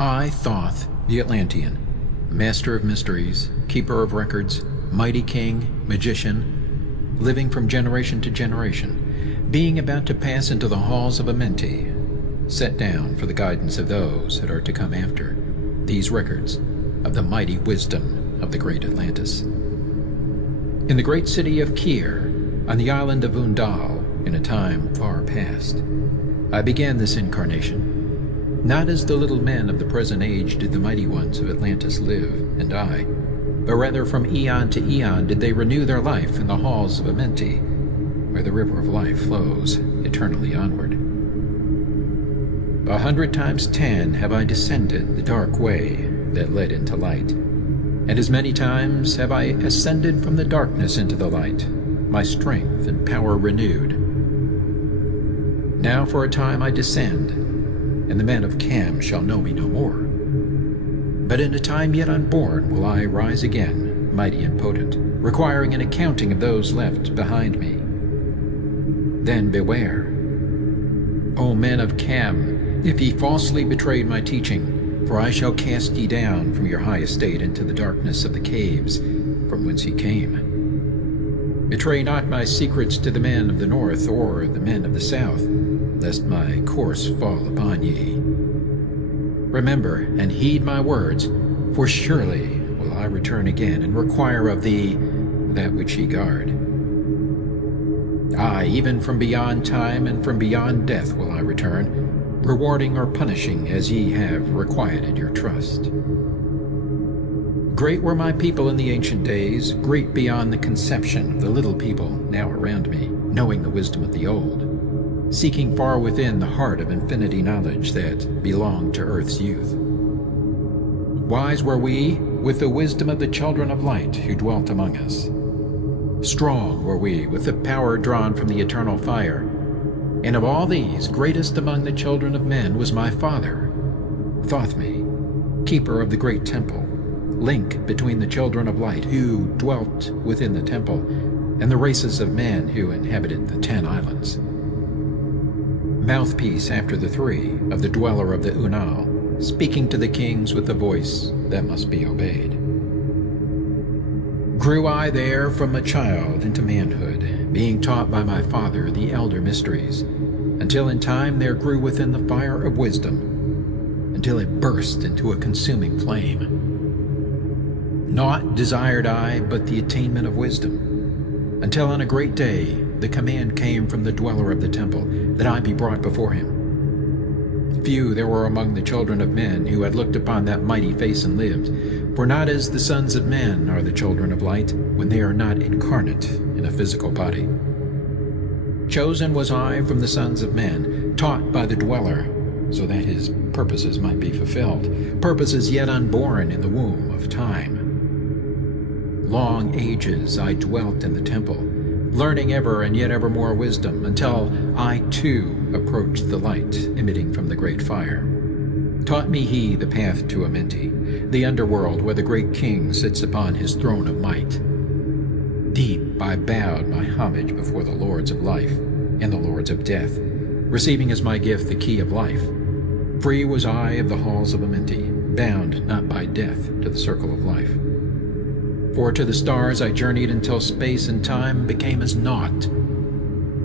I, Thoth, the Atlantean, master of mysteries, keeper of records, mighty king, magician, living from generation to generation, being about to pass into the halls of Amenti, set down for the guidance of those that are to come after, these records of the mighty wisdom of the great Atlantis. In the great city of Kir, on the island of Undal, in a time far past, I began this incarnation. Not as the little men of the present age did the mighty ones of Atlantis live and die, but rather from eon to eon did they renew their life in the halls of Amenti, where the river of life flows eternally onward. 100 times 10 have I descended the dark way that led into light, and as many times have I ascended from the darkness into the light, my strength and power renewed. Now for a time I descend, and the men of Cam shall know me no more. But in a time yet unborn will I rise again, mighty and potent, requiring an accounting of those left behind me. Then beware, O men of Cam, if ye falsely betrayed my teaching, for I shall cast ye down from your high estate into the darkness of the caves from whence ye came. Betray not my secrets to the men of the north or the men of the south, lest my course fall upon ye. Remember and heed my words, for surely will I return again and require of thee that which ye guard. Aye, even from beyond time and from beyond death will I return, rewarding or punishing as ye have requited your trust. Great were my people in the ancient days, great beyond the conception of the little people now around me, knowing the wisdom of the old, seeking far within the heart of infinity knowledge that belonged to earth's youth. Wise were we with the wisdom of the children of light who dwelt among us. Strong were we with the power drawn from the eternal fire, and of all these, greatest among the children of men was my father, Thoth, keeper of the great temple, link between the children of light who dwelt within the temple and the races of men who inhabited the 10 islands. Mouthpiece after the 3 of the dweller of the Unal, speaking to the kings with a voice that must be obeyed. Grew I there from a child into manhood, being taught by my father the elder mysteries, until in time there grew within the fire of wisdom, until it burst into a consuming flame. Naught desired I but the attainment of wisdom, until on a great day the command came from the dweller of the temple that I be brought before him. Few there were among the children of men who had looked upon that mighty face and lived, for not as the sons of men are the children of light when they are not incarnate in a physical body. Chosen was I from the sons of men, taught by the dweller, so that his purposes might be fulfilled, purposes yet unborn in the womb of time. Long ages I dwelt in the temple, learning ever and yet ever more wisdom, until I too approached the light emitting from the great fire. Taught me he the path to Amenti, the underworld where the great king sits upon his throne of might. Deep I bowed my homage before the lords of life and the lords of death, receiving as my gift the key of life. Free was I of the halls of Amenti, bound not by death to the circle of life. For to the stars I journeyed until space and time became as naught.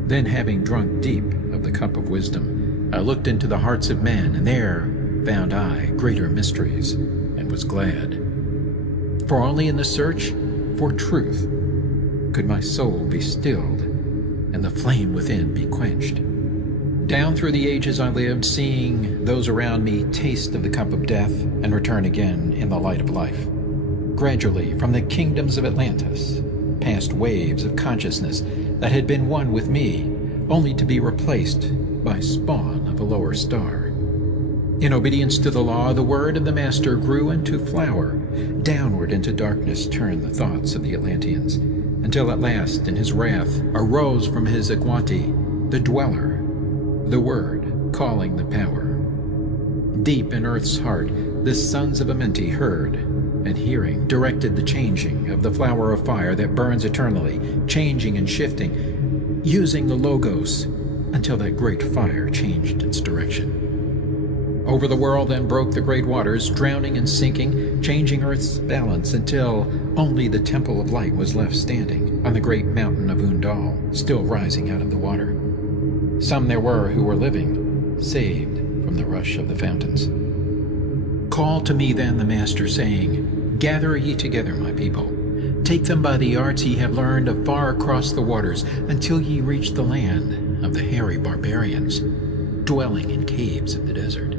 Then, having drunk deep of the cup of wisdom, I looked into the hearts of men, and there found I greater mysteries, and was glad. For only in the search for truth could my soul be stilled, and the flame within be quenched. Down through the ages I lived, seeing those around me taste of the cup of death, and return again in the light of life. Gradually, from the kingdoms of Atlantis, past waves of consciousness that had been one with me, only to be replaced by spawn of a lower star. In obedience to the law, the word of the Master grew into flower. Downward into darkness turned the thoughts of the Atlanteans, until at last, in his wrath, arose from his Agwanti the dweller, the word calling the power. Deep in earth's heart, the sons of Amenti heard, and hearing, directed the changing of the flower of fire that burns eternally, changing and shifting, using the Logos until that great fire changed its direction. Over the world then broke the great waters, drowning and sinking, changing earth's balance until only the Temple of Light was left standing on the great mountain of Undal, still rising out of the water. Some there were who were living, saved from the rush of the fountains. Called to me then the Master, saying, Gather ye together, my people. Take them by the arts ye have learned afar across the waters, until ye reach the land of the hairy barbarians, dwelling in caves of the desert.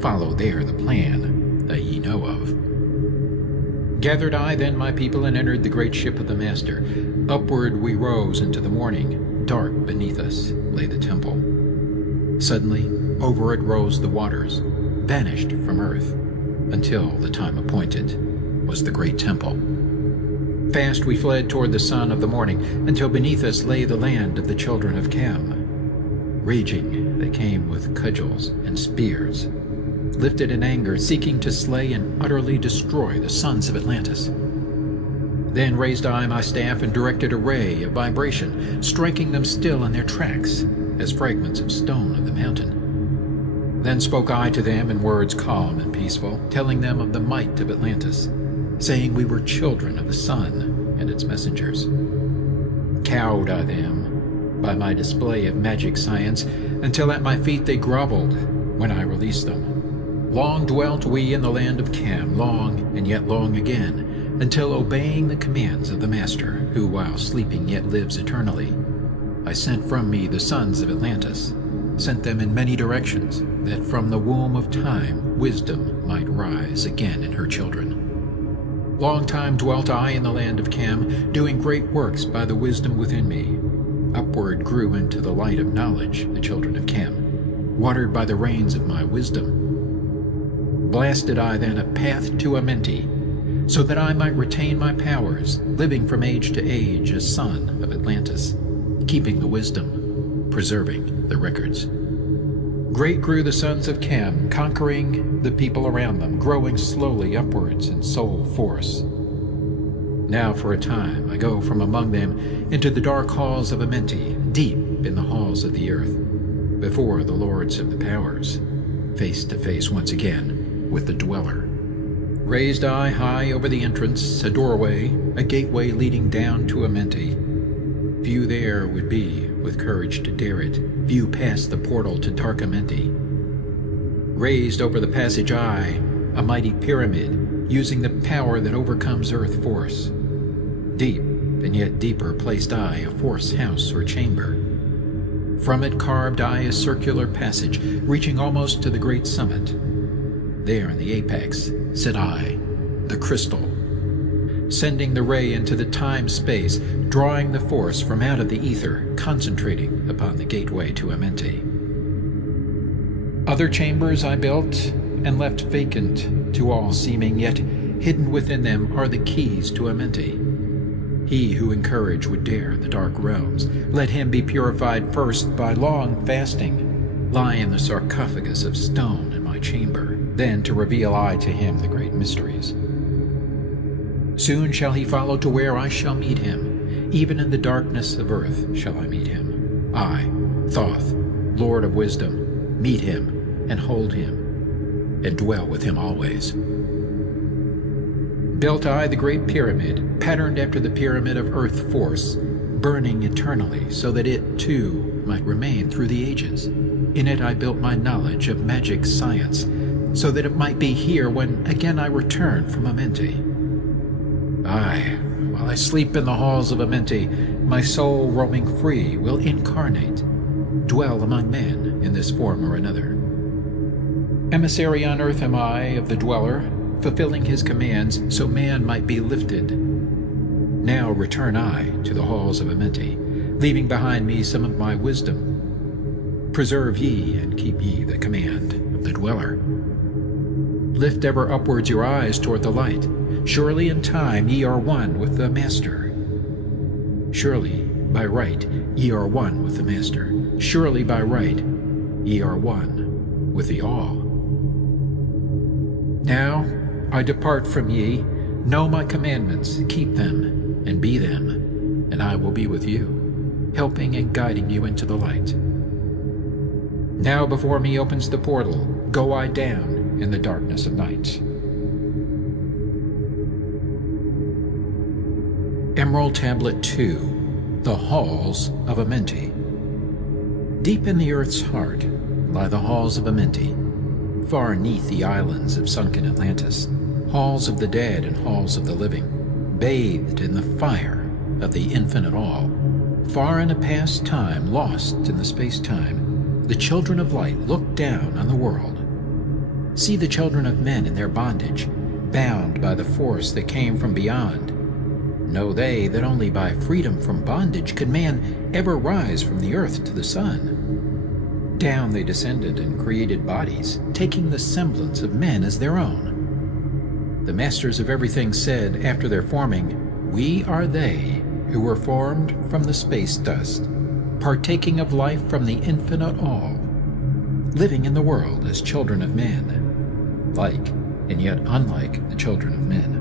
Follow there the plan that ye know of. Gathered I then my people, and entered the great ship of the Master. Upward we rose into the morning. Dark beneath us lay the temple. Suddenly over it rose the waters, vanished from earth, until the time appointed was the great temple. Fast we fled toward the sun of the morning, until beneath us lay the land of the children of Cam. Raging they came with cudgels and spears, lifted in anger, seeking to slay and utterly destroy the sons of Atlantis. Then raised I my staff and directed a ray of vibration, striking them still in their tracks, as fragments of stone of the mountain. Then spoke I to them in words calm and peaceful, telling them of the might of Atlantis, saying we were children of the sun and its messengers. Cowed I them by my display of magic science, until at my feet they groveled when I released them. Long dwelt we in the land of Cam, long and yet long again, until obeying the commands of the Master, who while sleeping yet lives eternally, I sent from me the sons of Atlantis, sent them in many directions, that from the womb of time wisdom might rise again in her children. Long time dwelt I in the land of Cam, doing great works by the wisdom within me. Upward grew into the light of knowledge the children of Cam, watered by the rains of my wisdom. Blasted I then a path to Amenti, so that I might retain my powers, living from age to age as son of Atlantis, keeping the wisdom, preserving the records. Great grew the sons of Cam, conquering the people around them, growing slowly upwards in soul force. Now for a time I go from among them into the dark halls of Amenti, deep in the halls of the earth, before the lords of the powers, face to face once again with the dweller. Raised I high over the entrance, a doorway, a gateway leading down to Amenti. Few there would be with courage to dare it, few past the portal to dark Amenti. Raised over the passage I, a mighty pyramid, using the power that overcomes earth force. Deep and yet deeper placed I a force house or chamber. From it carved I a circular passage, reaching almost to the great summit. There in the apex sit I, the crystal, sending the ray into the time-space, drawing the force from out of the ether, concentrating upon the gateway to Amenti. Other chambers I built and left vacant to all seeming, yet hidden within them are the keys to Amenti. He who in courage would dare the dark realms, let him be purified first by long fasting, lie in the sarcophagus of stone in my chamber, then to reveal I to him the great mysteries. Soon shall he follow to where I shall meet him, even in the darkness of earth shall I meet him. I, Thoth, Lord of Wisdom, meet him and hold him, and dwell with him always. Built I the great pyramid, patterned after the pyramid of earth force, burning eternally, so that it, too, might remain through the ages. In it I built my knowledge of magic science, so that it might be here when again I return from Amenti. Aye, while I sleep in the halls of Amenti, my soul roaming free will incarnate, dwell among men in this form or another. Emissary on earth am I of the dweller, fulfilling his commands so man might be lifted. Now return I to the halls of Amenti, leaving behind me some of my wisdom. Preserve ye and keep ye the command of the dweller. Lift ever upwards your eyes toward the light. Surely in time ye are one with the Master. Surely by right ye are one with the Master. Surely by right ye are one with the All. Now I depart from ye. Know my commandments, keep them, and be them, and I will be with you, helping and guiding you into the light. Now before me opens the portal, go I down in the darkness of night. Emerald Tablet 2, The Halls of Amenti. Deep in the earth's heart lie the halls of Amenti, far neath the islands of sunken Atlantis, halls of the dead and halls of the living, bathed in the fire of the infinite all. Far in a past time, lost in the space-time, the children of light look down on the world. See the children of men in their bondage, bound by the force that came from beyond. Know they that only by freedom from bondage could man ever rise from the earth to the sun. Down they descended and created bodies, taking the semblance of men as their own. The masters of everything said after their forming, "We are they who were formed from the space dust, partaking of life from the infinite all, living in the world as children of men, like and yet unlike the children of men."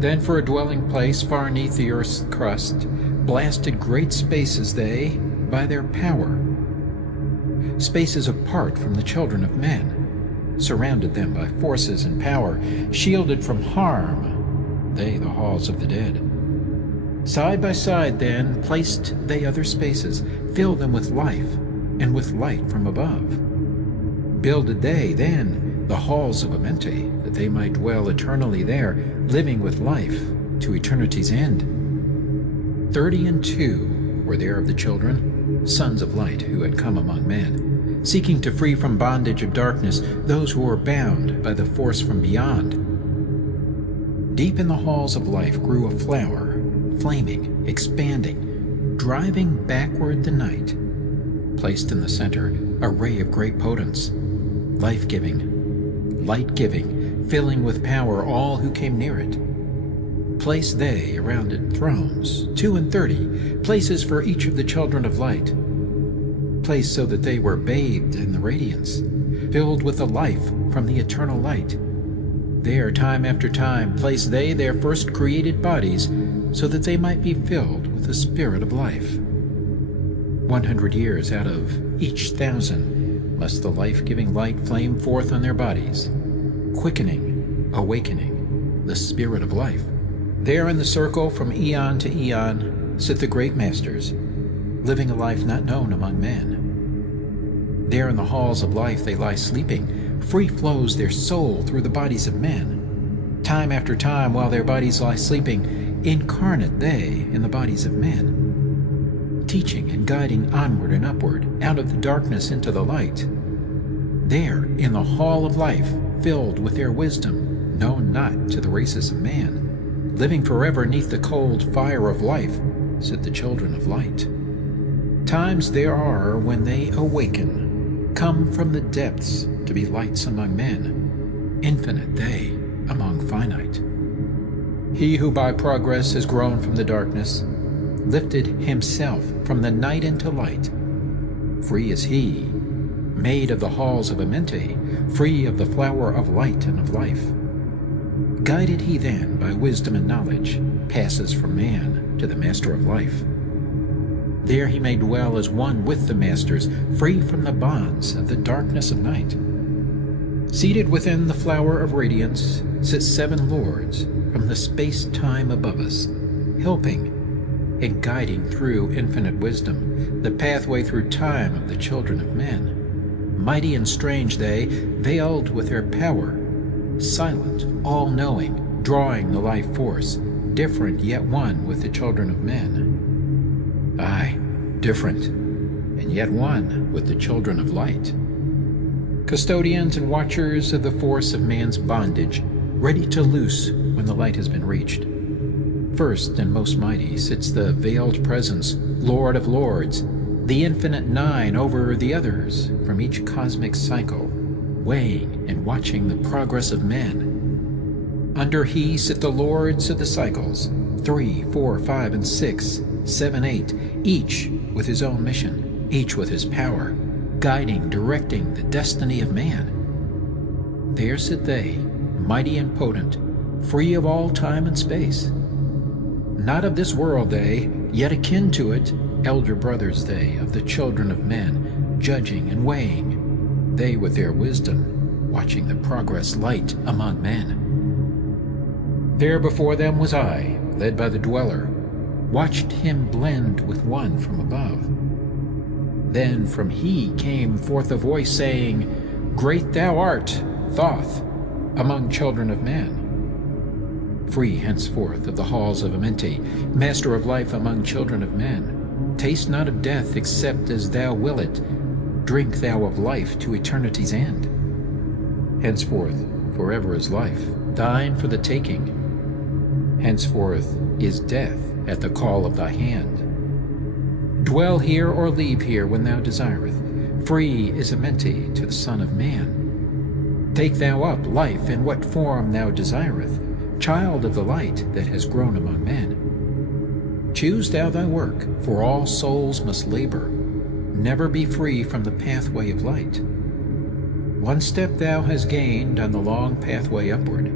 Then for a dwelling place far neath the earth's crust, blasted great spaces they by their power. Spaces apart from the children of men, surrounded them by forces and power, shielded from harm, they the halls of the dead. Side by side then placed they other spaces, filled them with life and with light from above. Builded they then the halls of Amenti, that they might dwell eternally there, living with life to eternity's end. 32 were there of the children, sons of light, who had come among men, seeking to free from bondage of darkness those who were bound by the force from beyond. Deep in the halls of life grew a flower, flaming, expanding, driving backward the night. Placed in the center, a ray of great potence, life-giving, light-giving, filling with power all who came near it. Placed they around it thrones, 32, places for each of the children of light, placed so that they were bathed in the radiance, filled with the life from the eternal light. There, time after time, placed they their first created bodies, so that they might be filled with the spirit of life. 100 years out of each 1,000 must the life-giving light flame forth on their bodies, quickening, awakening the spirit of life. There in the circle from eon to eon sit the great masters, living a life not known among men. There in the halls of life they lie sleeping, free flows their soul through the bodies of men. Time after time, while their bodies lie sleeping, incarnate they in the bodies of men, teaching and guiding onward and upward, out of the darkness into the light. There, in the hall of life, filled with their wisdom, known not to the races of man, living forever neath the cold fire of life, sit the children of light. Times there are when they awaken, come from the depths to be lights among men, infinite they among finite. He who by progress has grown from the darkness, lifted himself from the night into light. Free is he, made of the halls of Amenti, free of the flower of light and of life. Guided he then by wisdom and knowledge, passes from man to the master of life. There he may dwell as one with the masters, free from the bonds of the darkness of night. Seated within the flower of radiance sit 7 lords from the space-time above us, helping and guiding through infinite wisdom the pathway through time of the children of men. Mighty and strange they, veiled with their power, silent, all-knowing, drawing the life force, different yet one with the children of men. Aye, different, and yet one with the children of light. Custodians and watchers of the force of man's bondage, ready to loose when the light has been reached. First and most mighty sits the veiled presence, Lord of Lords, the infinite 9 over the others from each cosmic cycle, weighing and watching the progress of men. Under he sit the lords of the cycles, 3, 4, 5, and 6, 7, 8, each with his own mission, each with his power, guiding, directing the destiny of man. There sit they, mighty and potent, free of all time and space. Not of this world they, yet akin to it, elder brothers they of the children of men, judging and weighing, they with their wisdom, watching the progress light among men. There before them was I, led by the dweller, watched him blend with one from above. Then from he came forth a voice saying, Great thou art, Thoth, among children of men. Free henceforth of the halls of Amenti, master of life among children of men. Taste not of death except as thou will it, drink thou of life to eternity's end. Henceforth forever is life, thine for the taking. Henceforth is death at the call of thy hand. Dwell here or leave here when thou desireth. Free is Amenti to the Son of Man. Take thou up life in what form thou desireth, child of the light that has grown among men. Choose thou thy work, for all souls must labor. Never be free from the pathway of light. One step thou hast gained on the long pathway upward.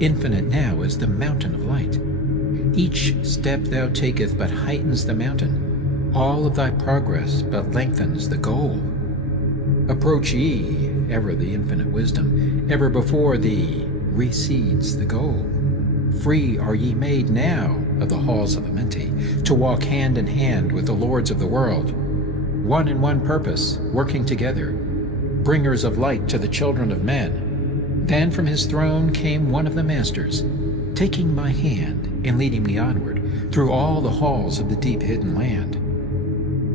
Infinite now is the mountain of light. Each step thou taketh but heightens the mountain. All of thy progress but lengthens the goal. Approach ye, ever the infinite wisdom, ever before thee recedes the goal. Free are ye made now of the halls of Amenti, to walk hand in hand with the lords of the world, one in one purpose, working together, bringers of light to the children of men. Then from his throne came one of the masters, taking my hand and leading me onward through all the halls of the deep hidden land.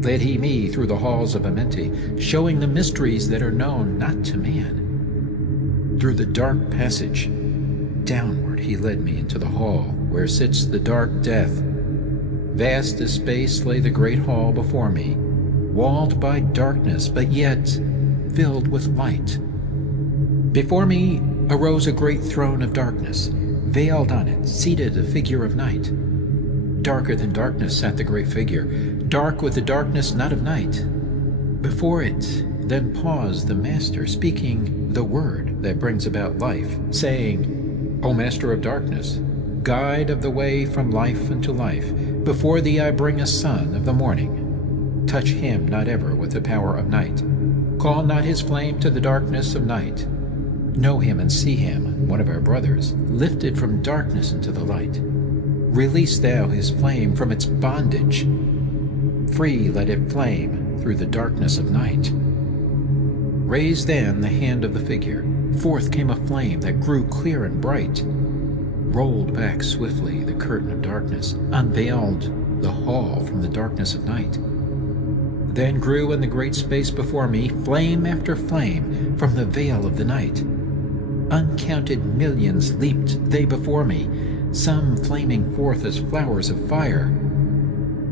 Led he me through the halls of Amenti, showing the mysteries that are known not to man. Through the dark passage, downward he led me into the hall where sits the dark death. Vast as space lay the great hall before me, walled by darkness, but yet filled with light. Before me arose a great throne of darkness. Veiled on it, seated a figure of night. Darker than darkness sat the great figure, dark with the darkness not of night. Before it then paused the Master, speaking the word that brings about life, saying, O Master of darkness, guide of the way from life unto life, before thee I bring a son of the morning. Touch him not ever with the power of night. Call not his flame to the darkness of night. Know him and see him, one of our brothers, lifted from darkness into the light. Release thou his flame from its bondage. Free let it flame through the darkness of night. Raise then the hand of the figure. Forth came a flame that grew clear and bright. Rolled back swiftly the curtain of darkness, unveiled the hall from the darkness of night. Then grew in the great space before me flame after flame from the veil of the night. Uncounted millions leaped they before me, some flaming forth as flowers of fire.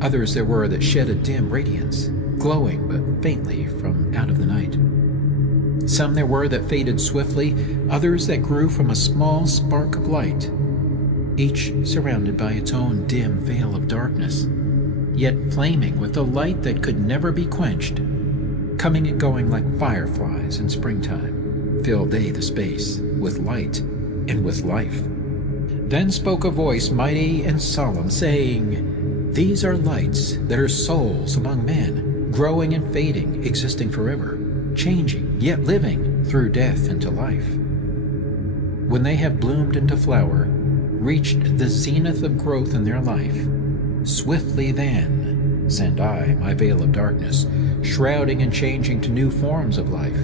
Others there were that shed a dim radiance, glowing but faintly from out of the night. Some there were that faded swiftly, others that grew from a small spark of light, each surrounded by its own dim veil of darkness, yet flaming with a light that could never be quenched. Coming and going like fireflies in springtime, filled they the space with light and with life. Then spoke a voice mighty and solemn, saying, These are lights that are souls among men, growing and fading, existing forever, changing, yet living through death into life. When they have bloomed into flower, reached the zenith of growth in their life, swiftly then send I my veil of darkness, shrouding and changing to new forms of life.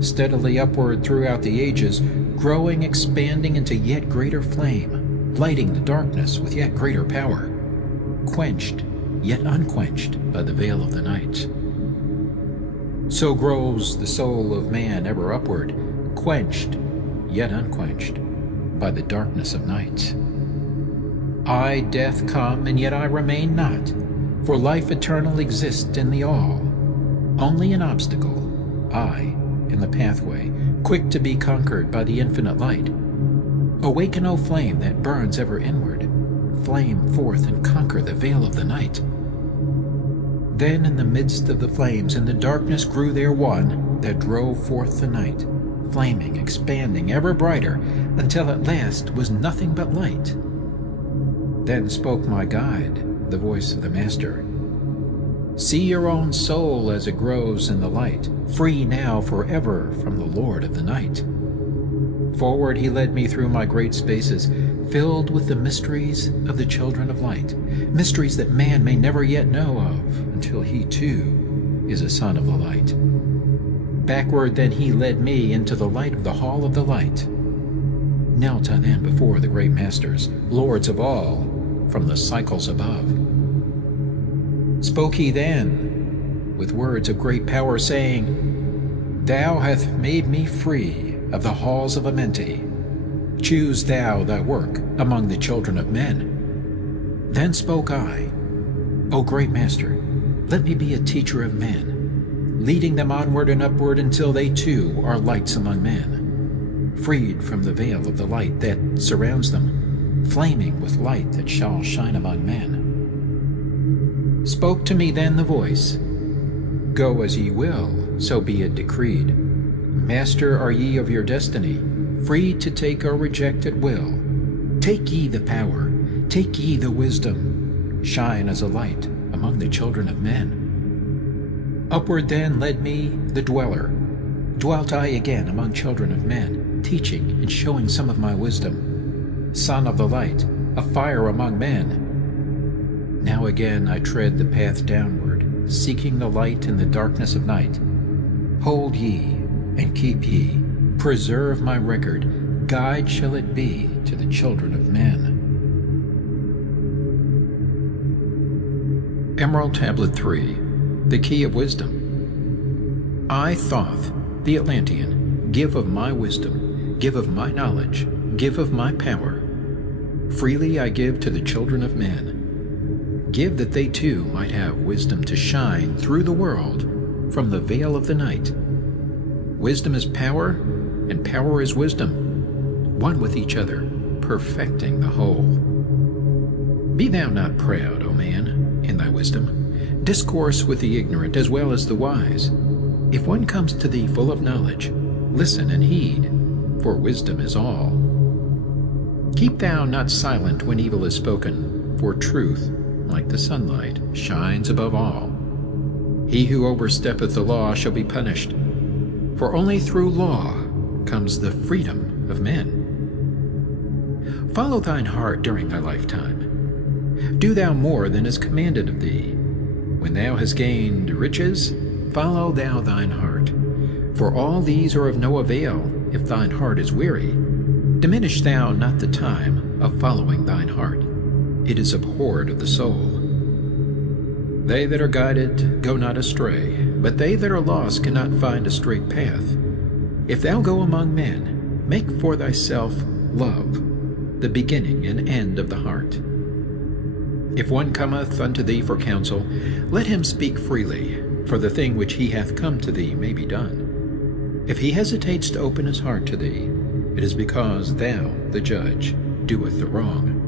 Steadily upward throughout the ages, growing, expanding into yet greater flame, lighting the darkness with yet greater power, quenched yet unquenched by the veil of the night. So grows the soul of man ever upward, quenched yet unquenched by the darkness of night. I, death, come, and yet I remain not, for life eternal exists in the all. Only an obstacle, I, in the pathway, quick to be conquered by the infinite light. Awaken, O flame that burns ever inward, flame forth and conquer the veil of the night. Then in the midst of the flames in the darkness grew there one that drove forth the night, flaming, expanding, ever brighter, until at last was nothing but light. Then spoke my guide, the voice of the Master, See your own soul as it grows in the light, free now forever from the Lord of the night. Forward he led me through my great spaces, filled with the mysteries of the children of light, mysteries that man may never yet know of, until he too is a son of the light. Backward then he led me into the light of the hall of the light. Knelt I then before the great masters, lords of all, from the cycles above. Spoke he then with words of great power, saying, Thou hast made me free of the halls of Amenti. Choose thou thy work among the children of men. Then spoke I, O great master, let me be a teacher of men, leading them onward and upward until they too are lights among men, freed from the veil of the light that surrounds them, flaming with light that shall shine among men. Spoke to me then the voice, Go as ye will, so be it decreed. Master are ye of your destiny, free to take or reject at will. Take ye the power, take ye the wisdom, shine as a light among the children of men. Upward then led me the dweller. Dwelt I again among children of men, teaching and showing some of my wisdom. Son of the light, a fire among men. Now again I tread the path downward, seeking the light in the darkness of night. Hold ye, and keep ye, preserve my record, guide shall it be to the children of men. Emerald Tablet 3, The Key of Wisdom. I, Thoth, the Atlantean, give of my wisdom, give of my knowledge, give of my power. Freely I give to the children of men. Give that they too might have wisdom to shine through the world from the veil of the night. Wisdom is power, and power is wisdom, one with each other, perfecting the whole. Be thou not proud, O man, in thy wisdom. Discourse with the ignorant as well as the wise. If one comes to thee full of knowledge, listen and heed, for wisdom is all. Keep thou not silent when evil is spoken, for truth, like the sunlight, shines above all. He who oversteppeth the law shall be punished, for only through law comes the freedom of men. Follow thine heart during thy lifetime. Do thou more than is commanded of thee. When thou hast gained riches, follow thou thine heart. For all these are of no avail if thine heart is weary. Diminish thou not the time of following thine heart. It is abhorred of the soul. They that are guided go not astray, but they that are lost cannot find a straight path. If thou go among men, make for thyself love, the beginning and end of the heart. If one cometh unto thee for counsel, let him speak freely, for the thing which he hath come to thee may be done. If he hesitates to open his heart to thee, it is because thou, the judge, doeth the wrong.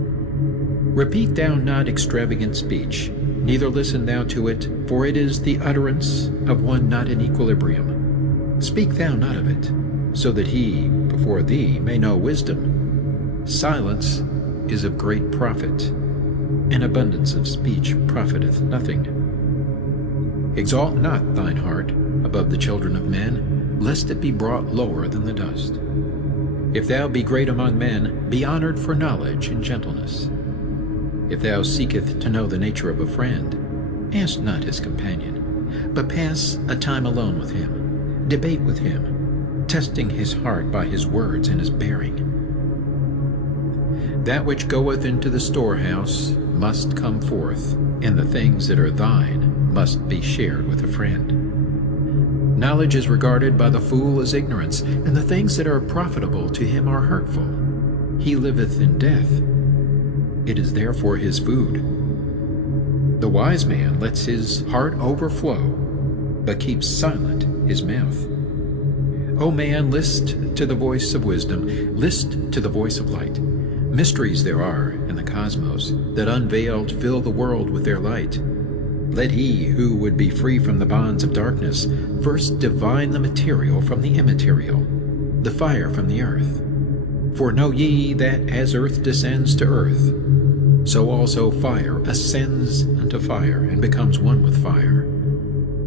Repeat thou not extravagant speech, neither listen thou to it, for it is the utterance of one not in equilibrium. Speak thou not of it, so that he before thee may know wisdom. Silence is of great profit, and abundance of speech profiteth nothing. Exalt not thine heart above the children of men, lest it be brought lower than the dust. If thou be great among men, be honored for knowledge and gentleness. If thou seeketh to know the nature of a friend, ask not his companion, but pass a time alone with him, debate with him, testing his heart by his words and his bearing. That which goeth into the storehouse must come forth, and the things that are thine must be shared with a friend. Knowledge is regarded by the fool as ignorance, and the things that are profitable to him are hurtful. He liveth in death. It is therefore his food. The wise man lets his heart overflow, but keeps silent his mouth. O man, list to the voice of wisdom, list to the voice of light. Mysteries there are in the cosmos that unveiled fill the world with their light. Let he who would be free from the bonds of darkness first divine the material from the immaterial, the fire from the earth. For know ye that as earth descends to earth, So also fire ascends unto fire, and becomes one with fire.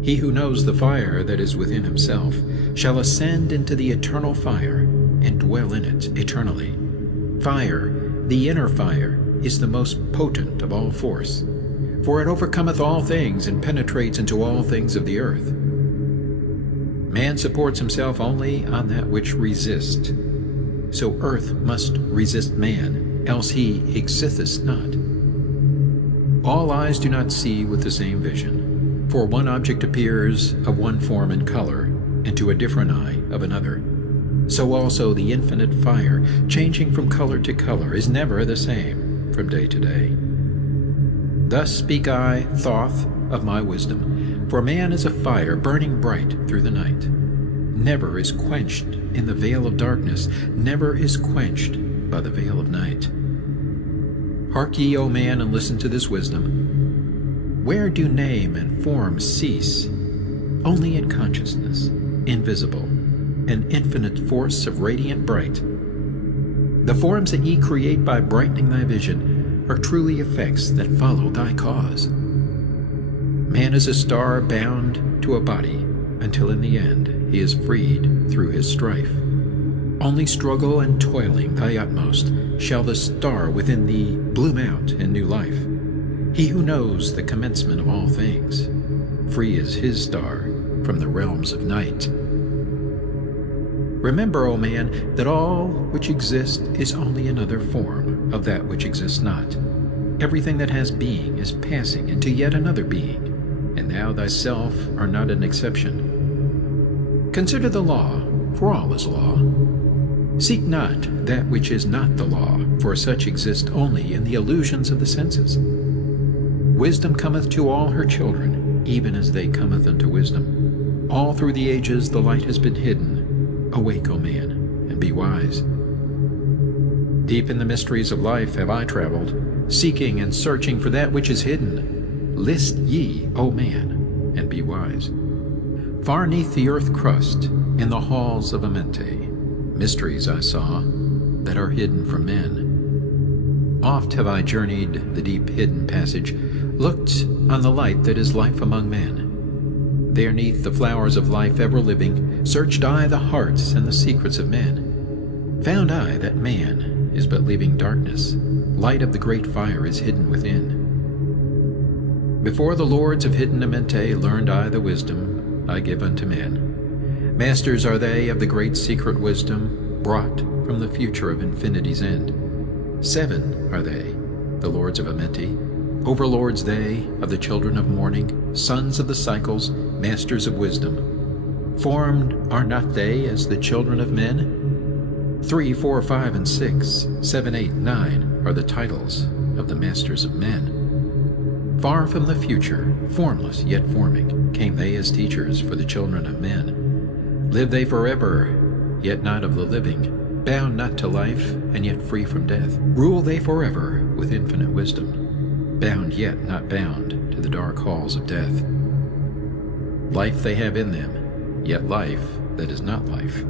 He who knows the fire that is within himself shall ascend into the eternal fire, and dwell in it eternally. Fire, the inner fire, is the most potent of all force, for it overcometh all things, and penetrates into all things of the earth. Man supports himself only on that which resists. So earth must resist man, else he existeth not. All eyes do not see with the same vision, for one object appears of one form and color, and to a different eye of another. So also the infinite fire, changing from color to color, is never the same from day to day. Thus speak I, Thoth, of my wisdom, for man is a fire burning bright through the night. Never is quenched in the veil of darkness, never is quenched by the veil of night. Hark ye, O man, and listen to this wisdom. Where do name and form cease? Only in consciousness, invisible, an infinite force of radiant bright. The forms that ye create by brightening thy vision are truly effects that follow thy cause. Man is a star bound to a body, until in the end he is freed through his strife. Only struggle and toiling thy utmost shall the star within thee bloom out in new life. He who knows the commencement of all things, free is his star from the realms of night. Remember, O man, that all which exists is only another form of that which exists not. Everything that has being is passing into yet another being, and thou thyself art not an exception. Consider the law, for all is law. Seek not that which is not the law, for such exist only in the illusions of the senses. Wisdom cometh to all her children, even as they cometh unto wisdom. All through the ages the light has been hidden. Awake, O man, and be wise. Deep in the mysteries of life have I traveled, seeking and searching for that which is hidden. List ye, O man, and be wise. Far neath the earth crust, in the halls of Amente, mysteries I saw that are hidden from men. Oft have I journeyed the deep hidden passage, looked on the light that is life among men. There neath the flowers of life ever living, searched I the hearts and the secrets of men. Found I that man is but leaving darkness, light of the great fire is hidden within. Before the lords of hidden Amente learned I the wisdom I give unto men. Masters are they of the great secret wisdom, brought from the future of infinity's end. 7 are they, the lords of Amenti, overlords they of the children of morning, sons of the cycles, masters of wisdom. Formed are not they as the children of men? 3, 4, 5, and 6, 7, 8, 9 are the titles of the masters of men. Far from the future, formless yet forming, came they as teachers for the children of men. Live they forever, yet not of the living, bound not to life, and yet free from death. Rule they forever with infinite wisdom, bound yet not bound to the dark halls of death. Life they have in them, yet life that is not life.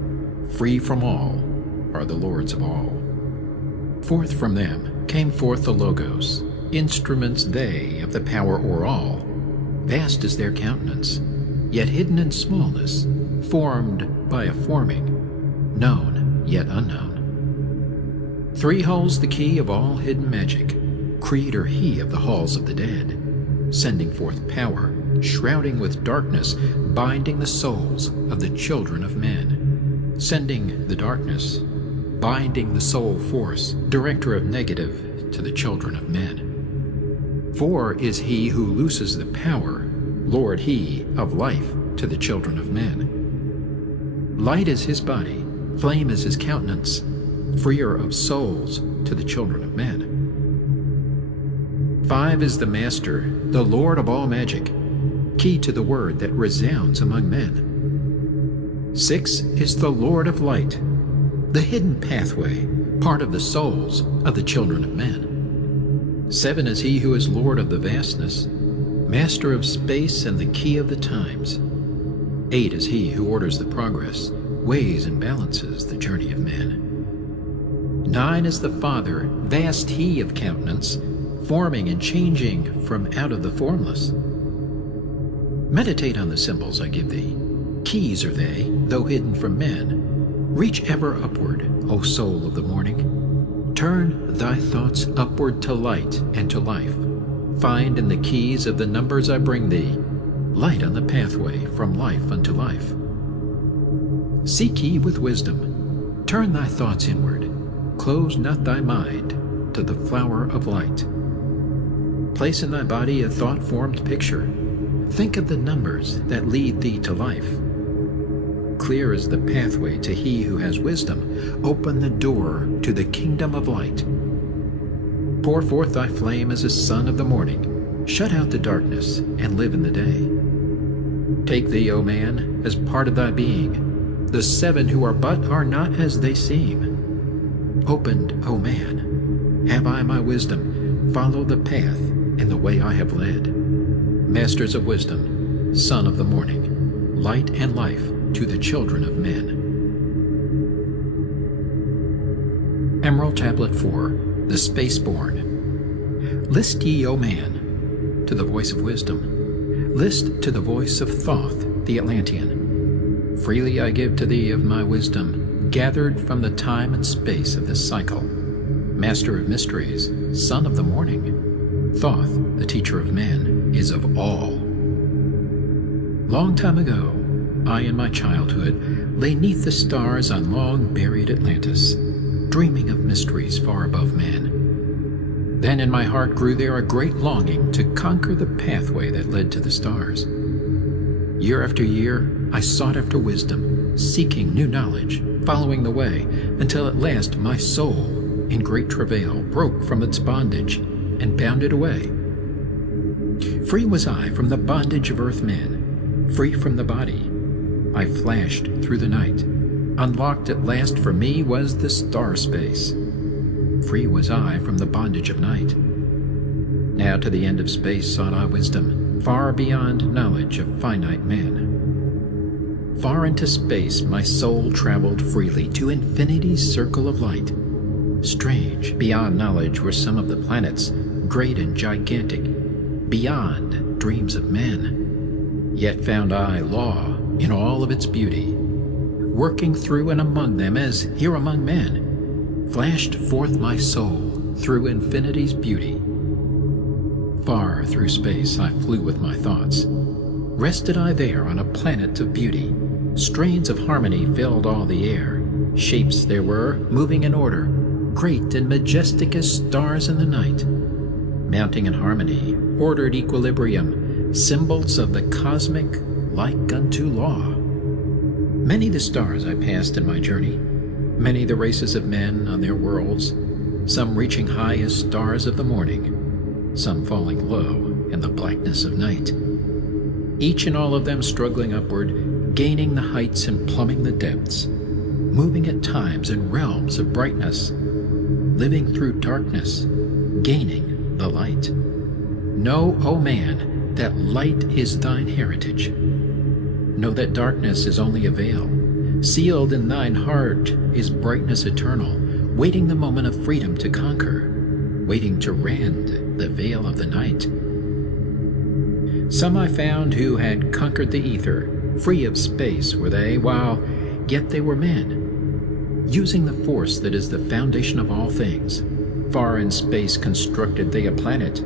Free from all are the lords of all. Forth from them came forth the Logos, instruments they of the power o'er all. Vast is their countenance, yet hidden in smallness, formed by a forming, known yet unknown. 3 holds the key of all hidden magic, creator he of the halls of the dead, sending forth power, shrouding with darkness, binding the souls of the children of men. Sending the darkness, binding the soul force, director of negative to the children of men. 4 is he who looses the power, lord he of life to the children of men. Light is his body, flame is his countenance, freer of souls to the children of men. 5 is the master, the lord of all magic, key to the word that resounds among men. 6 is the lord of light, the hidden pathway, part of the souls of the children of men. 7 is he who is lord of the vastness, master of space and the key of the times. 8 is he who orders the progress, weighs and balances the journey of men. 9 is the Father, vast he of countenance, forming and changing from out of the formless. Meditate on the symbols I give thee. Keys are they, though hidden from men. Reach ever upward, O soul of the morning. Turn thy thoughts upward to light and to life. Find in the keys of the numbers I bring thee light on the pathway from life unto life. Seek ye with wisdom. Turn thy thoughts inward. Close not thy mind to the flower of light. Place in thy body a thought-formed picture. Think of the numbers that lead thee to life. Clear is the pathway to he who has wisdom. Open the door to the kingdom of light. Pour forth thy flame as a sun of the morning. Shut out the darkness and live in the day. Take thee, O man, as part of thy being. The seven who are but are not as they seem. Opened, O man, have I my wisdom. Follow the path and the way I have led. Masters of wisdom, son of the morning, light and life to the children of men. Emerald Tablet 4, The Spaceborn. List ye, O man, to the voice of wisdom. List to the voice of Thoth, the Atlantean. Freely I give to thee of my wisdom, gathered from the time and space of this cycle. Master of mysteries, son of the morning, Thoth, the teacher of men, is of all. Long time ago, I in my childhood lay 'neath the stars on long-buried Atlantis, dreaming of mysteries far above man. Then in my heart grew there a great longing to conquer the pathway that led to the stars. Year after year, I sought after wisdom, seeking new knowledge, following the way, until at last my soul, in great travail, broke from its bondage and bounded away. Free was I from the bondage of earth men, free from the body. I flashed through the night. Unlocked at last for me was the star space. Free was I from the bondage of night. Now to the end of space sought I wisdom, far beyond knowledge of finite man. Far into space my soul traveled freely to infinity's circle of light. Strange, beyond knowledge were some of the planets, great and gigantic, beyond dreams of men. Yet found I law in all of its beauty, working through and among them as here among men, flashed forth my soul through infinity's beauty. Far through space I flew with my thoughts. Rested I there on a planet of beauty. Strains of harmony filled all the air. Shapes there were, moving in order, great and majestic as stars in the night. Mounting in harmony, ordered equilibrium, symbols of the cosmic, like unto law. Many the stars I passed in my journey, many the races of men on their worlds, some reaching high as stars of the morning, some falling low in the blackness of night. Each and all of them struggling upward, gaining the heights and plumbing the depths, moving at times in realms of brightness, living through darkness, gaining the light. Know, O man, that light is thine heritage. Know that darkness is only a veil. Sealed in thine heart is brightness eternal, waiting the moment of freedom to conquer, waiting to rend the veil of the night. Some I found who had conquered the ether, free of space were they, while yet they were men. Using the force that is the foundation of all things, far in space constructed they a planet,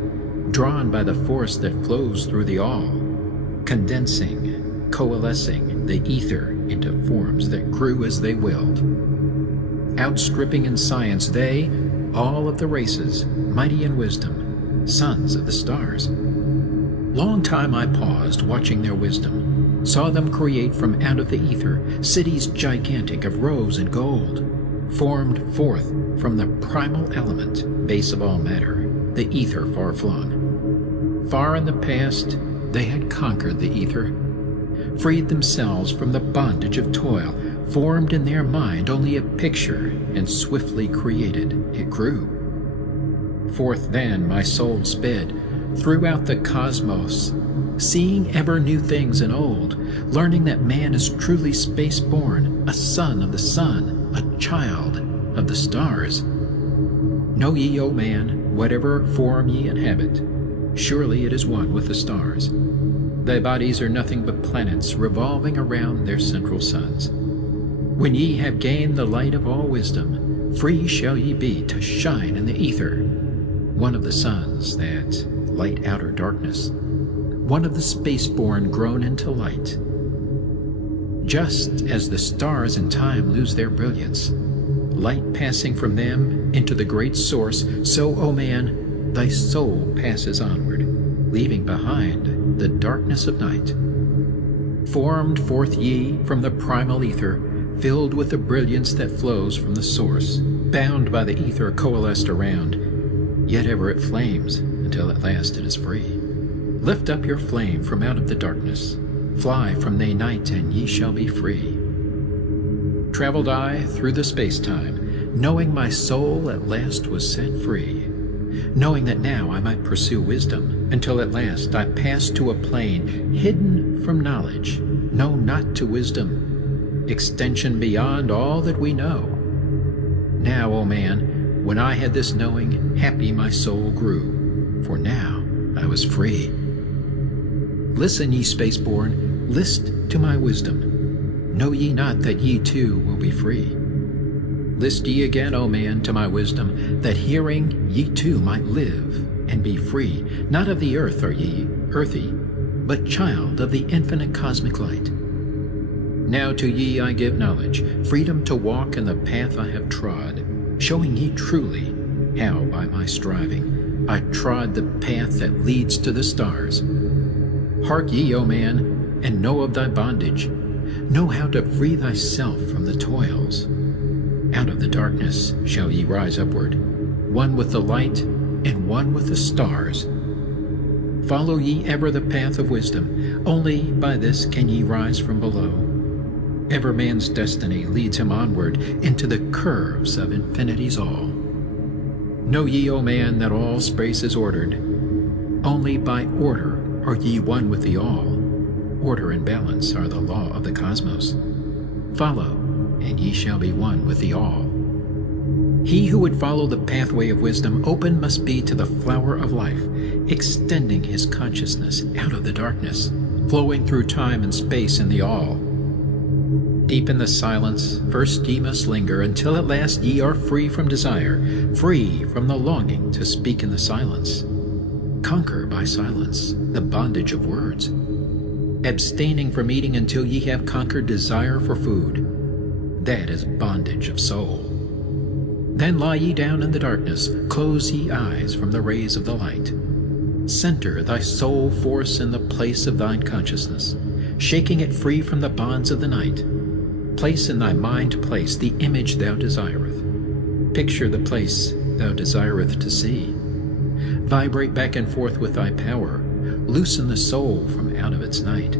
drawn by the force that flows through the all, condensing, coalescing the ether into forms that grew as they willed. Outstripping in science they, all of the races, mighty in wisdom, sons of the stars. Long time I paused, watching their wisdom, saw them create from out of the ether cities gigantic of rose and gold, formed forth from the primal element, base of all matter, the ether far flung. Far in the past, they had conquered the ether, freed themselves from the bondage of toil, formed in their mind only a picture, and swiftly created it grew. Forth then my soul sped, throughout the cosmos, seeing ever new things and old, learning that man is truly space-born, a son of the sun, a child of the stars. Know ye, O man, whatever form ye inhabit, surely it is one with the stars. Thy bodies are nothing but planets revolving around their central suns. When ye have gained the light of all wisdom, free shall ye be to shine in the ether, one of the suns that light outer darkness, one of the spaceborn grown into light. Just as the stars in time lose their brilliance, light passing from them into the great source, so, O man, thy soul passes onward, leaving behind the darkness of night. Formed forth ye from the primal ether, filled with the brilliance that flows from the source, bound by the ether coalesced around, yet ever it flames until at last it is free. Lift up your flame from out of the darkness, fly from the night, and ye shall be free. Traveled I through the space-time, knowing my soul at last was set free, knowing that now I might pursue wisdom, until at last I passed to a plane hidden from knowledge, known not to wisdom, extension beyond all that we know. Now, O man, when I had this knowing, happy my soul grew, for now I was free. Listen, ye spaceborn, list to my wisdom. Know ye not that ye too will be free? List ye again, O man, to my wisdom, that hearing ye too might live and be free. Not of the earth are ye, earthy, but child of the infinite cosmic light. Now to ye I give knowledge, freedom to walk in the path I have trod, showing ye truly how by my striving I trod the path that leads to the stars. Hark ye, O man, and know of thy bondage. Know how to free thyself from the toils. Out of the darkness shall ye rise upward, one with the light and one with the stars. Follow ye ever the path of wisdom, only by this can ye rise from below. Ever man's destiny leads him onward into the curves of infinity's all. Know ye, O man, that all space is ordered. Only by order are ye one with the all. Order and balance are the law of the cosmos. Follow, and ye shall be one with the all. He who would follow the pathway of wisdom open must be to the flower of life, extending his consciousness out of the darkness, flowing through time and space in the all. Deep in the silence, first ye must linger, until at last ye are free from desire, free from the longing to speak in the silence. Conquer by silence the bondage of words, abstaining from eating until ye have conquered desire for food. That is bondage of soul. Then lie ye down in the darkness, close ye eyes from the rays of the light. Center thy soul force in the place of thine consciousness, shaking it free from the bonds of the night. Place in thy mind place the image thou desireth. Picture the place thou desireth to see. Vibrate back and forth with thy power. Loosen the soul from out of its night.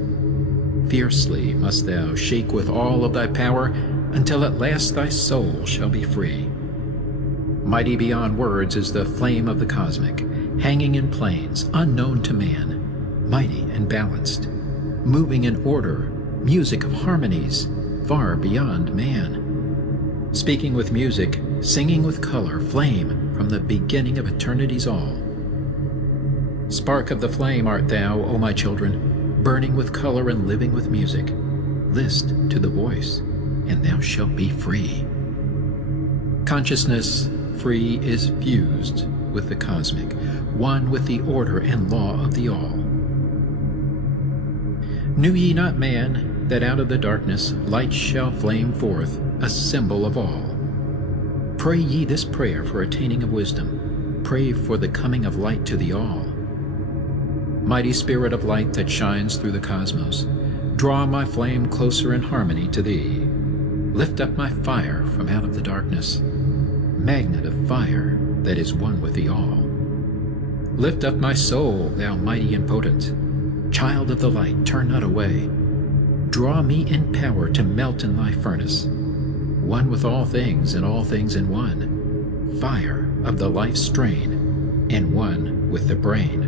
Fiercely must thou shake with all of thy power, until at last thy soul shall be free. Mighty beyond words is the flame of the cosmic, hanging in planes unknown to man, mighty and balanced, moving in order, music of harmonies far beyond man. Speaking with music, singing with color, flame from the beginning of eternity's all. Spark of the flame art thou, O my children, burning with color and living with music. List to the voice, and thou shalt be free. Consciousness free is fused with the cosmic, one with the order and law of the all. Knew ye not, man, that out of the darkness light shall flame forth, a symbol of all? Pray ye this prayer for attaining of wisdom. Pray for the coming of light to the all. Mighty spirit of light that shines through the cosmos, draw my flame closer in harmony to thee. Lift up my fire from out of the darkness, magnet of fire that is one with the all. Lift up my soul, thou mighty and potent, child of the light, turn not away. Draw me in power to melt in thy furnace, one with all things and all things in one, fire of the life strain, and one with the brain.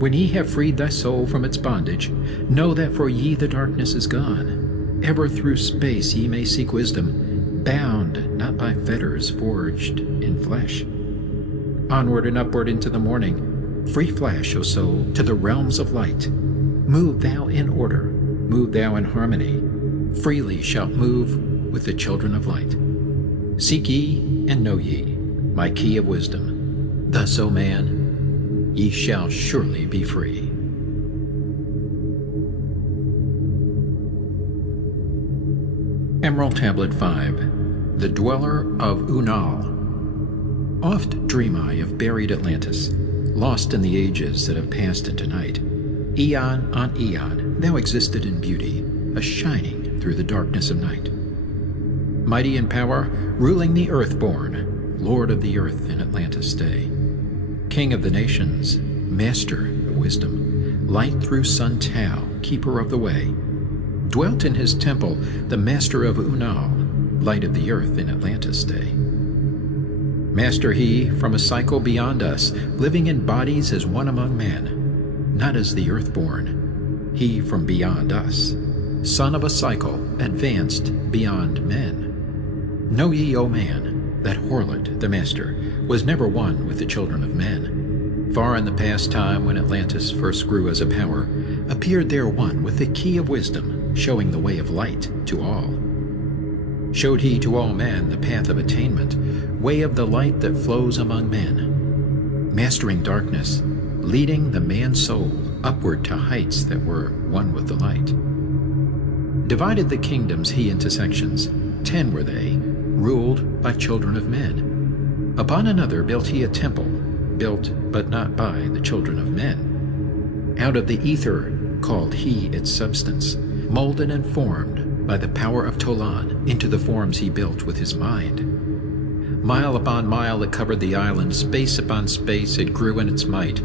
When ye have freed thy soul from its bondage, know that for ye the darkness is gone. Ever through space ye may seek wisdom, bound not by fetters forged in flesh. Onward and upward into the morning, free flash, O soul, to the realms of light. Move thou in order, move thou in harmony, freely shalt move with the children of light. Seek ye and know ye my key of wisdom. Thus, O man, ye shall surely be free. Emerald Tablet 5. The Dweller of Unal. Oft dream I of buried Atlantis, lost in the ages that have passed into night. Eon on eon thou existed in beauty, a shining through the darkness of night. Mighty in power, ruling the earth-born, Lord of the earth in Atlantis' day. King of the nations, master of wisdom, light through sun Tao, keeper of the way. Dwelt in his temple the master of Unal, light of the earth in Atlantis' day. Master he from a cycle beyond us, living in bodies as one among men, not as the earthborn, he from beyond us, son of a cycle, advanced beyond men. Know ye, O man, that Horlet, the master, was never one with the children of men. Far in the past time when Atlantis first grew as a power, appeared there one with the key of wisdom, showing the way of light to all. Showed he to all men the path of attainment, way of the light that flows among men, mastering darkness, leading the man's soul upward to heights that were one with the light. Divided the kingdoms he into sections, 10 were they, ruled by children of men. Upon another built he a temple, built but not by the children of men. Out of the ether called he its substance, molded and formed by the power of Tolan into the forms he built with his mind. Mile upon mile it covered the island, space upon space it grew in its might.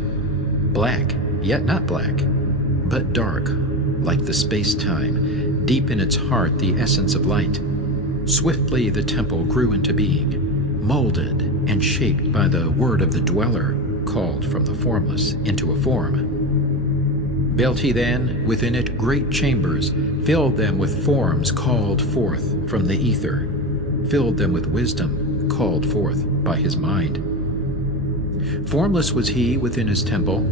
Black, yet not black, but dark, like the space-time, deep in its heart the essence of light. Swiftly the temple grew into being, molded and shaped by the word of the dweller, called from the formless into a form. Built he then within it great chambers, filled them with forms called forth from the ether, filled them with wisdom called forth by his mind. Formless was he within his temple,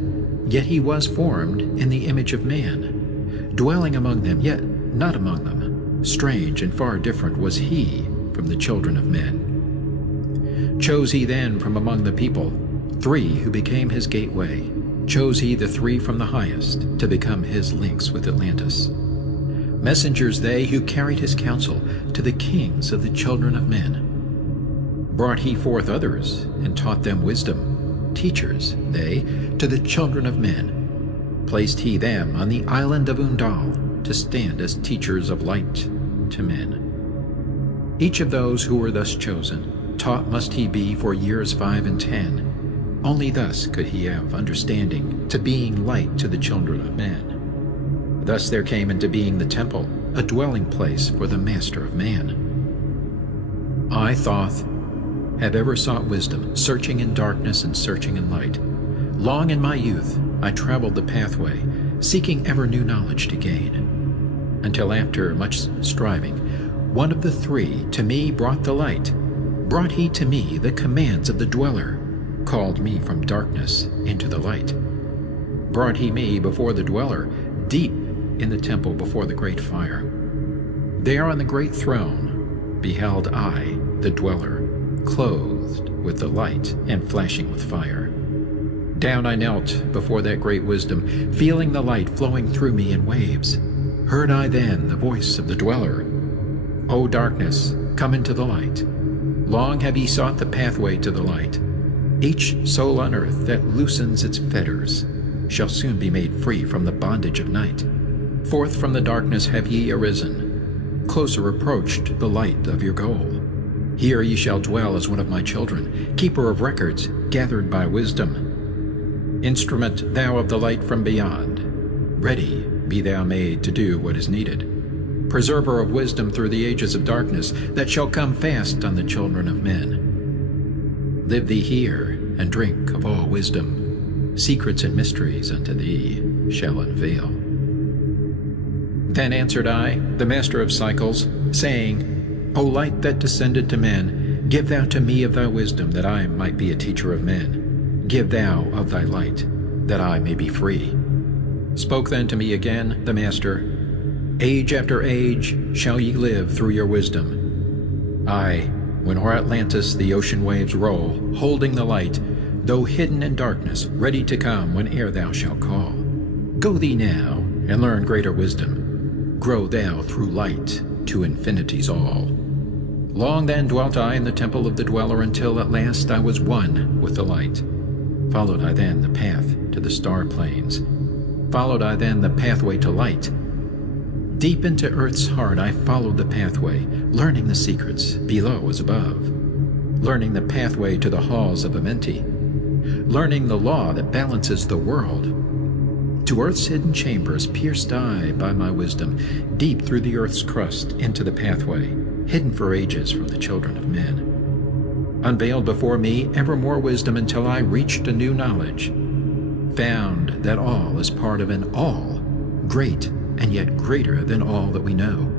yet he was formed in the image of man, dwelling among them, yet not among them. Strange and far different was he from the children of men. Chose he then from among the people 3 who became his gateway. Chose he the 3 from the highest to become his links with Atlantis. Messengers they who carried his counsel to the kings of the children of men. Brought he forth others and taught them wisdom, teachers they to the children of men. Placed he them on the island of Undal to stand as teachers of light to men. Each of those who were thus chosen, taught must he be for years 5 and 10. Only thus could he have understanding to being light to the children of men. Thus there came into being the temple, a dwelling place for the master of man. I, Thoth, have ever sought wisdom, searching in darkness and searching in light. Long in my youth I traveled the pathway, seeking ever new knowledge to gain, until after much striving, one of the 3 to me brought the light. Brought he to me the commands of the dweller, called me from darkness into the light. Brought he me before the dweller, deep in the temple before the great fire. There on the great throne beheld I the dweller, clothed with the light and flashing with fire. Down I knelt before that great wisdom, feeling the light flowing through me in waves. Heard I then the voice of the dweller, O darkness, come into the light. Long have ye sought the pathway to the light. Each soul on earth that loosens its fetters shall soon be made free from the bondage of night. Forth from the darkness have ye arisen, closer approached the light of your goal. Here ye shall dwell as one of my children, keeper of records gathered by wisdom. Instrument thou of the light from beyond, ready be thou made to do what is needed. Preserver of wisdom through the ages of darkness that shall come fast on the children of men. Live thee here, and drink of all wisdom. Secrets and mysteries unto thee shall unveil. Then answered I, the master of cycles, saying, O light that descended to men, give thou to me of thy wisdom, that I might be a teacher of men. Give thou of thy light, that I may be free. Spoke then to me again the Master, Age after age shall ye live through your wisdom. Aye, when o'er Atlantis the ocean waves roll, holding the light, though hidden in darkness, ready to come whene'er thou shalt call. Go thee now, and learn greater wisdom. Grow thou through light to infinity's all. Long then dwelt I in the temple of the Dweller, until at last I was one with the light. Followed I then the path to the star plains. Followed I then the pathway to light. Deep into earth's heart I followed the pathway, learning the secrets below as above. Learning the pathway to the halls of Amenti. Learning the law that balances the world. To earth's hidden chambers pierced I by my wisdom, deep through the earth's crust into the pathway, hidden for ages from the children of men. Unveiled before me ever more wisdom until I reached a new knowledge. Found that all is part of an all, great and yet greater than all that we know.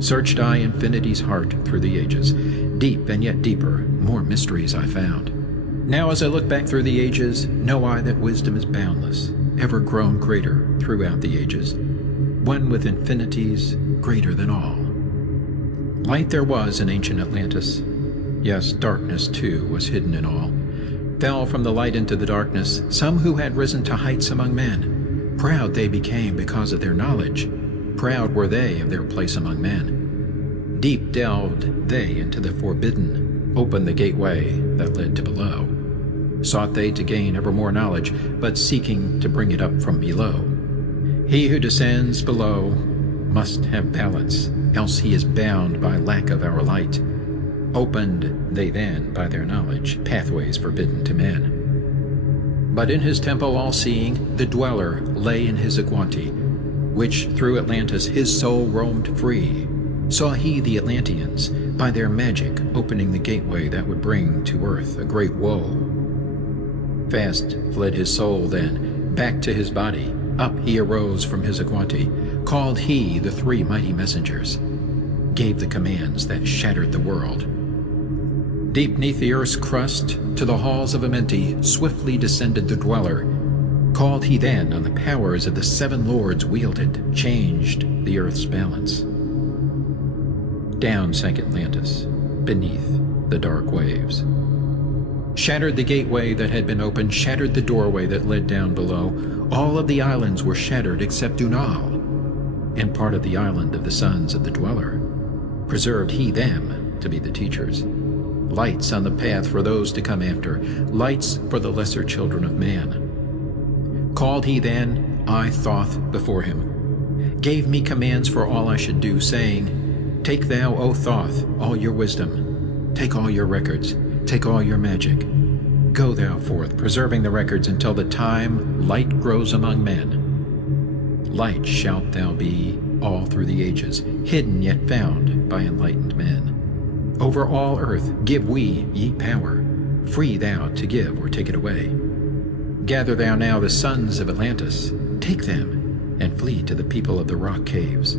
Searched I infinity's heart through the ages, deep and yet deeper, more mysteries I found. Now as I look back through the ages, know I that wisdom is boundless, ever grown greater throughout the ages, one with infinities greater than all. Light there was in ancient Atlantis. Yes, darkness too was hidden in all. Fell from the light into the darkness some who had risen to heights among men. Proud they became because of their knowledge. Proud were they of their place among men. Deep delved they into the forbidden, opened the gateway that led to below. Sought they to gain ever more knowledge, but seeking to bring it up from below. He who descends below must have balance, else he is bound by lack of our light. Opened they then by their knowledge pathways forbidden to men. But in his temple all-seeing, the Dweller lay in his Aguanti, which through Atlantis his soul roamed free. Saw he the Atlanteans, by their magic opening the gateway that would bring to earth a great woe. Fast fled his soul then, back to his body. Up he arose from his Aguanti, called he the three mighty messengers, gave the commands that shattered the world. Deep neath the earth's crust, to the halls of Amenti, swiftly descended the Dweller. Called he then on the powers of the seven lords wielded, changed the earth's balance. Down sank Atlantis, beneath the dark waves. Shattered the gateway that had been opened, shattered the doorway that led down below. All of the islands were shattered except Dunal, and part of the island of the sons of the Dweller. Preserved he them to be the teachers. Lights on the path for those to come after, lights for the lesser children of man. Called he then, I Thoth before him, gave me commands for all I should do, saying, Take thou, O Thoth, all your wisdom, take all your records, take all your magic. Go thou forth, preserving the records until the time light grows among men. Light shalt thou be all through the ages, hidden yet found by enlightened men. Over all earth give we ye power, free thou to give or take it away. Gather thou now the sons of Atlantis, take them, and flee to the people of the rock caves.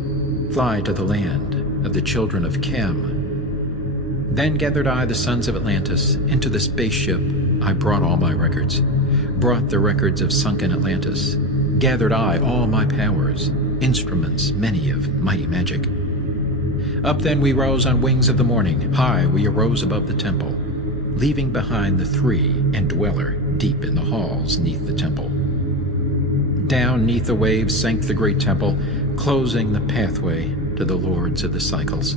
Fly to the land of the children of Chem. Then gathered I the sons of Atlantis into the spaceship. I brought all my records, brought the records of sunken Atlantis. Gathered I all my powers, instruments many of mighty magic. Up then we rose on wings of the morning, high we arose above the temple, leaving behind the three and Dweller deep in the halls neath the temple. Down neath the waves sank the great temple, closing the pathway to the lords of the cycles.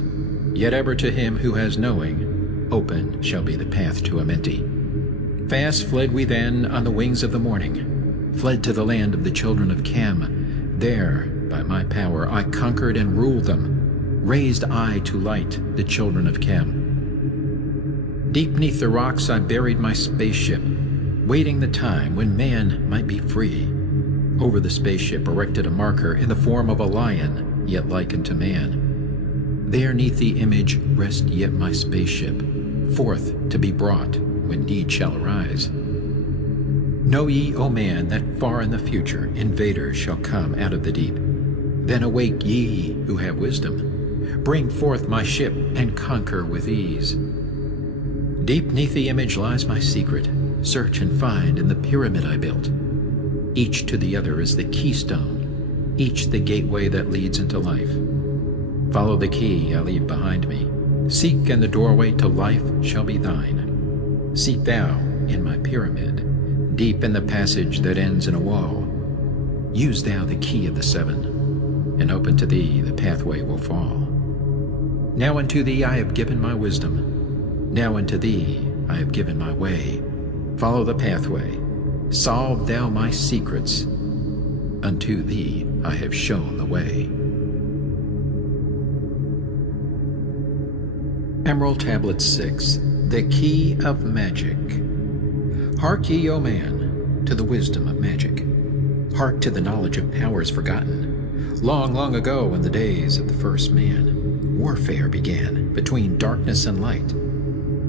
Yet ever to him who has knowing, open shall be the path to Amenti. Fast fled we then on the wings of the morning, fled to the land of the children of Chem. There, by my power, I conquered and ruled them, raised I to light the children of Chem. Deep neath the rocks I buried my spaceship, waiting the time when man might be free. Over the spaceship erected a marker in the form of a lion, yet like unto man. There neath the image rest yet my spaceship, forth to be brought when need shall arise. Know ye, O man, that far in the future invaders shall come out of the deep. Then awake ye who have wisdom, Bring forth my ship and conquer with ease. Deep 'neath the image lies my secret. Search and find in the pyramid I built. Each to the other is the keystone, each the gateway that leads into life. Follow the key I leave behind me. Seek, and the doorway to life shall be thine. Seek thou in my pyramid, deep in the passage that ends in a wall. Use thou the key of the seven, and open to thee the pathway will fall. Now unto thee I have given my wisdom. Now unto thee I have given my way. Follow the pathway. Solve thou my secrets. Unto thee I have shown the way. Emerald Tablet 6, The Key of Magic. Hark ye, O man, to the wisdom of magic. Hark to the knowledge of powers forgotten. Long, long ago, in the days of the first man, warfare began between darkness and light.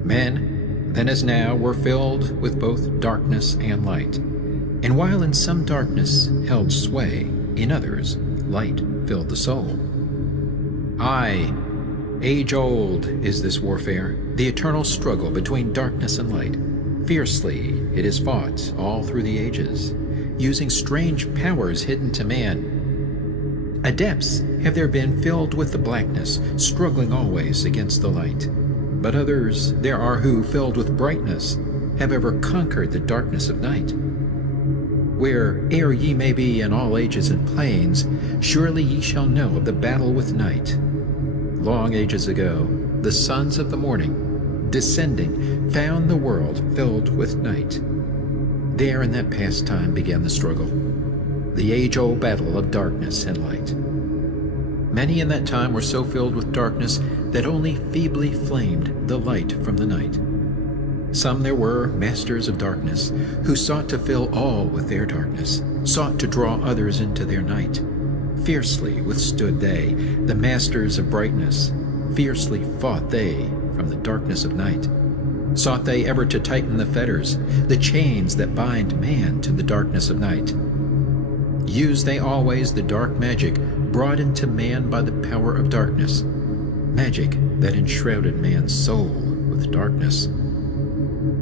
Men, then as now, were filled with both darkness and light. And while in some darkness held sway, in others light filled the soul. Aye, age-old is this warfare, the eternal struggle between darkness and light. Fiercely it is fought all through the ages, using strange powers hidden to man. Adepts have there been filled with the blackness, struggling always against the light. But others there are who, filled with brightness, have ever conquered the darkness of night. Where'er ye may be in all ages and planes, surely ye shall know of the battle with night. Long ages ago, the sons of the morning, descending, found the world filled with night. There in that past time began the struggle, the age-old battle of darkness and light. Many in that time were so filled with darkness that only feebly flamed the light from the night. Some there were, masters of darkness, who sought to fill all with their darkness, sought to draw others into their night. Fiercely withstood they, the masters of brightness, fiercely fought they from the darkness of night. Sought they ever to tighten the fetters, the chains that bind man to the darkness of night. Used they always the dark magic brought into man by the power of darkness, magic that enshrouded man's soul with darkness.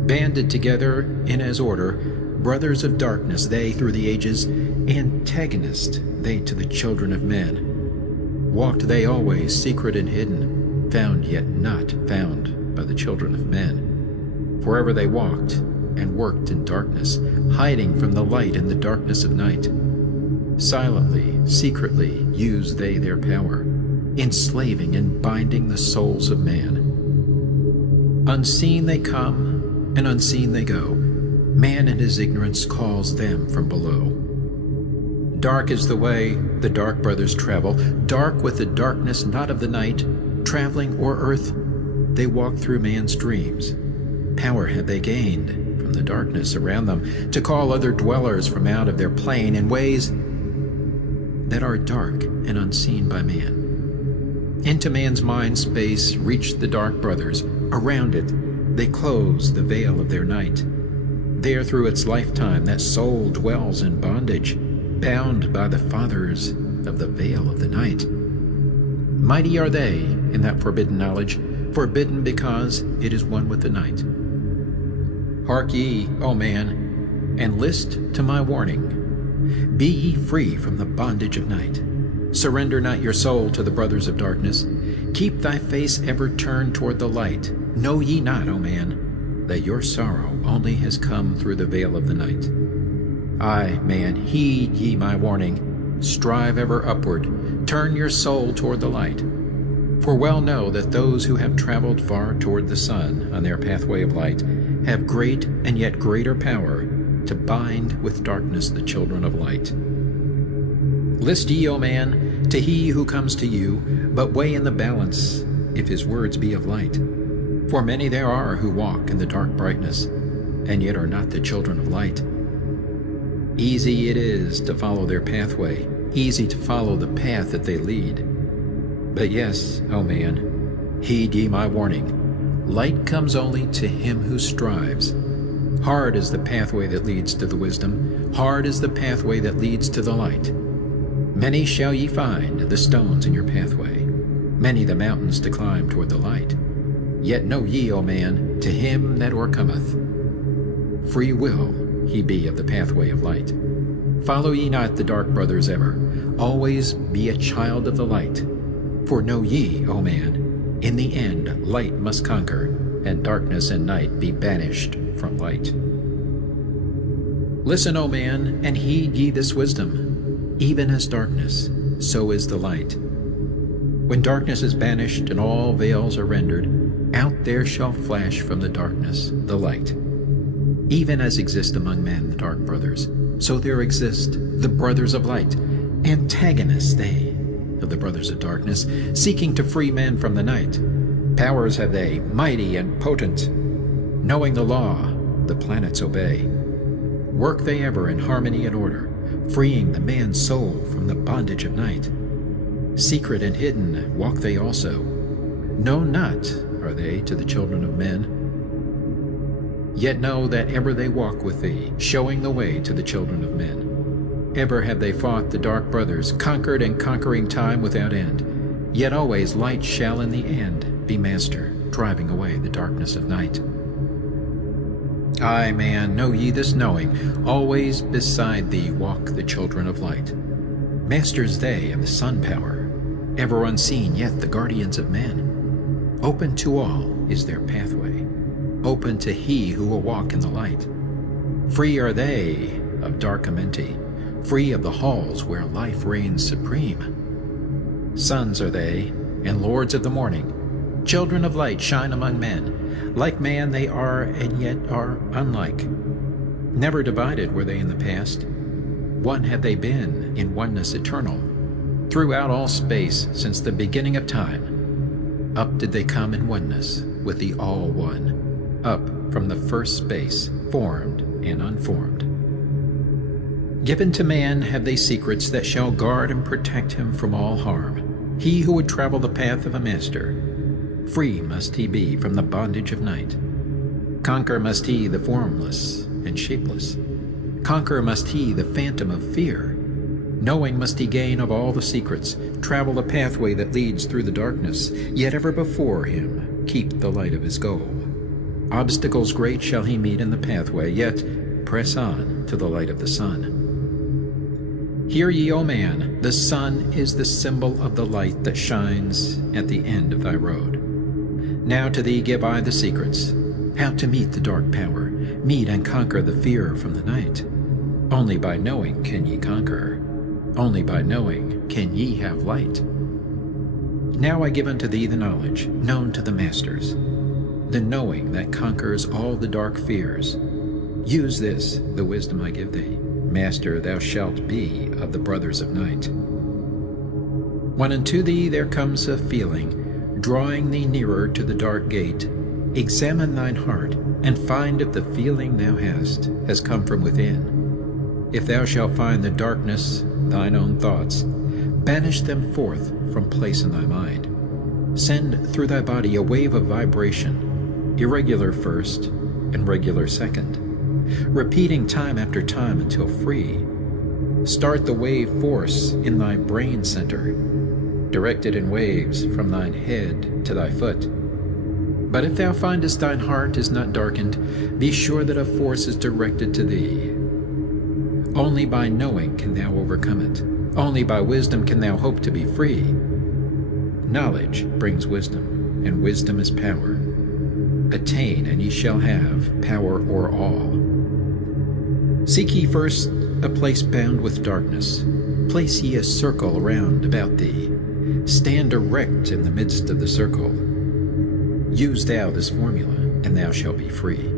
Banded together in as order, brothers of darkness they through the ages, antagonist they to the children of men. Walked they always secret and hidden, found yet not found by the children of men. Forever they walked and worked in darkness, hiding from the light in the darkness of night. Silently, secretly used they their power, enslaving and binding the souls of man. Unseen they come, and unseen they go. Man in his ignorance calls them from below. Dark is the way the dark brothers travel, dark with the darkness not of the night. Traveling o'er earth, they walk through man's dreams. Power had they gained from the darkness around them to call other dwellers from out of their plane in ways that are dark and unseen by man. Into man's mind space reached the dark brothers. Around it, they close the veil of their night. There through its lifetime that soul dwells in bondage, bound by the fathers of the veil of the night. Mighty are they in that forbidden knowledge, forbidden because it is one with the night. Hark ye, O man, and list to my warning. Be ye free from the bondage of night. Surrender not your soul to the brothers of darkness. Keep thy face ever turned toward the light. Know ye not, O man, that your sorrow only has come through the veil of the night. Aye, man, heed ye my warning. Strive ever upward. Turn your soul toward the light. For well know that those who have traveled far toward the sun on their pathway of light have great and yet greater power to bind with darkness the children of light. List ye, O man, to he who comes to you, but weigh in the balance if his words be of light. For many there are who walk in the dark brightness, and yet are not the children of light. Easy it is to follow their pathway, easy to follow the path that they lead. But yes, O man, heed ye my warning. Light comes only to him who strives. Hard is the pathway that leads to the wisdom, hard is the pathway that leads to the light. Many shall ye find the stones in your pathway. many the mountains to climb toward the light. Yet know ye, O man, to him that o'ercometh, free will he be of the pathway of light. Follow ye not the dark brothers ever, always be a child of the light. For know ye, O man, in the end light must conquer, and darkness and night be banished from light. Listen, O man, and heed ye this wisdom. Even as darkness, so is the light. When darkness is banished and all veils are rendered, out there shall flash from the darkness the light. Even as exist among men the dark brothers, so there exist the brothers of light, antagonists they of the brothers of darkness, seeking to free men from the night. Powers have they, mighty and potent. Knowing the law, the planets obey. Work they ever in harmony and order, freeing the man's soul from the bondage of night. Secret and hidden walk they also. Known not are they to the children of men. Yet know that ever they walk with thee, showing the way to the children of men. Ever have they fought the dark brothers, conquered and conquering time without end. Yet always light shall in the end be master, driving away the darkness of night. Ay, man, know ye this knowing, always beside thee walk the children of light. Masters they of the sun power, ever unseen yet the guardians of men. Open to all is their pathway, open to he who will walk in the light. Free are they of dark amenti, free of the halls where life reigns supreme. Sons are they, and lords of the morning, children of light shine among men. Like man they are, and yet are unlike. Never divided were they in the past. One have they been in oneness eternal. Throughout all space, since the beginning of time, up did they come in oneness with the All One, up from the first space, formed and unformed. Given to man have they secrets that shall guard and protect him from all harm. He who would travel the path of a master, free must he be from the bondage of night. Conquer must he the formless and shapeless. Conquer must he the phantom of fear. Knowing must he gain of all the secrets, travel a pathway that leads through the darkness, yet ever before him keep the light of his goal. Obstacles great shall he meet in the pathway, yet press on to the light of the sun. Hear ye, O man, the sun is the symbol of the light that shines at the end of thy road. Now to thee give I the secrets, how to meet the dark power, meet and conquer the fear from the night. Only by knowing can ye conquer, only by knowing can ye have light. Now I give unto thee the knowledge, known to the masters, the knowing that conquers all the dark fears. Use this, the wisdom I give thee. Master thou shalt be of the brothers of night. When unto thee there comes a feeling, drawing thee nearer to the dark gate, examine thine heart, and find if the feeling thou hast has come from within. If thou shalt find the darkness, thine own thoughts, banish them forth from place in thy mind. Send through thy body a wave of vibration, irregular first and regular second, repeating time after time until free. Start the wave force in thy brain center, directed in waves from thine head to thy foot. But if thou findest thine heart is not darkened, be sure that a force is directed to thee. Only by knowing can thou overcome it. Only by wisdom can thou hope to be free. Knowledge brings wisdom, and wisdom is power. Attain, and ye shall have power o'er all. Seek ye first a place bound with darkness. Place ye a circle round about thee. Stand erect in the midst of the circle. Use thou this formula, and thou shalt be free.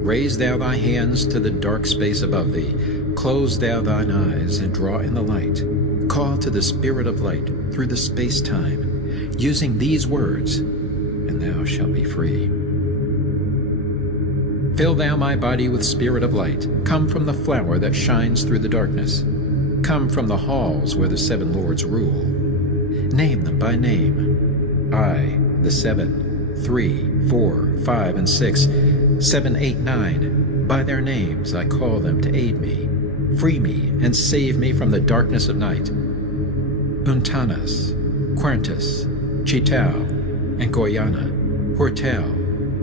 Raise thou thy hands to the dark space above thee. Close thou thine eyes, and draw in the light. Call to the spirit of light through the space-time, using these words, and thou shalt be free. Fill thou my body with spirit of light. Come from the flower that shines through the darkness. Come from the halls where the seven lords rule. Name them by name. I, the 7, 3, 4, 5, and 6, 7, 8, 9. By their names I call them to aid me, free me, and save me from the darkness of night. Untanas, Quertus, Chitao, and Goyana, Hortel,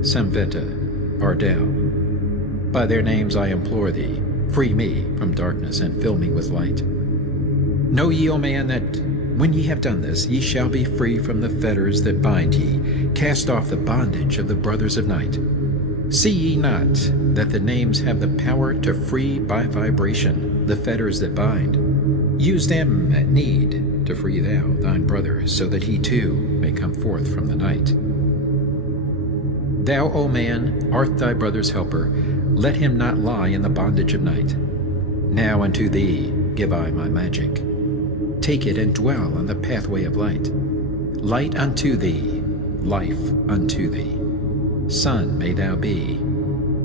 Samveta, Ardel. By their names I implore thee, free me from darkness and fill me with light. Know ye, O man, that when ye have done this, ye shall be free from the fetters that bind ye, cast off the bondage of the brothers of night. See ye not that the names have the power to free by vibration the fetters that bind? Use them at need to free thou thine brother, so that he too may come forth from the night. Thou, O man, art thy brother's helper. Let him not lie in the bondage of night. Now unto thee give I my magic. Take it and dwell on the pathway of light. Light unto thee, life unto thee. Sun may thou be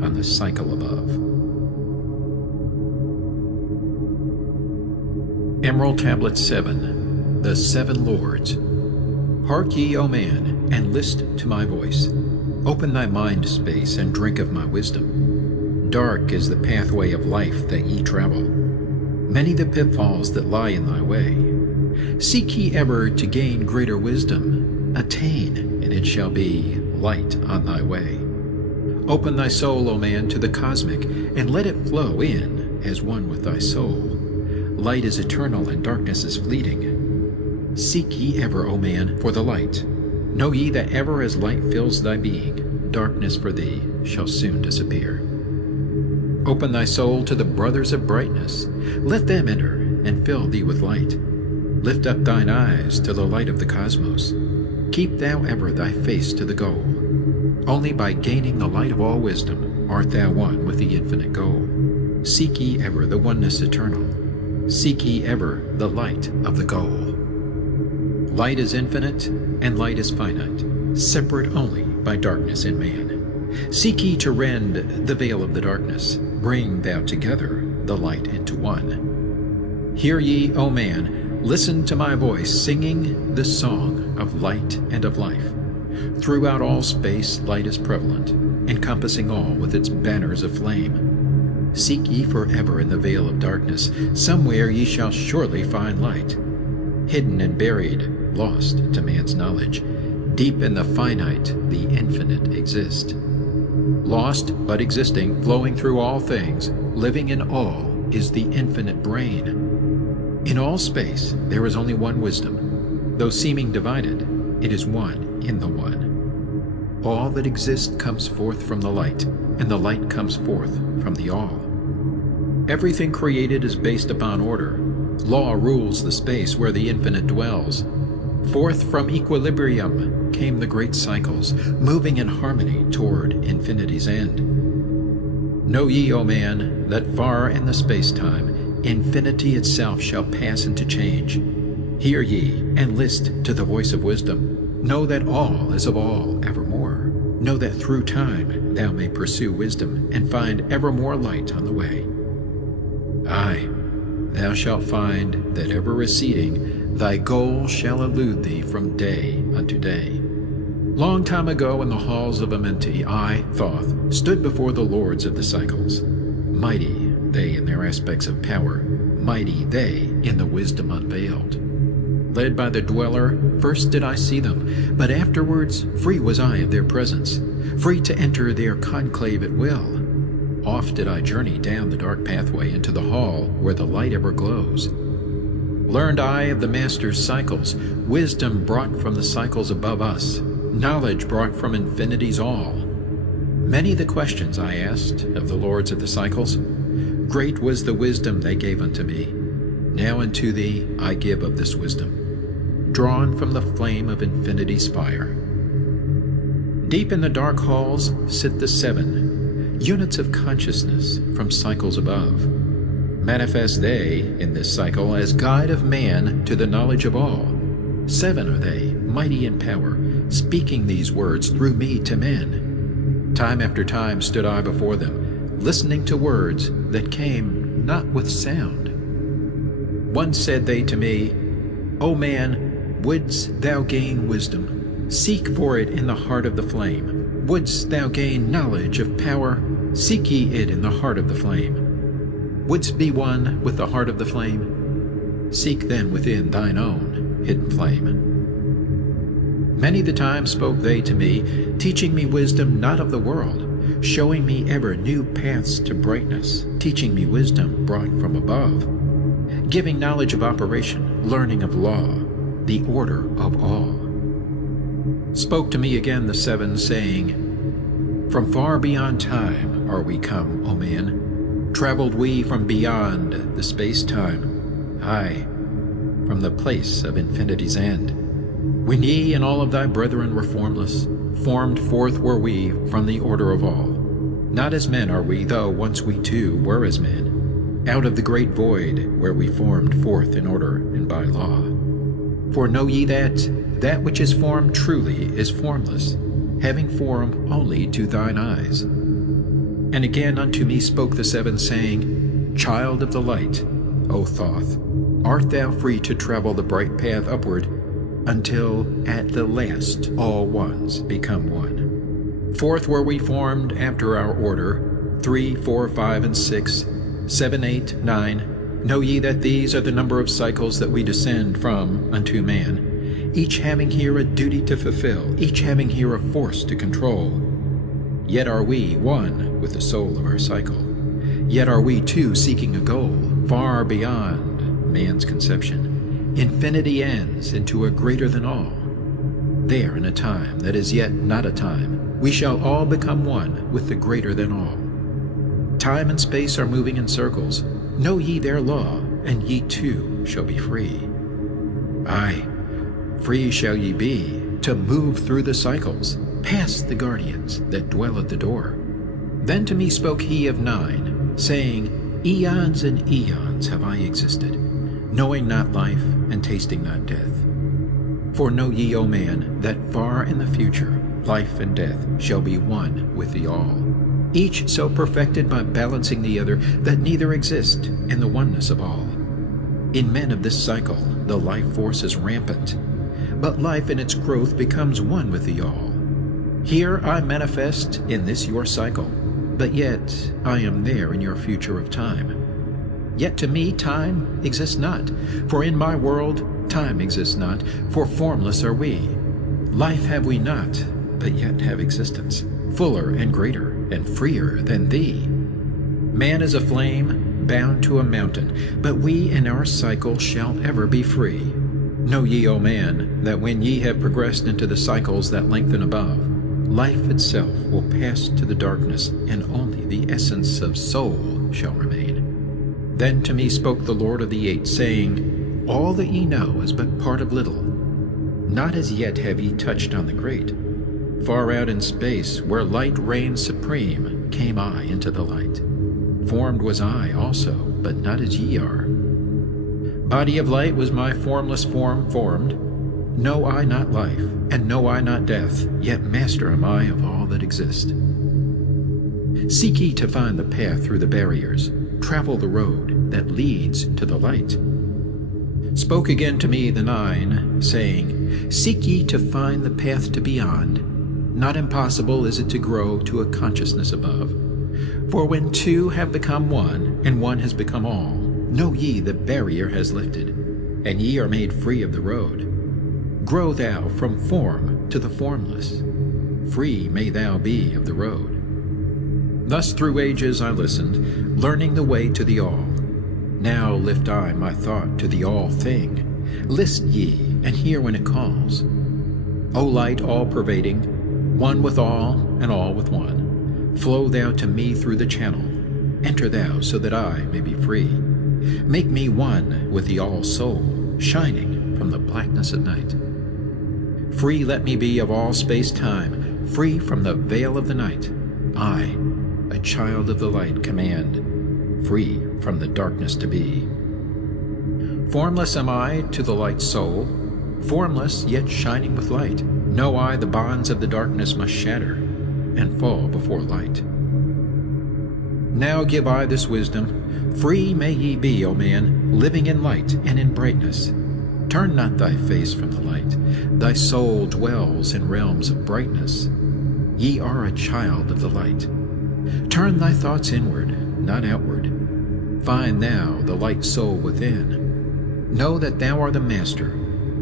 on the cycle above. Emerald Tablet 7. The Seven Lords. Hark ye, O man, and list to my voice. Open thy mind space and drink of my wisdom. Dark is the pathway of life that ye travel. Many the pitfalls that lie in thy way. Seek ye ever to gain greater wisdom. Attain, and it shall be light on thy way. Open thy soul, O man, to the cosmic, and let it flow in as one with thy soul. Light is eternal and darkness is fleeting. Seek ye ever, O man, for the light. Know ye that ever as light fills thy being, darkness for thee shall soon disappear. Open thy soul to the brothers of brightness. Let them enter and fill thee with light. Lift up thine eyes to the light of the cosmos. Keep thou ever thy face to the goal. Only by gaining the light of all wisdom art thou one with the infinite goal. Seek ye ever the oneness eternal. Seek ye ever the light of the goal. Light is infinite, and light is finite, separate only by darkness in man. Seek ye to rend the veil of the darkness. Bring thou together the light into one. Hear ye, O man, listen to my voice, singing the song of light and of life. Throughout all space light is prevalent, encompassing all with its banners of flame. Seek ye forever in the veil of darkness. Somewhere ye shall surely find light. Hidden and buried, lost to man's knowledge, deep in the finite, the infinite exist. Lost but existing, flowing through all things, living in all, is the infinite brain. In all space there is only one wisdom. Though seeming divided, it is one in the one. All that exists comes forth from the light, and the light comes forth from the all. Everything created is based upon order. Law rules the space where the infinite dwells. Forth from equilibrium came the great cycles, moving in harmony toward infinity's end. Know ye, O man, that far in the space-time, infinity itself shall pass into change. Hear ye, and list to the voice of wisdom. Know that all is of all evermore. Know that through time thou may pursue wisdom, and find ever more light on the way. Aye, thou shalt find that ever receding, thy goal shall elude thee from day unto day. Long time ago in the halls of Amenti, I, Thoth, stood before the lords of the cycles. Mighty they in their aspects of power, mighty they in the wisdom unveiled. Led by the dweller, first did I see them, but afterwards free was I of their presence, free to enter their conclave at will. Oft did I journey down the dark pathway into the hall where the light ever glows. Learned I of the master's cycles, wisdom brought from the cycles above us, knowledge brought from infinity's all. Many the questions I asked of the lords of the cycles. Great was the wisdom they gave unto me. Now unto thee I give of this wisdom, drawn from the flame of infinity's fire. Deep in the dark halls sit the seven, units of consciousness from cycles above. Manifest they in this cycle as guide of man to the knowledge of all. Seven are they, mighty in power, speaking these words through me to men. Time after time stood I before them, listening to words that came not with sound. Once said they to me, O man, wouldst thou gain wisdom? Seek for it in the heart of the flame. Wouldst thou gain knowledge of power? Seek ye it in the heart of the flame. Wouldst be one with the heart of the flame? Seek then within thine own hidden flame. Many the time spoke they to me, teaching me wisdom not of the world, showing me ever new paths to brightness, teaching me wisdom brought from above, giving knowledge of operation, learning of law, the order of all. Spoke to me again the seven, saying, From far beyond time are we come, O man, traveled we from beyond the space-time, aye, from the place of infinity's end. When ye and all of thy brethren were formless, formed forth were we from the order of all. Not as men are we, though once we too were as men, out of the great void where we formed forth in order and by law. For know ye that which is formed truly is formless, having form only to thine eyes. And again unto me spoke the seven, saying, Child of the light, O Thoth, art thou free to travel the bright path upward, until at the last all ones become one. Forth were we formed after our order, 3, 4, 5, and 6, 7, 8, 9. Know ye that these are the number of cycles that we descend from unto man, each having here a duty to fulfill, each having here a force to control. Yet are we one with the soul of our cycle. Yet are we two seeking a goal far beyond man's conception. Infinity ends into a greater than all. There in a time that is yet not a time, we shall all become one with the greater than all. Time and space are moving in circles. Know ye their law, and ye too shall be free. Aye, free shall ye be to move through the cycles, past the guardians that dwell at the door. Then to me spoke he of 9, saying, Eons and eons have I existed, knowing not life and tasting not death. For know ye, O man, that far in the future life and death shall be one with the all, each so perfected by balancing the other that neither exist in the oneness of all. In men of this cycle the life force is rampant, but life in its growth becomes one with the all. Here I manifest in this your cycle, but yet I am there in your future of time. Yet to me time exists not, for in my world time exists not, for formless are we. Life have we not, but yet have existence, fuller and greater and freer than thee. Man is a flame bound to a mountain, but we in our cycle shall ever be free. Know ye, O man, that when ye have progressed into the cycles that lengthen above, life itself will pass to the darkness, and only the essence of soul shall remain. Then to me spoke the Lord of the Eight, saying, All that ye know is but part of little. Not as yet have ye touched on the great. Far out in space, where light reigns supreme, came I into the light. Formed was I also, but not as ye are. Body of light was my formless form formed. Know I not life, and know I not death, yet master am I of all that exist. Seek ye to find the path through the barriers, travel the road that leads to the light. Spoke again to me the 9, saying, Seek ye to find the path to beyond. Not impossible is it to grow to a consciousness above. For when two have become one, and one has become all, know ye the barrier has lifted, and ye are made free of the road. Grow thou from form to the formless. Free may thou be of the road. Thus through ages I listened, learning the way to the all. Now lift I my thought to the all thing. List ye, and hear when it calls. O light all-pervading, one with all, and all with one, flow thou to me through the channel. Enter thou, so that I may be free. Make me one with the all-soul, shining from the blackness of night. Free let me be of all space-time, free from the veil of the night. I, a child of the light, command, free from the darkness to be. Formless am I to the light soul, formless yet shining with light. Know I the bonds of the darkness must shatter and fall before light. Now give I this wisdom, free may ye be, O man, living in light and in brightness. Turn not thy face from the light, thy soul dwells in realms of brightness. Ye are a child of the light. Turn thy thoughts inward, not outward. Find thou the light soul within. Know that thou art the master,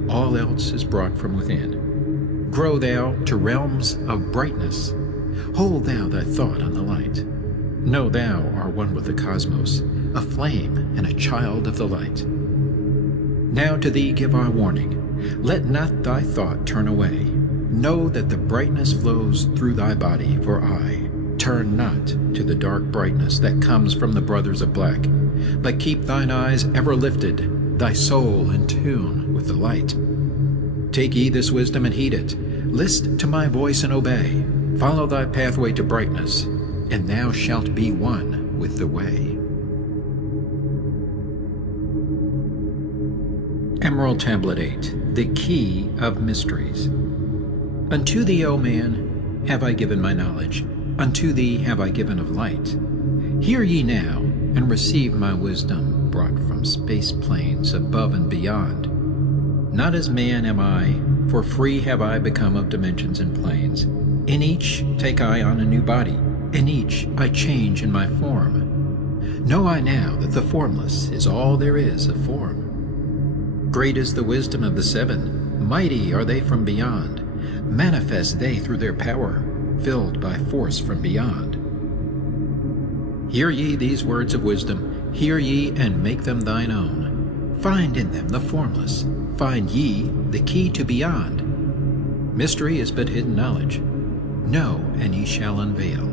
all else is brought from within. Grow thou to realms of brightness. Hold thou thy thought on the light. Know thou art one with the cosmos, a flame and a child of the light. Now to thee give I warning, let not thy thought turn away. Know that the brightness flows through thy body, for I turn not to the dark brightness that comes from the brothers of black, but keep thine eyes ever lifted, thy soul in tune with the light. Take ye this wisdom and heed it. List to my voice and obey. Follow thy pathway to brightness, and thou shalt be one with the way. Emerald Tablet 8, the Key of Mysteries. Unto thee, O man, have I given my knowledge. Unto thee have I given of light. Hear ye now, and receive my wisdom, brought from space planes above and beyond. Not as man am I, for free have I become of dimensions and planes. In each take I on a new body, in each I change in my form. Know I now that the formless is all there is of form. Great is the wisdom of the seven, mighty are they from beyond. Manifest they through their power, filled by force from beyond. Hear ye these words of wisdom, hear ye and make them thine own. Find in them the formless, find ye the key to beyond. Mystery is but hidden knowledge. Know, and ye shall unveil.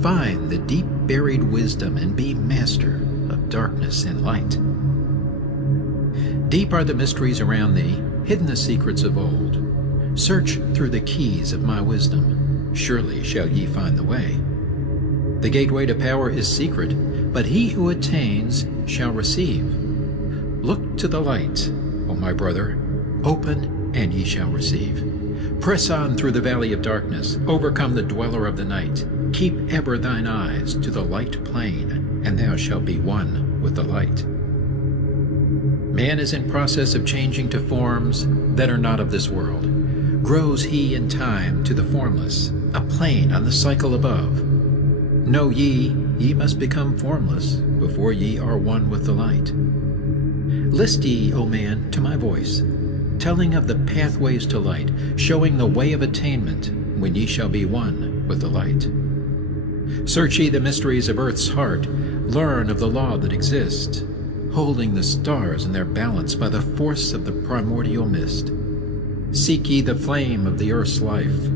Find the deep buried wisdom, and be master of darkness and light. Deep are the mysteries around thee, hidden the secrets of old. Search through the keys of my wisdom, surely shall ye find the way. The gateway to power is secret, but he who attains shall receive. Look to the light, O my brother, open and ye shall receive. Press on through the valley of darkness, overcome the dweller of the night. Keep ever thine eyes to the light plain, and thou shalt be one with the light. Man is in process of changing to forms that are not of this world. Grows he in time to the formless, a plane on the cycle above. Know ye, ye must become formless before ye are one with the light. List ye, O man, to my voice, telling of the pathways to light, showing the way of attainment when ye shall be one with the light. Search ye the mysteries of earth's heart, learn of the law that exists, holding the stars in their balance by the force of the primordial mist. Seek ye the flame of the earth's life.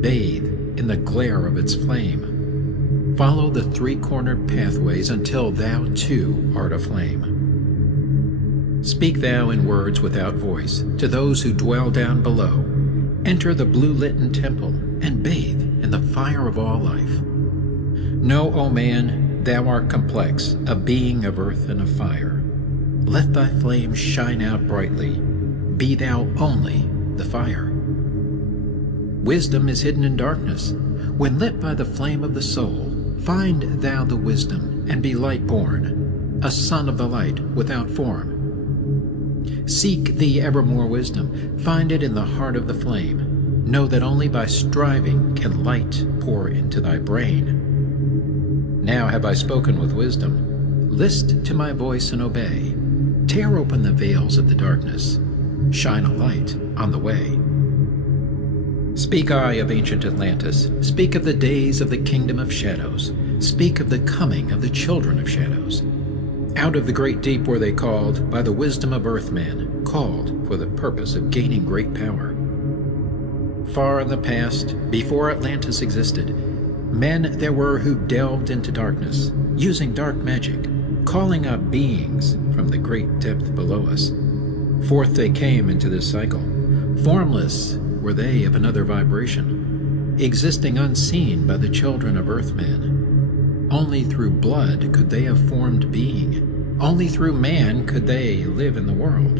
Bathe in the glare of its flame. Follow the three-cornered pathways until thou too art aflame. Speak thou in words without voice to those who dwell down below. Enter the blue-litten temple and bathe in the fire of all life. Know, O man, thou art complex, a being of earth and of fire. Let thy flame shine out brightly. Be thou only the fire. Wisdom is hidden in darkness. When lit by the flame of the soul, find thou the wisdom and be light-born, a son of the light without form. Seek thee evermore wisdom, find it in the heart of the flame. Know that only by striving can light pour into thy brain. Now have I spoken with wisdom. List to my voice and obey. Tear open the veils of the darkness. Shine a light on the way. Speak I of ancient Atlantis. Speak of the days of the kingdom of shadows. Speak of the coming of the children of shadows. Out of the great deep were they called, by the wisdom of earthmen, called for the purpose of gaining great power. Far in the past, before Atlantis existed, men there were who delved into darkness, using dark magic, calling up beings from the great depth below us. Forth they came into this cycle. Formless were they of another vibration, existing unseen by the children of earthmen. Only through blood could they have formed being. Only through man could they live in the world.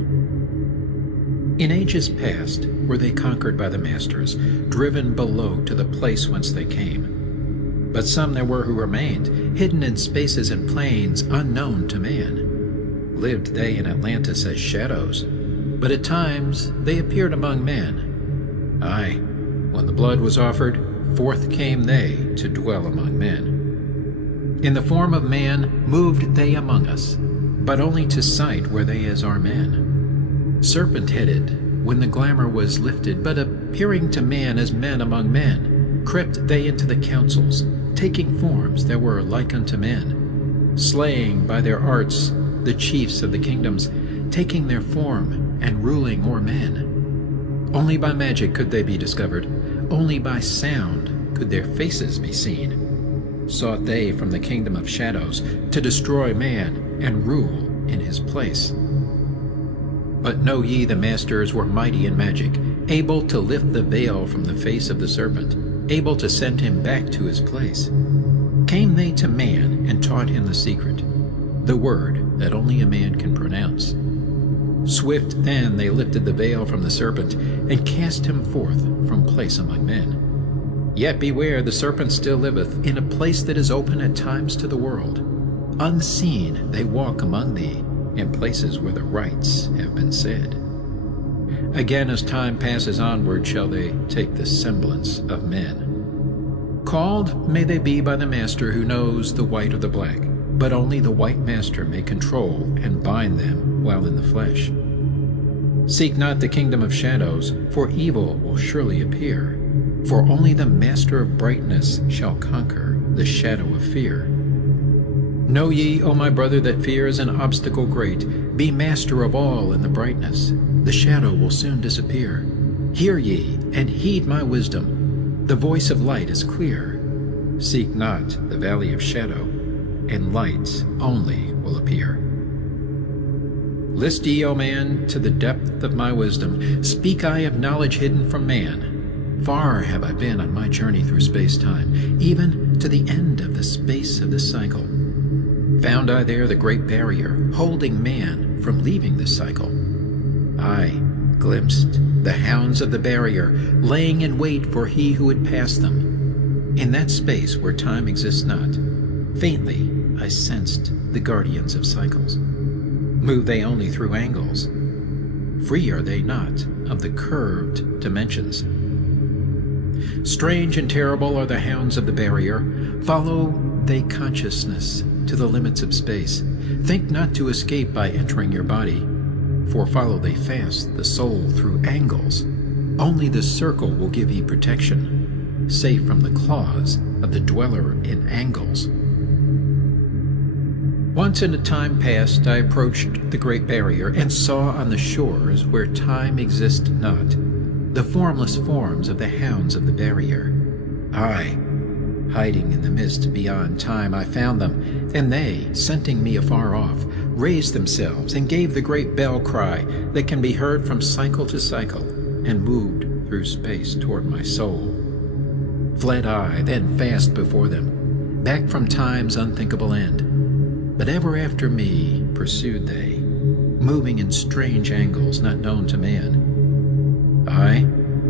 In ages past were they conquered by the masters, driven below to the place whence they came. But some there were who remained, hidden in spaces and planes unknown to man. Lived they in Atlantis as shadows, but at times they appeared among men. Aye, when the blood was offered, forth came they to dwell among men. In the form of man moved they among us, but only to sight were they as our men. Serpent-headed when the glamour was lifted, but appearing to man as men among men, crept they into the councils, taking forms that were like unto men, slaying by their arts the chiefs of the kingdoms, taking their form and ruling o'er men. Only by magic could they be discovered, only by sound could their faces be seen. Sought they from the kingdom of shadows to destroy man and rule in his place. But know ye the masters were mighty in magic, able to lift the veil from the face of the serpent, able to send him back to his place. Came they to man and taught him the secret, the word that only a man can pronounce. Swift then they lifted the veil from the serpent and cast him forth from place among men. Yet beware, the serpent still liveth in a place that is open at times to the world. Unseen they walk among thee, in places where the rites have been said. Again, as time passes onward, shall they take the semblance of men. Called may they be by the master who knows the white or the black, but only the white master may control and bind them while in the flesh. Seek not the kingdom of shadows, for evil will surely appear, for only the master of brightness shall conquer the shadow of fear. Know ye, O my brother, that fear is an obstacle great. Be master of all in the brightness. The shadow will soon disappear. Hear ye, and heed my wisdom. The voice of light is clear. Seek not the valley of shadow, and light only will appear. List ye, O man, to the depth of my wisdom. Speak I of knowledge hidden from man. Far have I been on my journey through space-time, even to the end of the space of the cycle. Found I there the great barrier, holding man from leaving this cycle. I glimpsed the hounds of the barrier, laying in wait for he who would pass them. In that space where time exists not, faintly I sensed the guardians of cycles. Move they only through angles? Free are they not of the curved dimensions. Strange and terrible are the hounds of the barrier. Follow they consciousness to the limits of space. Think not to escape by entering your body, for follow they fast the soul through angles. Only the circle will give ye protection, safe from the claws of the dweller in angles. Once in a time past I approached the great barrier, and saw on the shores where time exists not, the formless forms of the hounds of the barrier. Aye, hiding in the mist beyond time I found them, and they, scenting me afar off, raised themselves and gave the great bell cry that can be heard from cycle to cycle, and moved through space toward my soul. Fled I then fast before them, back from time's unthinkable end, but ever after me pursued they, moving in strange angles not known to man. I,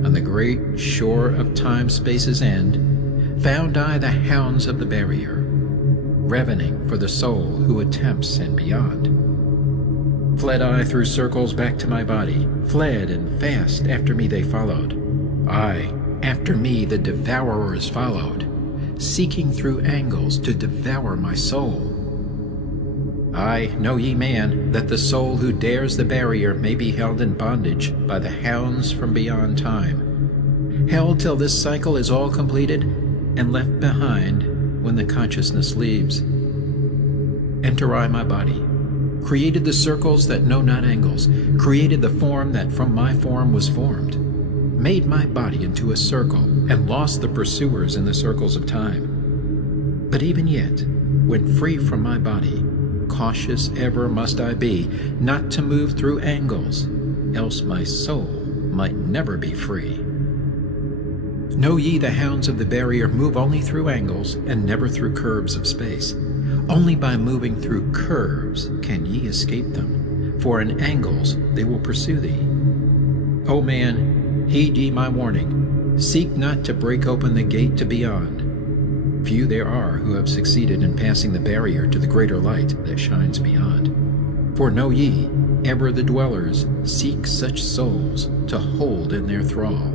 on the great shore of time-space's end, found I the hounds of the barrier, ravening for the soul who attempts and beyond. Fled I through circles back to my body, fled and fast after me they followed. Aye, after me the devourers followed, seeking through angles to devour my soul. Aye, know ye, man, that the soul who dares the barrier may be held in bondage by the hounds from beyond time, held till this cycle is all completed, and left behind when the consciousness leaves. Enter I my body, created the circles that know not angles, created the form that from my form was formed, made my body into a circle, and lost the pursuers in the circles of time. But even yet, when free from my body, cautious ever must I be, not to move through angles, else my soul might never be free. Know ye the hounds of the barrier move only through angles, and never through curves of space. Only by moving through curves can ye escape them, for in angles they will pursue thee. O man, heed ye my warning, seek not to break open the gate to beyond. Few there are who have succeeded in passing the barrier to the greater light that shines beyond. For know ye, ever the dwellers seek such souls to hold in their thrall.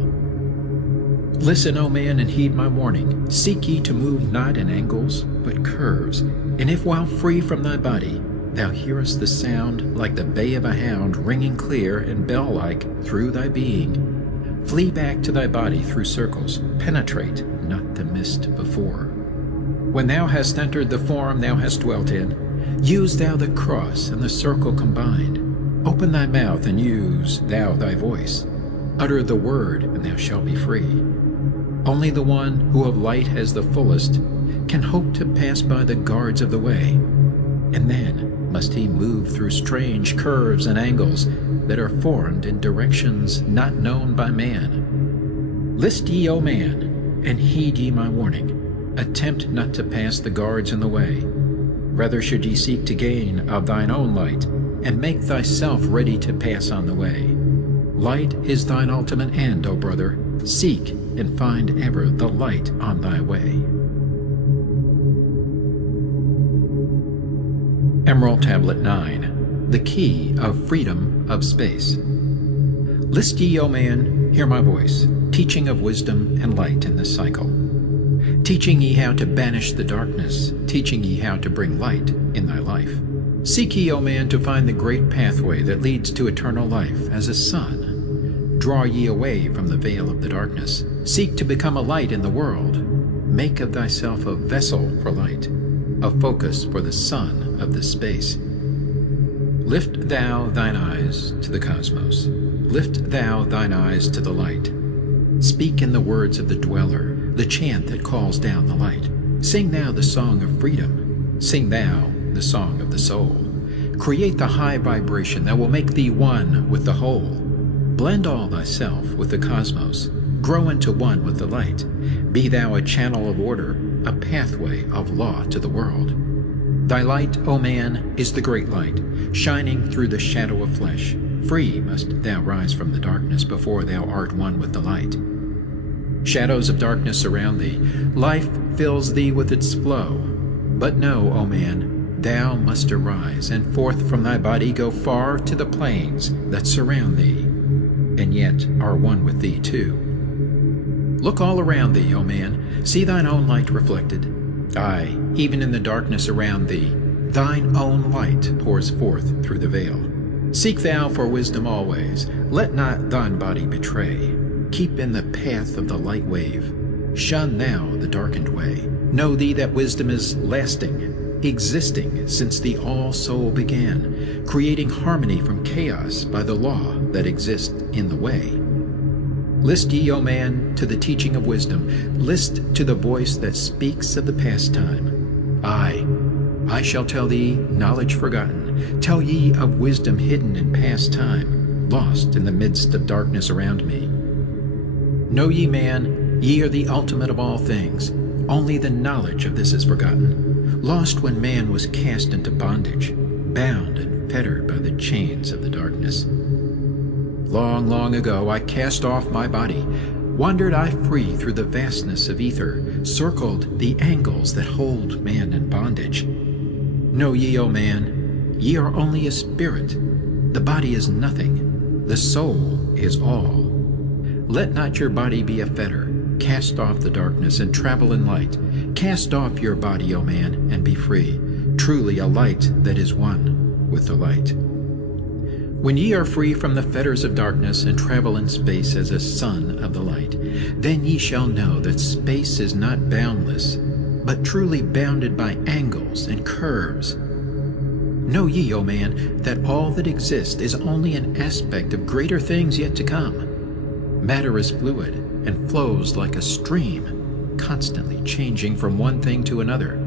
Listen, O man, and heed my warning. Seek ye to move not in angles, but curves. And if while free from thy body, thou hearest the sound like the bay of a hound ringing clear and bell-like through thy being. Flee back to thy body through circles, penetrate not the mist before. When thou hast entered the form thou hast dwelt in, use thou the cross and the circle combined. Open thy mouth and use thou thy voice. Utter the word and thou shalt be free. Only the one who of light has the fullest can hope to pass by the guards of the way, and then must he move through strange curves and angles that are formed in directions not known by man. List ye, O man, and heed ye my warning. Attempt not to pass the guards in the way. Rather should ye seek to gain of thine own light, and make thyself ready to pass on the way. Light is thine ultimate end, O brother. Seek and find ever the light on thy way. Emerald Tablet 9. The Key of Freedom of Space. List ye, O man, hear my voice, teaching of wisdom and light in this cycle. Teaching ye how to banish the darkness, teaching ye how to bring light in thy life. Seek ye, O man, to find the great pathway that leads to eternal life as a sun. Draw ye away from the veil of the darkness. Seek to become a light in the world. Make of thyself a vessel for light, a focus for the sun of this space. Lift thou thine eyes to the cosmos. Lift thou thine eyes to the light. Speak in the words of the dweller, the chant that calls down the light. Sing thou the song of freedom. Sing thou the song of the soul. Create the high vibration that will make thee one with the whole. Blend all thyself with the cosmos. Grow into one with the light. Be thou a channel of order, a pathway of law to the world. Thy light, O man, is the great light, shining through the shadow of flesh. Free must thou rise from the darkness before thou art one with the light. Shadows of darkness surround thee. Life fills thee with its flow. But know, O man, thou must arise, and forth from thy body go far to the plains that surround thee, and yet are one with thee too. Look all around thee, O man, see thine own light reflected. Aye, even in the darkness around thee, thine own light pours forth through the veil. Seek thou for wisdom always, let not thine body betray. Keep in the path of the light wave. Shun thou the darkened way. Know thee that wisdom is lasting, existing since the all-soul began, creating harmony from chaos by the law that exists in the way. List ye, O man, to the teaching of wisdom. List to the voice that speaks of the past time. I shall tell thee knowledge forgotten, tell ye of wisdom hidden in past time, lost in the midst of darkness around me. Know ye, man, ye are the ultimate of all things. Only the knowledge of this is forgotten, lost when man was cast into bondage, bound and fettered by the chains of the darkness. Long, long ago I cast off my body, wandered I free through the vastness of ether, circled the angles that hold man in bondage. Know ye, O man, ye are only a spirit. The body is nothing, the soul is all. Let not your body be a fetter. Cast off the darkness and travel in light. Cast off your body, O man, and be free, truly a light that is one with the light. When ye are free from the fetters of darkness and travel in space as a son of the light, then ye shall know that space is not boundless, but truly bounded by angles and curves. Know ye, O man, that all that exists is only an aspect of greater things yet to come. Matter is fluid and flows like a stream, constantly changing from one thing to another.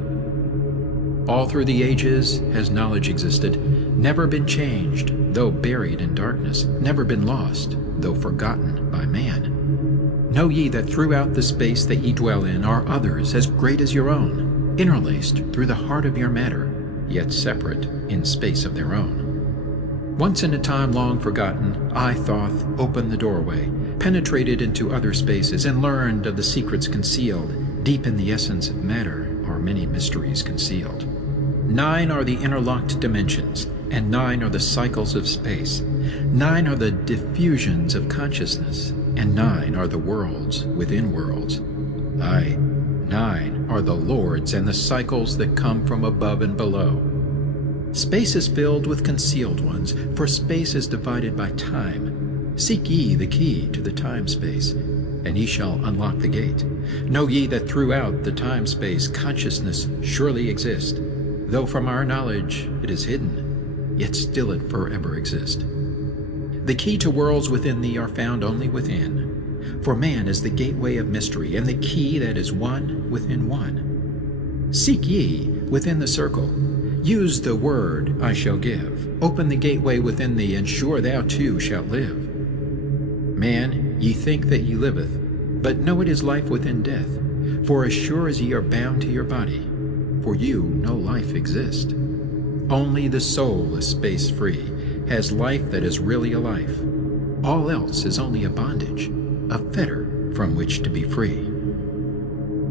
All through the ages has knowledge existed, never been changed, though buried in darkness, never been lost, though forgotten by man. Know ye that throughout the space that ye dwell in are others as great as your own, interlaced through the heart of your matter, yet separate in space of their own. Once in a time long forgotten, I, Thoth, opened the doorway, penetrated into other spaces, and learned of the secrets concealed. Deep in the essence of matter are many mysteries concealed. 9 are the interlocked dimensions, and 9 are the cycles of space. 9 are the diffusions of consciousness, and 9 are the worlds within worlds. Aye, 9 are the lords and the cycles that come from above and below. Space is filled with concealed ones, for space is divided by time. Seek ye the key to the time-space, and ye shall unlock the gate. Know ye that throughout the time-space consciousness surely exists, though from our knowledge it is hidden, yet still it forever exists. The key to worlds within thee are found only within, for man is the gateway of mystery, and the key that is one within one. Seek ye within the circle. Use the word I shall give. Open the gateway within thee, and sure thou too shalt live. Man, ye think that ye liveth, but know it is life within death. For as sure as ye are bound to your body, for you no life exists. Only the soul is space-free, has life that is really a life. All else is only a bondage, a fetter from which to be free.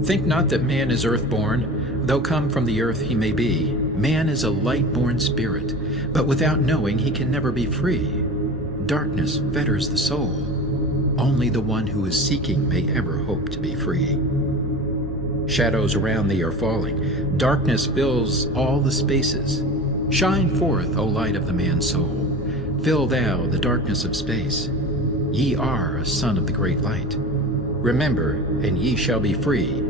Think not that man is earth-born, though come from the earth he may be. Man is a light-born spirit, but without knowing he can never be free. Darkness fetters the soul. Only the one who is seeking may ever hope to be free. Shadows around thee are falling. Darkness fills all the spaces. Shine forth, O light of the man's soul. Fill thou the darkness of space. Ye are a son of the great light. Remember, and ye shall be free.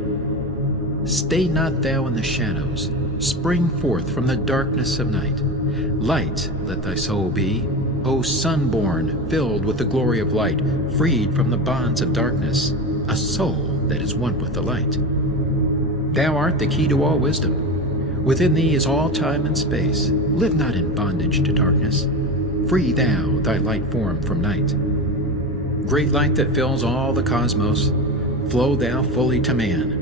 Stay not thou in the shadows. Spring forth from the darkness of night. Light let thy soul be, O sun-born, filled with the glory of light, freed from the bonds of darkness, a soul that is one with the light. Thou art the key to all wisdom. Within thee is all time and space. Live not in bondage to darkness. Free thou thy light form from night. Great light that fills all the cosmos, flow thou fully to man.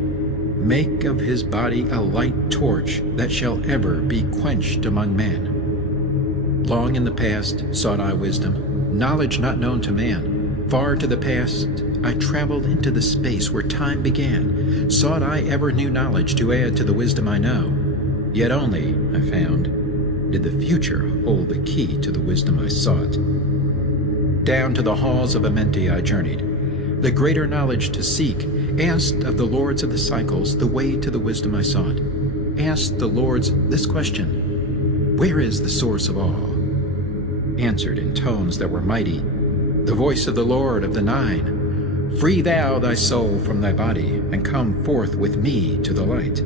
Make of his body a light torch that shall ever be quenched among men. Long in the past sought I wisdom, knowledge not known to man. Far to the past I traveled into the space where time began. Sought I ever new knowledge to add to the wisdom I know. Yet only, I found, did the future hold the key to the wisdom I sought. Down to the halls of Amenti I journeyed, the greater knowledge to seek. Asked of the lords of the cycles the way to the wisdom I sought. Asked the lords this question: where is the source of all? Answered in tones that were mighty, the voice of the Lord of the Nine: free thou thy soul from thy body, and come forth with me to the light.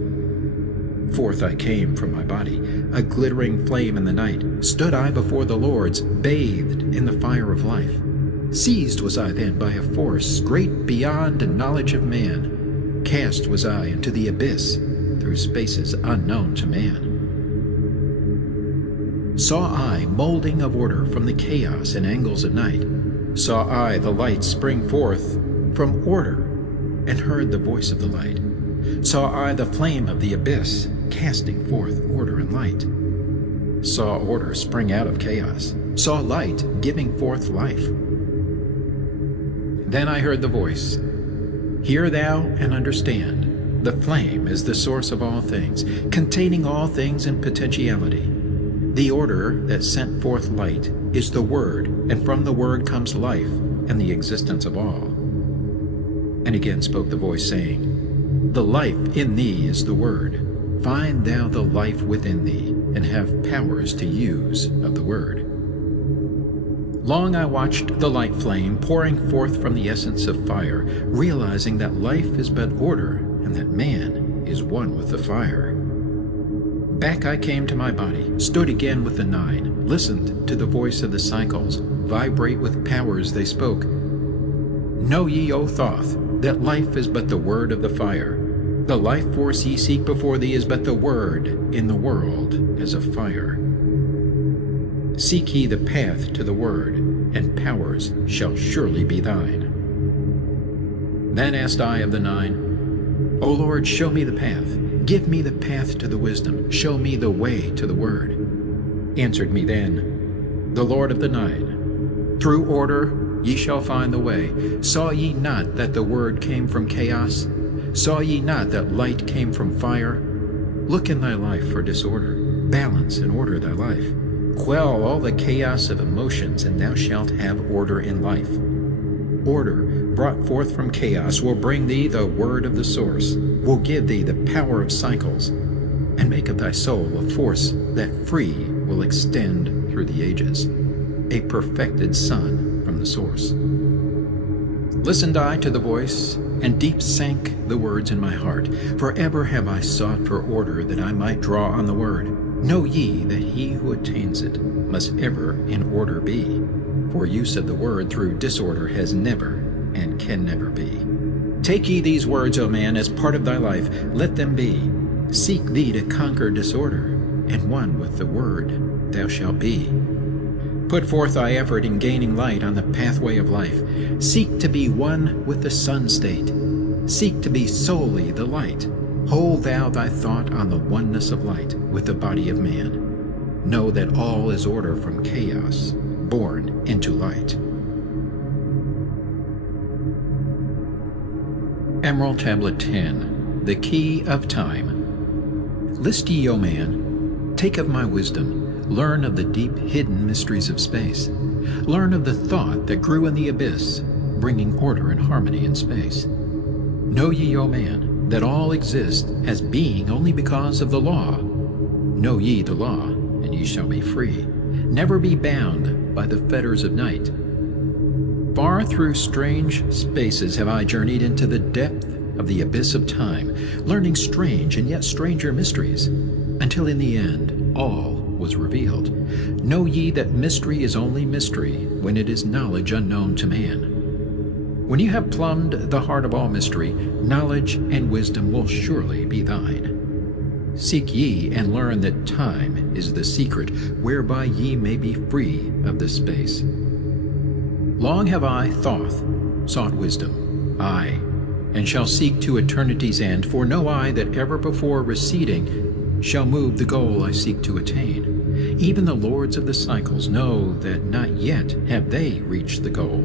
Forth I came from my body, a glittering flame in the night. Stood I before the lords, bathed in the fire of life. Seized was I then by a force great beyond the knowledge of man. Cast was I into the abyss, through spaces unknown to man. Saw I molding of order from the chaos and angles of night. Saw I the light spring forth from order, and heard the voice of the light. Saw I the flame of the abyss, casting forth order and light. Saw order spring out of chaos. Saw light giving forth life. Then I heard the voice: hear thou and understand. The flame is the source of all things, containing all things in potentiality. The order that sent forth light is the Word, and from the Word comes life and the existence of all. And again spoke the voice, saying, the life in thee is the Word. Find thou the life within thee, and have powers to use of the Word. Long I watched the light flame pouring forth from the essence of fire, realizing that life is but order, and that man is one with the fire. Back I came to my body, stood again with the Nine, listened to the voice of the cycles, vibrate with powers they spoke. Know ye, O Thoth, that life is but the word of the fire. The life force ye seek before thee is but the word in the world as a fire. Seek ye the path to the word, and powers shall surely be thine. Then asked I of the Nine, O Lord, show me the path. Give me the path to the wisdom. Show me the way to the word. Answered me then the Lord of the Nine, through order ye shall find the way. Saw ye not that the word came from chaos? Saw ye not that light came from fire? Look in thy life for disorder. Balance and order thy life. Quell all the chaos of emotions, and thou shalt have order in life. Order, brought forth from chaos, will bring thee the word of the source, will give thee the power of cycles, and make of thy soul a force that free will extend through the ages, a perfected sun from the source. Listened I to the voice, and deep sank the words in my heart. Forever have I sought for order, that I might draw on the word. Know ye that he who attains it must ever in order be, for use of the word through disorder has never and can never be. Take ye these words, O man, as part of thy life, let them be. Seek thee to conquer disorder, and one with the word thou shalt be. Put forth thy effort in gaining light on the pathway of life. Seek to be one with the sun state. Seek to be solely the light. Hold thou thy thought on the oneness of light with the body of man. Know that all is order from chaos, born into light. Emerald Tablet 10, The Key of Time. List ye, O man, take of my wisdom. Learn of the deep hidden mysteries of space. Learn of the thought that grew in the abyss, bringing order and harmony in space. Know ye, O man, that all exist as being only because of the law. Know ye the law, and ye shall be free. Never be bound by the fetters of night. Far through strange spaces have I journeyed into the depth of the abyss of time, learning strange and yet stranger mysteries, until in the end all was revealed. Know ye that mystery is only mystery when it is knowledge unknown to man. When you have plumbed the heart of all mystery, knowledge and wisdom will surely be thine. Seek ye and learn that time is the secret whereby ye may be free of this space. Long have I, Thoth, sought wisdom, aye, and shall seek to eternity's end, for no eye that ever before receding shall move the goal I seek to attain. Even the lords of the cycles know that not yet have they reached the goal,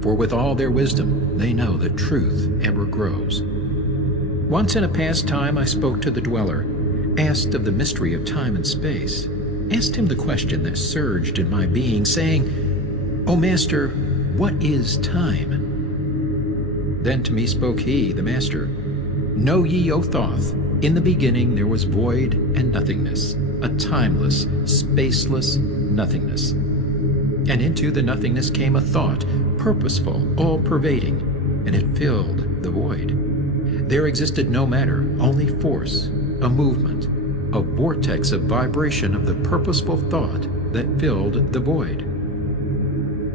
for with all their wisdom they know that truth ever grows. Once in a past time I spoke to the dweller, asked of the mystery of time and space, asked him the question that surged in my being, saying, O Master, what is time? Then to me spoke he, the Master, Know ye, O Thoth, in the beginning there was void and nothingness, a timeless, spaceless nothingness. And into the nothingness came a thought, purposeful, all-pervading, and it filled the void. There existed no matter, only force, a movement, a vortex of vibration of the purposeful thought that filled the void.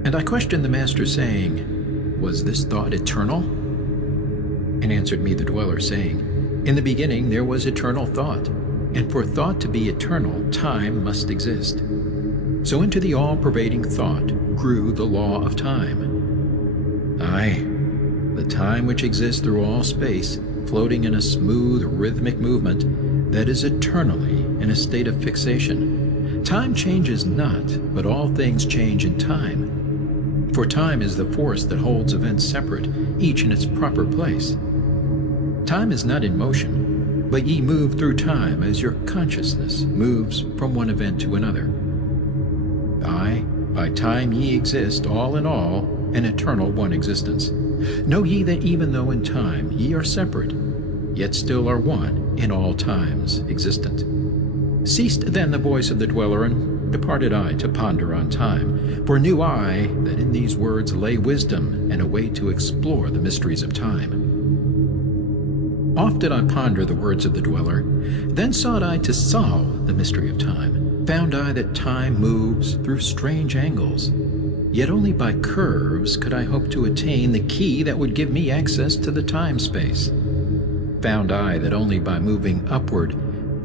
And I questioned the Master, saying, Was this thought eternal? And answered me the dweller, saying, In the beginning there was eternal thought, and for thought to be eternal, time must exist. So into the all-pervading thought grew the law of time. Aye, the time which exists through all space, floating in a smooth, rhythmic movement that is eternally in a state of fixation. Time changes not, but all things change in time. For time is the force that holds events separate, each in its proper place. Time is not in motion, but ye move through time as your consciousness moves from one event to another. Aye, by time ye exist, all in all, an eternal one existence. Know ye that even though in time ye are separate, yet still are one in all times existent. Ceased then the voice of the dweller, and departed I to ponder on time, for knew I that in these words lay wisdom and a way to explore the mysteries of time. Oft did I ponder the words of the dweller, then sought I to solve the mystery of time. Found I that time moves through strange angles, yet only by curves could I hope to attain the key that would give me access to the time-space. Found I that only by moving upward,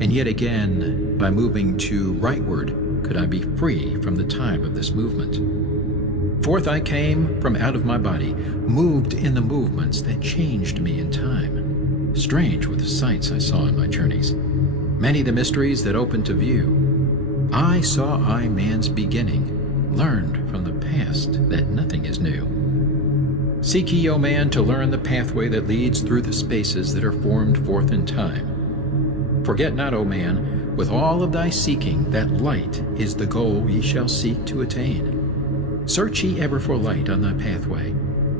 and yet again by moving to rightward, could I be free from the time of this movement. Forth I came from out of my body, moved in the movements that changed me in time. Strange were the sights I saw in my journeys, many the mysteries that opened to view. I saw man's beginning, learned from the past that nothing is new. Seek ye, O man, to learn the pathway that leads through the spaces that are formed forth in time. Forget not, O man, with all of thy seeking, that light is the goal ye shall seek to attain. Search ye ever for light on thy pathway,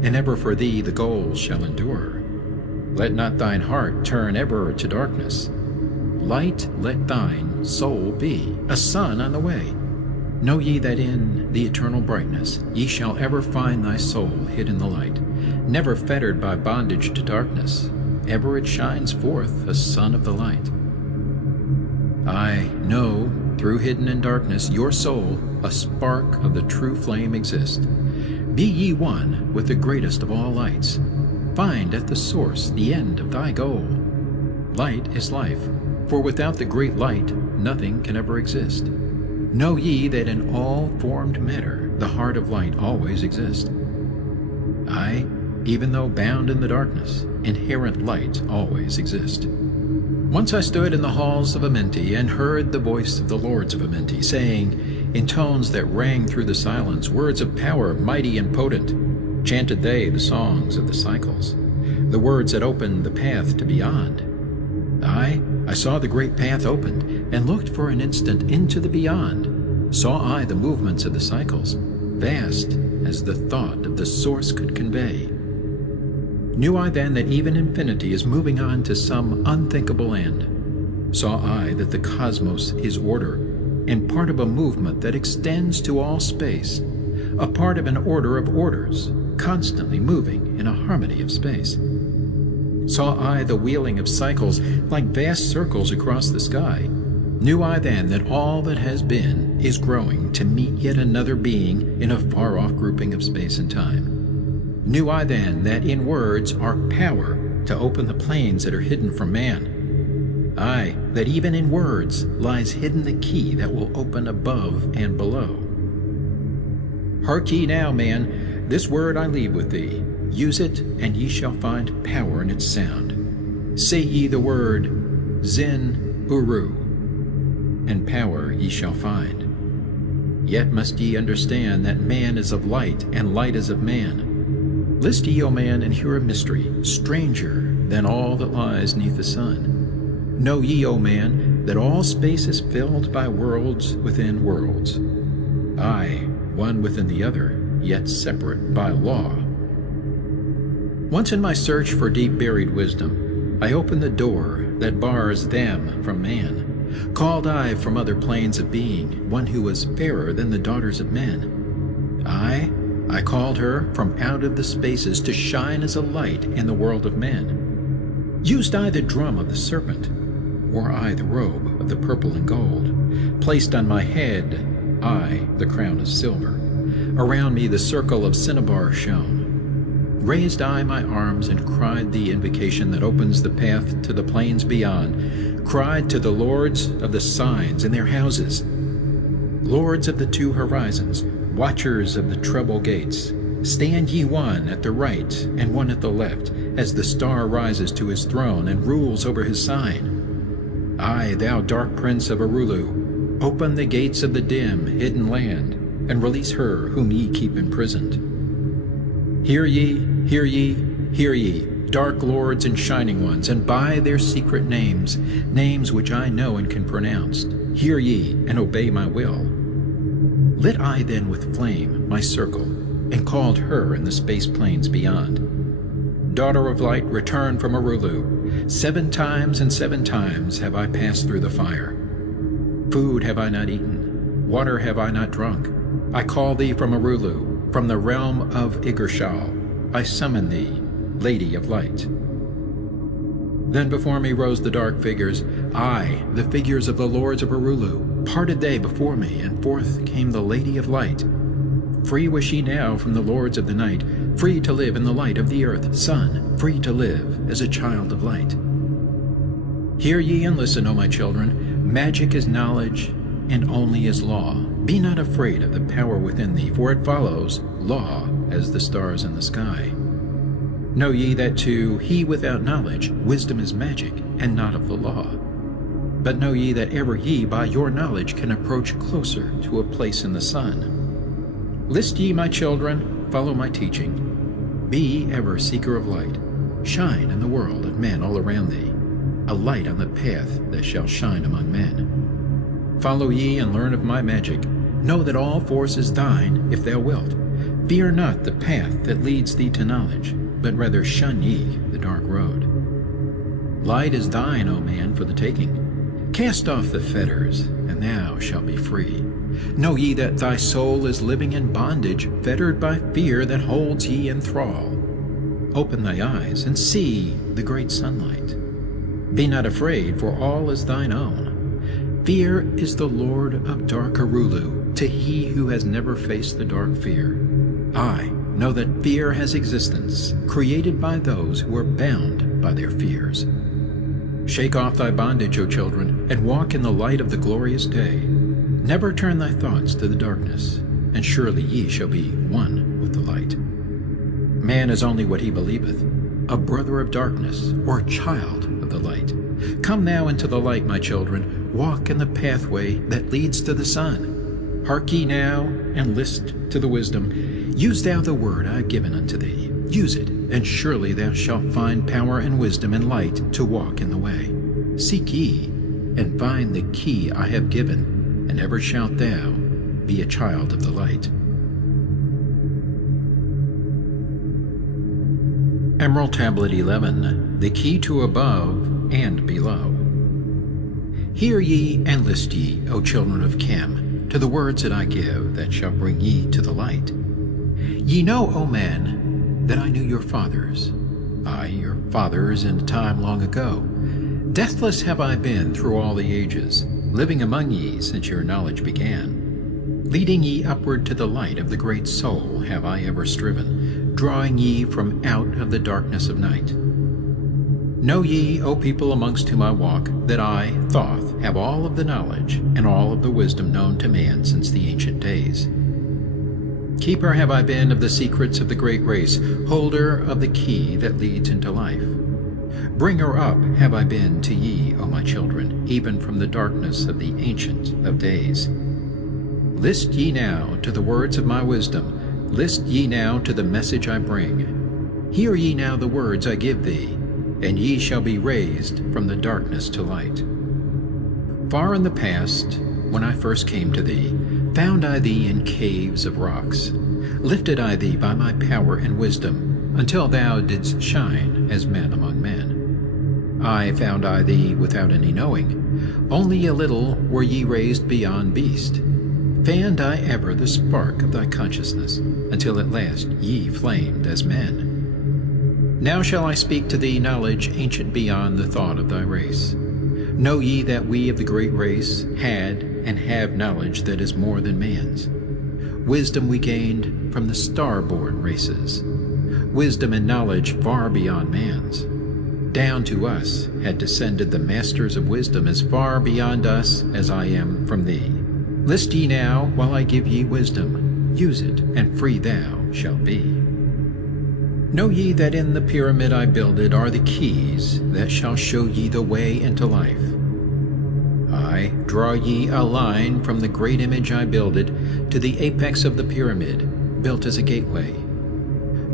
and ever for thee the goal shall endure. Let not thine heart turn ever to darkness. light let thine soul be, a sun on the way. Know ye that in the eternal brightness ye shall ever find thy soul hid in the light, never fettered by bondage to darkness, ever it shines forth a sun of the light. I know, through hidden in darkness, your soul, a spark of the true flame exists. Be ye one with the greatest of all lights. Find at the source the end of thy goal. Light is life, for without the great light nothing can ever exist. Know ye that in all formed matter the heart of light always exists. Aye, even though bound in the darkness, inherent light always exists. Once I stood in the halls of Amenti and heard the voice of the lords of Amenti, saying, in tones that rang through the silence, words of power mighty and potent, chanted they the songs of the cycles, the words that opened the path to beyond. Aye, I saw the great path opened, and looked for an instant into the beyond. Saw I the movements of the cycles, vast as the thought of the source could convey. Knew I then that even infinity is moving on to some unthinkable end. Saw I that the cosmos is order, and part of a movement that extends to all space, a part of an order of orders, constantly moving in a harmony of space. Saw I the wheeling of cycles like vast circles across the sky. Knew I then that all that has been is growing to meet yet another being in a far-off grouping of space and time. Knew I then that in words are power to open the planes that are hidden from man. Aye, that even in words lies hidden the key that will open above and below. Hark ye now, man, this word I leave with thee. Use it, and ye shall find power in its sound. Say ye the word Zin Uru, and power ye shall find. Yet must ye understand that man is of light, and light is of man. List ye, O man, and hear a mystery, stranger than all that lies neath the sun. Know ye, O man, that all space is filled by worlds within worlds. Aye, one within the other, yet separate by law. Once in my search for deep-buried wisdom, I opened the door that bars them from man. Called I from other planes of being one who was fairer than the daughters of men. Aye, I called her from out of the spaces to shine as a light in the world of men. Used I the drum of the serpent? Wore I the robe of the purple and gold? Placed on my head, I the crown of silver. Around me the circle of cinnabar shone. Raised I my arms and cried the invocation that opens the path to the plains beyond, cried to the lords of the signs in their houses, lords of the two horizons, watchers of the treble gates, stand ye one at the right and one at the left, as the star rises to his throne and rules over his sign. Aye, thou dark prince of Arulu, open the gates of the dim, hidden land, and release her whom ye keep imprisoned. Hear ye, hear ye, hear ye, dark lords and shining ones, and by their secret names, names which I know and can pronounce, hear ye and obey my will. Lit I then with flame my circle, and called her in the space plains beyond. Daughter of light, return from Arulu. 7 times and 7 times have I passed through the fire. Food have I not eaten, water have I not drunk. I call thee from Arulu, from the realm of Igershal. I summon thee, Lady of Light. Then before me rose the dark figures, aye, the figures of the lords of Arulu. Parted they before me, and forth came the Lady of Light. Free was she now from the lords of the night, free to live in the light of the earth, sun, free to live as a child of light. Hear ye and listen, O my children, magic is knowledge, and only is law. Be not afraid of the power within thee, for it follows, law, as the stars in the sky. Know ye that to he without knowledge, wisdom is magic, and not of the law. But know ye that ever ye by your knowledge can approach closer to a place in the sun. List ye, my children, follow my teaching. Be ever seeker of light. Shine in the world of men all around thee, a light on the path that shall shine among men. Follow ye and learn of my magic. Know that all force is thine, if thou wilt. Fear not the path that leads thee to knowledge, but rather shun ye the dark road. Light is thine, O man, for the taking. Cast off the fetters, and thou shalt be free. Know ye that thy soul is living in bondage, fettered by fear that holds ye in thrall. Open thy eyes, and see the great sunlight. Be not afraid, for all is thine own. Fear is the lord of dark Arulu, to he who has never faced the dark fear. I know that fear has existence, created by those who are bound by their fears. Shake off thy bondage, O children, and walk in the light of the glorious day. Never turn thy thoughts to the darkness, and surely ye shall be one with the light. Man is only what he believeth, a brother of darkness, or a child of the light. Come now into the light, my children, walk in the pathway that leads to the sun. Hark ye now, and list to the wisdom. Use thou the word I have given unto thee. Use it, and surely thou shalt find power and wisdom and light to walk in the way. Seek ye, and find the key I have given, and ever shalt thou be a child of the light. Emerald Tablet 11, the key to above and below. Hear ye and list ye, O children of Chem, to the words that I give, that shall bring ye to the light. Ye know, O men, that I knew your fathers, I your fathers in a time long ago. Deathless have I been through all the ages, living among ye since your knowledge began. Leading ye upward to the light of the great soul have I ever striven, drawing ye from out of the darkness of night. Know ye, O people amongst whom I walk, that I, Thoth, have all of the knowledge and all of the wisdom known to man since the ancient days. Keeper have I been of the secrets of the great race, holder of the key that leads into life. Bringer up have I been to ye, O my children, even from the darkness of the Ancient of Days. List ye now to the words of my wisdom, list ye now to the message I bring. Hear ye now the words I give thee, and ye shall be raised from the darkness to light. Far in the past, when I first came to thee, found I thee in caves of rocks. Lifted I thee by my power and wisdom, until thou didst shine as men among men. I found I thee without any knowing, only a little were ye raised beyond beast. Fanned I ever the spark of thy consciousness, until at last ye flamed as men. Now shall I speak to thee knowledge ancient beyond the thought of thy race. Know ye that we of the great race had and have knowledge that is more than man's. Wisdom we gained from the star-born races, wisdom and knowledge far beyond man's. Down to us had descended the masters of wisdom as far beyond us as I am from thee. List ye now while I give ye wisdom, use it, and free thou shalt be. Know ye that in the pyramid I builded are the keys that shall show ye the way into life. I draw ye a line from the great image I builded to the apex of the pyramid, built as a gateway.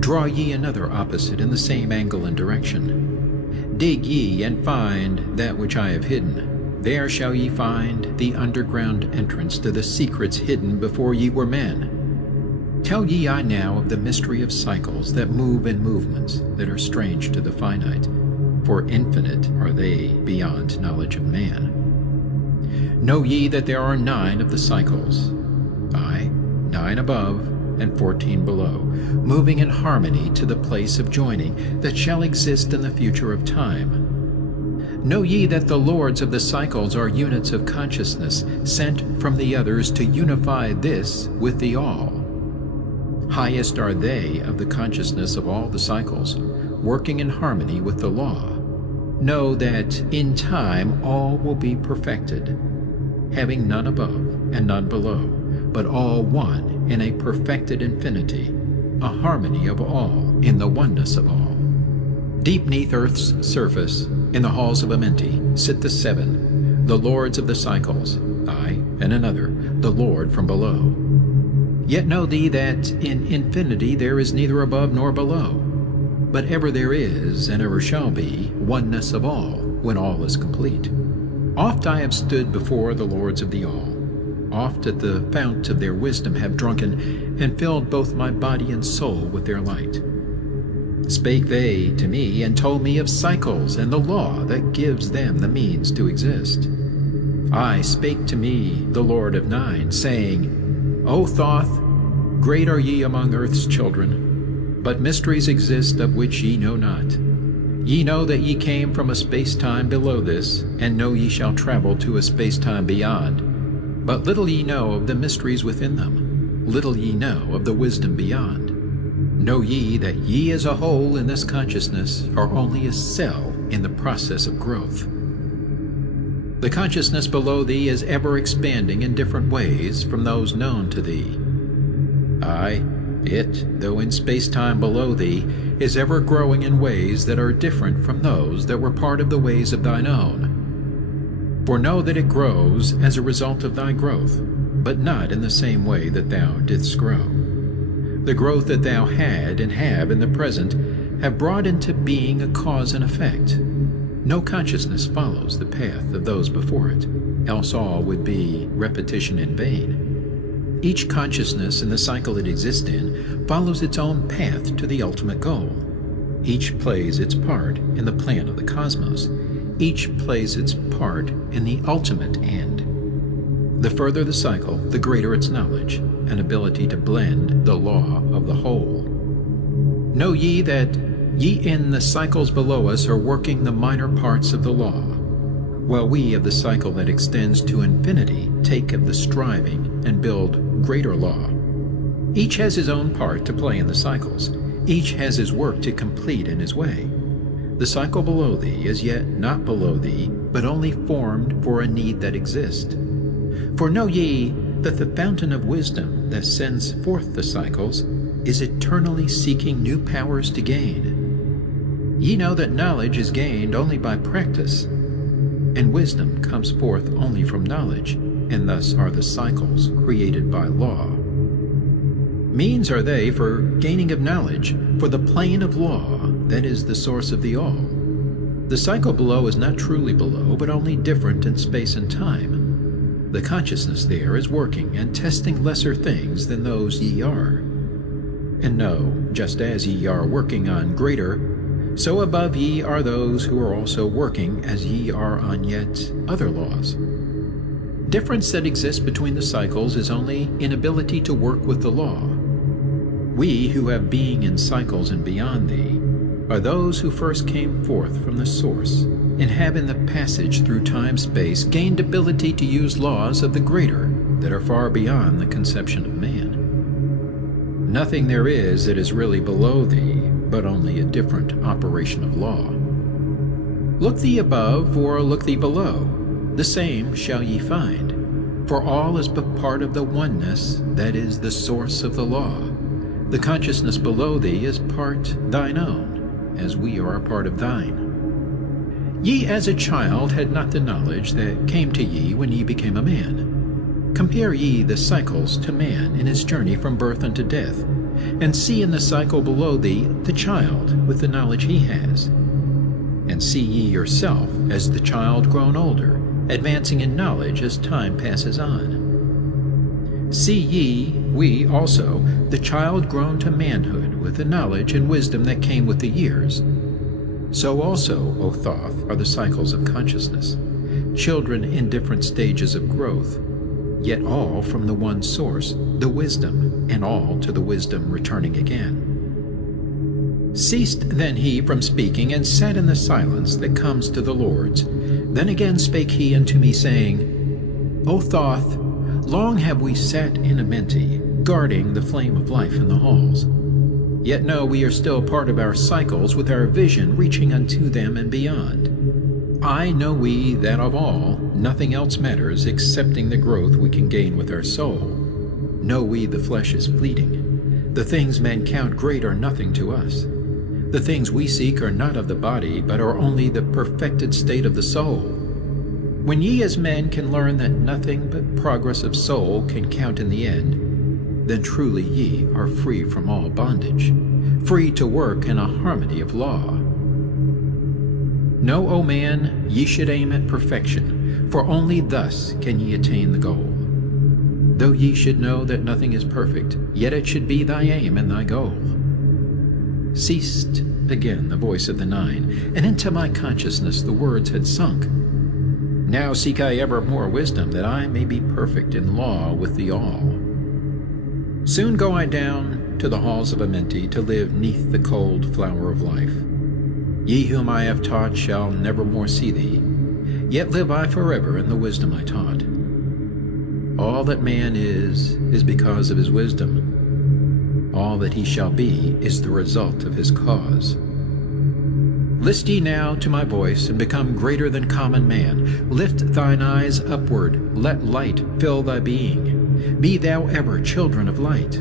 Draw ye another opposite in the same angle and direction. Dig ye and find that which I have hidden. There shall ye find the underground entrance to the secrets hidden before ye were men. Tell ye I now of the mystery of cycles that move in movements that are strange to the finite, for infinite are they beyond knowledge of man. Know ye that there are 9 of the cycles, aye, 9 above and 14 below, moving in harmony to the place of joining that shall exist in the future of time. Know ye that the lords of the cycles are units of consciousness sent from the others to unify this with the all. Highest are they of the consciousness of all the cycles, working in harmony with the law. Know that in time all will be perfected, having none above and none below, but all one in a perfected infinity, a harmony of all in the oneness of all. Deep neath earth's surface, in the halls of Amenti, sit the 7, the lords of the cycles, I, and another, the Lord from below. Yet know thee that in infinity there is neither above nor below, but ever there is, and ever shall be, oneness of all, when all is complete. Oft I have stood before the lords of the all, oft at the fount of their wisdom have drunken, and filled both my body and soul with their light. Spake they to me, and told me of cycles and the law that gives them the means to exist. I spake to me, the Lord of Nine, saying, O Thoth, great are ye among earth's children, but mysteries exist of which ye know not. Ye know that ye came from a space-time below this, and know ye shall travel to a space-time beyond. But little ye know of the mysteries within them, little ye know of the wisdom beyond. Know ye that ye as a whole in this consciousness are only a cell in the process of growth. The consciousness below thee is ever expanding in different ways from those known to thee. Aye, it, though in space-time below thee, is ever growing in ways that are different from those that were part of the ways of thine own. For know that it grows as a result of thy growth, but not in the same way that thou didst grow. The growth that thou had and have in the present have brought into being a cause and effect. No consciousness follows the path of those before it, else all would be repetition in vain. Each consciousness in the cycle it exists in follows its own path to the ultimate goal. Each plays its part in the plan of the cosmos. Each plays its part in the ultimate end. The further the cycle, the greater its knowledge and ability to blend the law of the whole. Know ye that ye in the cycles below us are working the minor parts of the law, while we of the cycle that extends to infinity take of the striving and build greater law. Each has his own part to play in the cycles. Each has his work to complete in his way. The cycle below thee is yet not below thee, but only formed for a need that exists. For know ye that the fountain of wisdom that sends forth the cycles is eternally seeking new powers to gain. Ye know that knowledge is gained only by practice, and wisdom comes forth only from knowledge, and thus are the cycles created by law. Means are they for gaining of knowledge, for the plane of law that is the source of the all. The cycle below is not truly below, but only different in space and time. The consciousness there is working and testing lesser things than those ye are. And know, just as ye are working on greater, so above ye are those who are also working as ye are on yet other laws. Difference that exists between the cycles is only inability to work with the law. We who have being in cycles and beyond thee are those who first came forth from the source, and have in the passage through time-space gained ability to use laws of the greater that are far beyond the conception of man. Nothing there is that is really below thee, but only a different operation of law. Look thee above, or look thee below, the same shall ye find, for all is but part of the oneness that is the source of the law. The consciousness below thee is part thine own, as we are a part of thine. Ye as a child had not the knowledge that came to ye when ye became a man. Compare ye the cycles to man in his journey from birth unto death, and see in the cycle below thee the child with the knowledge he has. And see ye yourself as the child grown older, advancing in knowledge as time passes on. See ye, we also, the child grown to manhood with the knowledge and wisdom that came with the years. So also, O Thoth, are the cycles of consciousness, children in different stages of growth, yet all from the one source, the wisdom, and all to the wisdom returning again. Ceased then he from speaking, and sat in the silence that comes to the Lord's. Then again spake he unto me, saying, O Thoth, long have we sat in Amenti, guarding the flame of life in the halls. Yet know we are still part of our cycles, with our vision reaching unto them and beyond. I know we that of all, nothing else matters excepting the growth we can gain with our soul. Know we the flesh is fleeting. The things men count great are nothing to us. The things we seek are not of the body, but are only the perfected state of the soul. When ye as men can learn that nothing but progress of soul can count in the end, then truly ye are free from all bondage, free to work in a harmony of law. Know, O man, ye should aim at perfection, for only thus can ye attain the goal. Though ye should know that nothing is perfect, yet it should be thy aim and thy goal. Ceased again the voice of the nine, and into my consciousness the words had sunk. Now seek I ever more wisdom, that I may be perfect in law with the all. Soon go I down to the halls of Amenti, to live neath the cold flower of life. Ye whom I have taught shall never more see thee, yet live I forever in the wisdom I taught. All that man is because of his wisdom. All that he shall be is the result of his cause. List ye now to my voice, and become greater than common man. Lift thine eyes upward, let light fill thy being. Be thou ever children of light.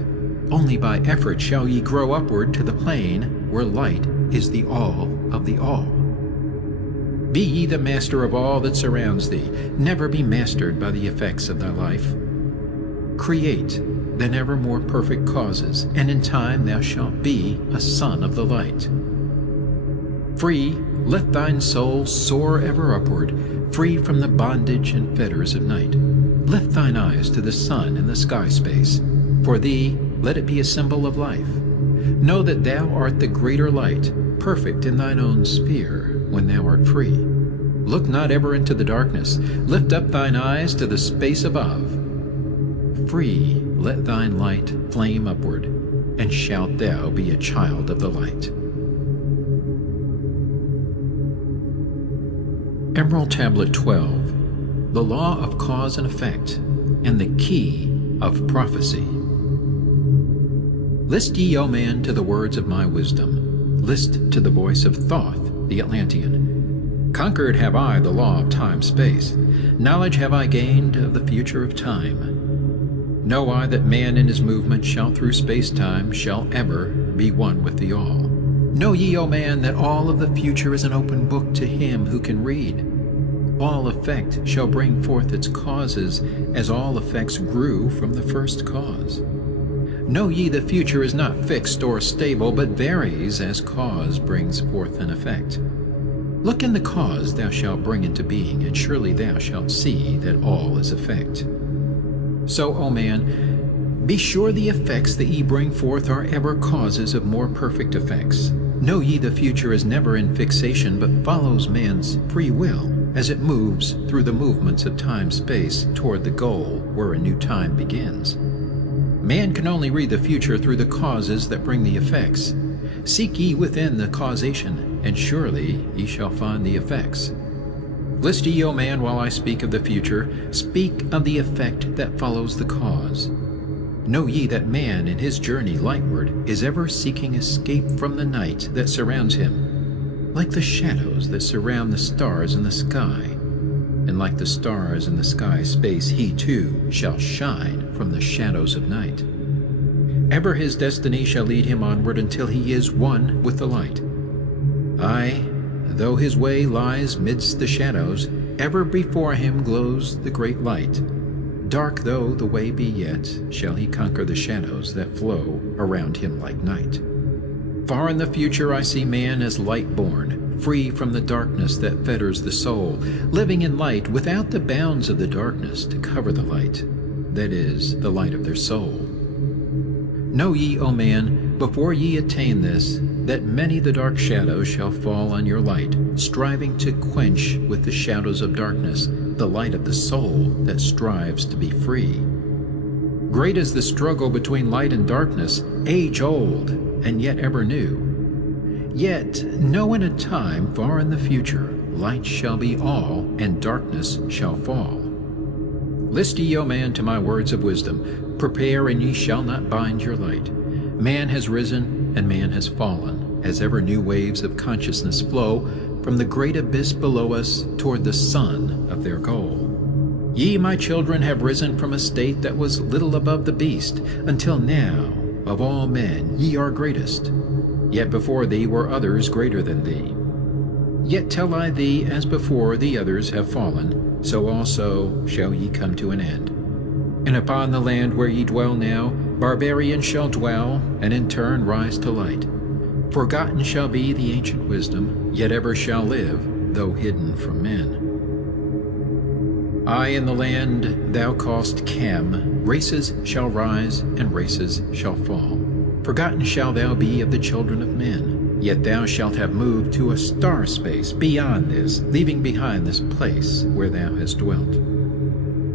Only by effort shall ye grow upward to the plane where light is the all of the all. Be ye the master of all that surrounds thee. Never be mastered by the effects of thy life. Create then ever more perfect causes, and in time thou shalt be a son of the light. Free, let thine soul soar ever upward, free from the bondage and fetters of night. Lift thine eyes to the sun and the sky space. For thee, let it be a symbol of life. Know that thou art the greater light, perfect in thine own sphere, when thou art free. Look not ever into the darkness. Lift up thine eyes to the space above. Free, let thine light flame upward, and shalt thou be a child of the light. Emerald Tablet 12, the law of cause and effect, and the key of prophecy. List ye, O man, to the words of my wisdom. List to the voice of Thoth, the Atlantean. Conquered have I the law of time-space. Knowledge have I gained of the future of time. Know I that man in his movement shall through space-time shall ever be one with the all. Know ye, O man, that all of the future is an open book to him who can read. All effect shall bring forth its causes, as all effects grew from the first cause. Know ye the future is not fixed or stable, but varies as cause brings forth an effect. Look in the cause thou shalt bring into being, and surely thou shalt see that all is effect. So, O man, be sure the effects that ye bring forth are ever causes of more perfect effects. Know ye the future is never in fixation, but follows man's free will, as it moves through the movements of time-space toward the goal where a new time begins. Man can only read the future through the causes that bring the effects. Seek ye within the causation, and surely ye shall find the effects. List ye, O man, while I speak of the future, speak of the effect that follows the cause. Know ye that man in his journey lightward is ever seeking escape from the night that surrounds him, like the shadows that surround the stars in the sky. And like the stars in the sky space, he too shall shine from the shadows of night. Ever his destiny shall lead him onward until he is one with the light. Aye, though his way lies midst the shadows, ever before him glows the great light. Dark though the way be yet, shall he conquer the shadows that flow around him like night. Far in the future I see man as light-born, free from the darkness that fetters the soul, living in light without the bounds of the darkness to cover the light, that is, the light of their soul. Know ye, O man, before ye attain this, that many the dark shadows shall fall on your light, striving to quench with the shadows of darkness the light of the soul that strives to be free. Great is the struggle between light and darkness, age-old and yet ever new. Yet know in a time far in the future, light shall be all, and darkness shall fall. List ye, O man, to my words of wisdom. Prepare, and ye shall not bind your light. Man has risen, and man has fallen, as ever new waves of consciousness flow from the great abyss below us toward the sun of their goal. Ye, my children, have risen from a state that was little above the beast, until now, of all men, ye are greatest. Yet before thee were others greater than thee. Yet tell I thee, as before the others have fallen, so also shall ye come to an end. And upon the land where ye dwell now, barbarians shall dwell, and in turn rise to light. Forgotten shall be the ancient wisdom, yet ever shall live, though hidden from men. I in the land thou callest Cam, races shall rise, and races shall fall. Forgotten shall thou be of the children of men. Yet thou shalt have moved to a star space beyond this, leaving behind this place where thou hast dwelt.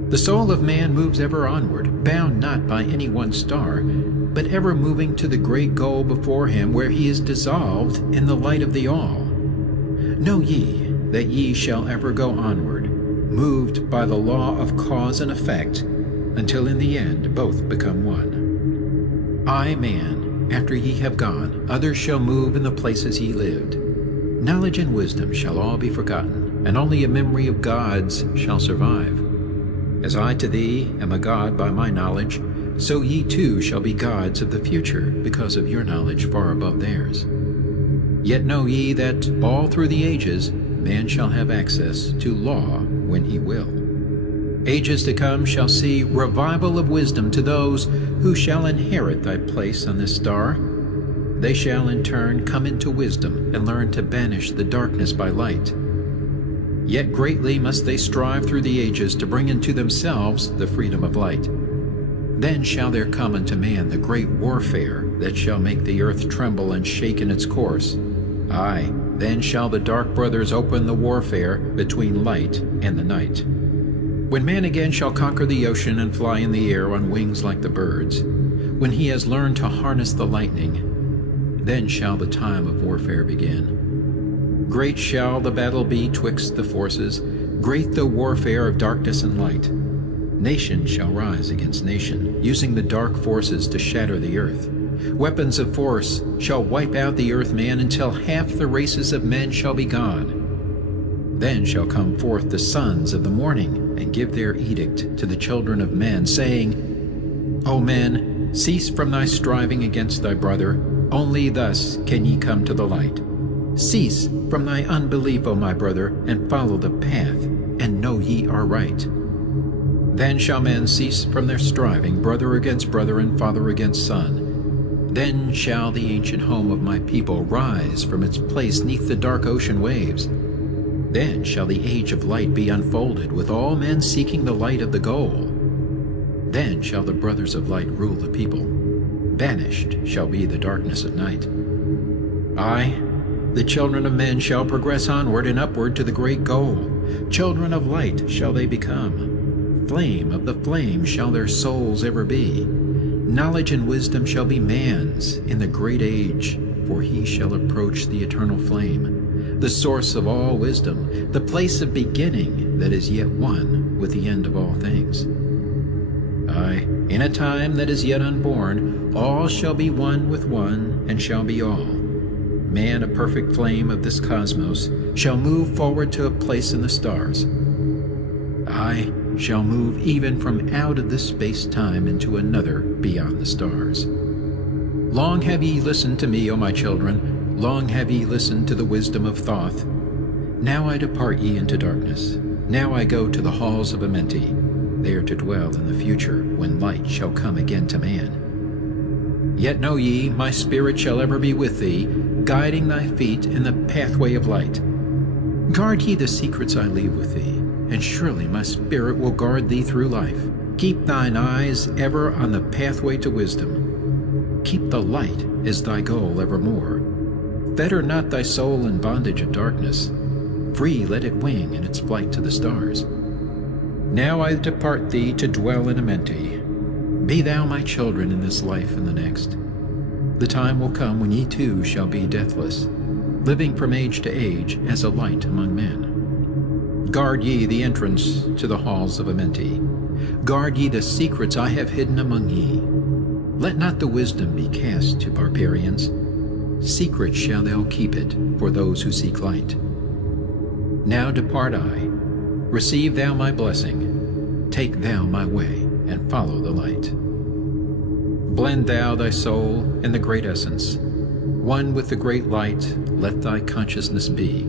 The soul of man moves ever onward, bound not by any one star, but ever moving to the great goal before him, where he is dissolved in the light of the all. Know ye that ye shall ever go onward, moved by the law of cause and effect, until in the end both become one. I, man, after ye have gone, others shall move in the places ye lived. Knowledge and wisdom shall all be forgotten, and only a memory of gods shall survive. As I to thee am a god by my knowledge, so ye too shall be gods of the future, because of your knowledge far above theirs. Yet know ye that all through the ages man shall have access to law when he will. Ages to come shall see revival of wisdom to those who shall inherit thy place on this star. They shall in turn come into wisdom and learn to banish the darkness by light. Yet greatly must they strive through the ages to bring into themselves the freedom of light. Then shall there come unto man the great warfare that shall make the earth tremble and shake in its course. Aye, then shall the dark brothers open the warfare between light and the night. When man again shall conquer the ocean and fly in the air on wings like the birds, when he has learned to harness the lightning, then shall the time of warfare begin. Great shall the battle be twixt the forces, great the warfare of darkness and light. Nation shall rise against nation, using the dark forces to shatter the earth. Weapons of force shall wipe out the earth man until half the races of men shall be gone. Then shall come forth the sons of the morning, and give their edict to the children of men, saying, O men, cease from thy striving against thy brother, only thus can ye come to the light. Cease from thy unbelief, O my brother, and follow the path, and know ye are right. Then shall men cease from their striving, brother against brother, and father against son. Then shall the ancient home of my people rise from its place neath the dark ocean waves. Then shall the age of light be unfolded, with all men seeking the light of the goal. Then shall the brothers of light rule the people. Banished shall be the darkness of night. Aye, the children of men shall progress onward and upward to the great goal. Children of light shall they become. Flame of the flame shall their souls ever be. Knowledge and wisdom shall be man's in the great age, for he shall approach the eternal flame, the source of all wisdom, the place of beginning that is yet one with the end of all things. Aye, in a time that is yet unborn, all shall be one with one, and shall be all. Man, a perfect flame of this cosmos, shall move forward to a place in the stars. I shall move even from out of this space-time into another beyond the stars. Long have ye listened to me, O my children, long have ye listened to the wisdom of Thoth. Now I depart ye into darkness. Now I go to the halls of Amenti, there to dwell in the future, when light shall come again to man. Yet know ye, my spirit shall ever be with thee, guiding thy feet in the pathway of light. Guard ye the secrets I leave with thee, and surely my spirit will guard thee through life. Keep thine eyes ever on the pathway to wisdom. Keep the light as thy goal evermore. Fetter not thy soul in bondage of darkness. Free let it wing in its flight to the stars. Now I depart thee to dwell in Amenti. Be thou my children in this life and the next. The time will come when ye too shall be deathless, living from age to age as a light among men. Guard ye the entrance to the halls of Amenti. Guard ye the secrets I have hidden among ye. Let not the wisdom be cast to barbarians. Secret shall thou keep it for those who seek light. Now depart I. Receive thou my blessing. Take thou my way, and follow the light. Blend thou thy soul in the great essence. One with the great light, let thy consciousness be.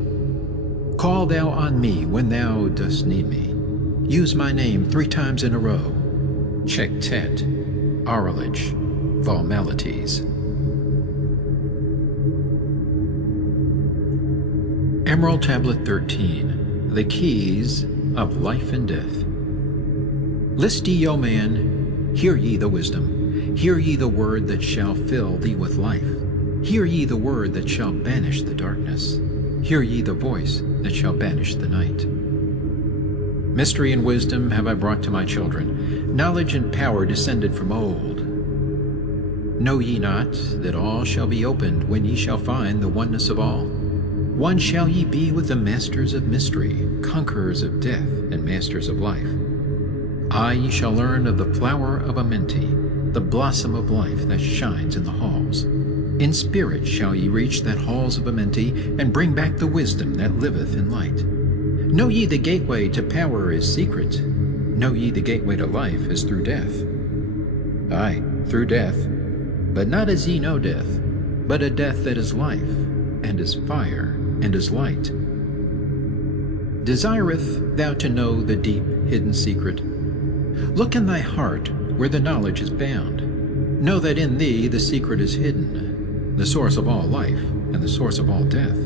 Call thou on me when thou dost need me. Use my name 3 times in a row. Chektet, Aralich, Formalities. Emerald Tablet 13, The Keys of Life and Death. List ye, O man, hear ye the wisdom, hear ye the word that shall fill thee with life. Hear ye the word that shall banish the darkness. Hear ye the voice that shall banish the night. Mystery and wisdom have I brought to my children, knowledge and power descended from old. Know ye not that all shall be opened when ye shall find the oneness of all? One shall ye be with the masters of mystery, conquerors of death, and masters of life. Aye, ye shall learn of the flower of Amenti, the blossom of life that shines in the halls. In spirit shall ye reach that halls of Amenti, and bring back the wisdom that liveth in light. Know ye the gateway to power is secret. Know ye the gateway to life is through death. Aye, through death, but not as ye know death, but a death that is life, and is fire, and is light. Desireth thou to know the deep hidden secret? Look in thy heart where the knowledge is bound. Know that in thee the secret is hidden, the source of all life, and the source of all death.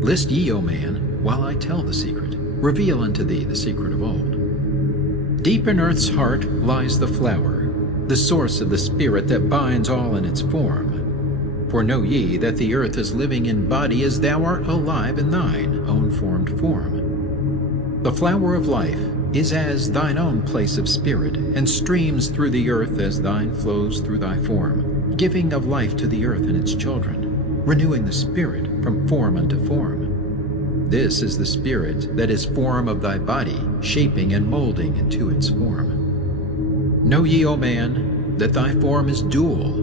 List ye, O man, while I tell the secret, reveal unto thee the secret of old. Deep in earth's heart lies the flower, the source of the spirit that binds all in its form. For know ye that the earth is living in body as thou art alive in thine own formed form. The flower of life is as thine own place of spirit, and streams through the earth as thine flows through thy form, giving of life to the earth and its children, renewing the spirit from form unto form. This is the spirit that is form of thy body, shaping and molding into its form. Know ye, O man, that thy form is dual,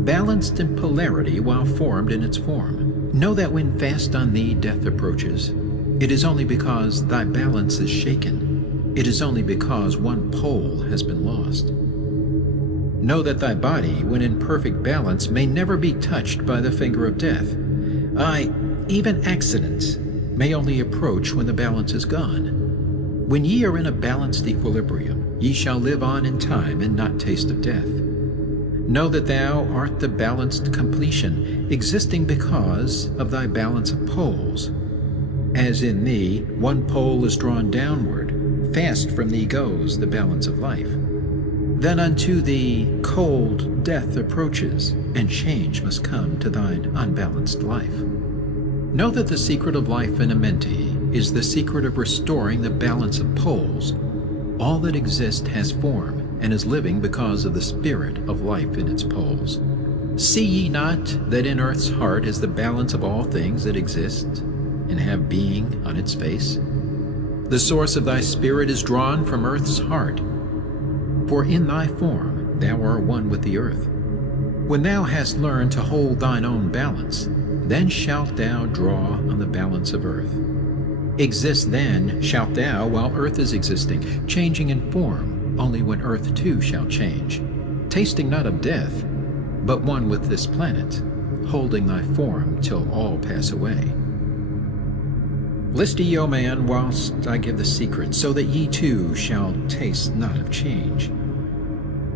balanced in polarity while formed in its form. Know that when fast on thee death approaches, it is only because thy balance is shaken. It is only because one pole has been lost. Know that thy body, when in perfect balance, may never be touched by the finger of death. Aye, even accidents may only approach when the balance is gone. When ye are in a balanced equilibrium, ye shall live on in time and not taste of death. Know that thou art the balanced completion, existing because of thy balance of poles. As in thee one pole is drawn downward, fast from thee goes the balance of life. Then unto thee cold death approaches, and change must come to thine unbalanced life. Know that the secret of life in Amenti is the secret of restoring the balance of poles. All that exists has form, and is living because of the spirit of life in its poles. See ye not that in earth's heart is the balance of all things that exist and have being on its face? The source of thy spirit is drawn from earth's heart, for in thy form thou art one with the earth. When thou hast learned to hold thine own balance, then shalt thou draw on the balance of earth. Exist then shalt thou while earth is existing, changing in form only when earth too shall change, tasting not of death, but one with this planet, holding thy form till all pass away. List ye, O man, whilst I give the secret, so that ye too shall taste not of change.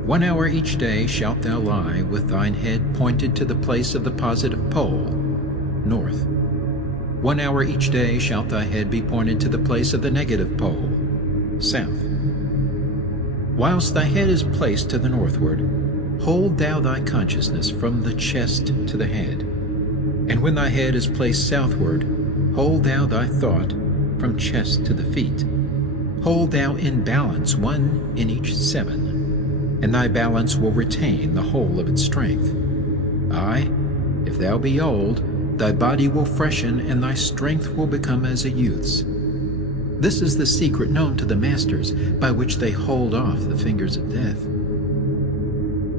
1 hour each day shalt thou lie with thine head pointed to the place of the positive pole, north. 1 hour each day shalt thy head be pointed to the place of the negative pole, south. Whilst thy head is placed to the northward, hold thou thy consciousness from the chest to the head. And when thy head is placed southward, hold thou thy thought from chest to the feet. Hold thou in balance 1 in each 7, and thy balance will retain the whole of its strength. Aye, if thou be old, thy body will freshen, and thy strength will become as a youth's. This is the secret known to the masters, by which they hold off the fingers of death.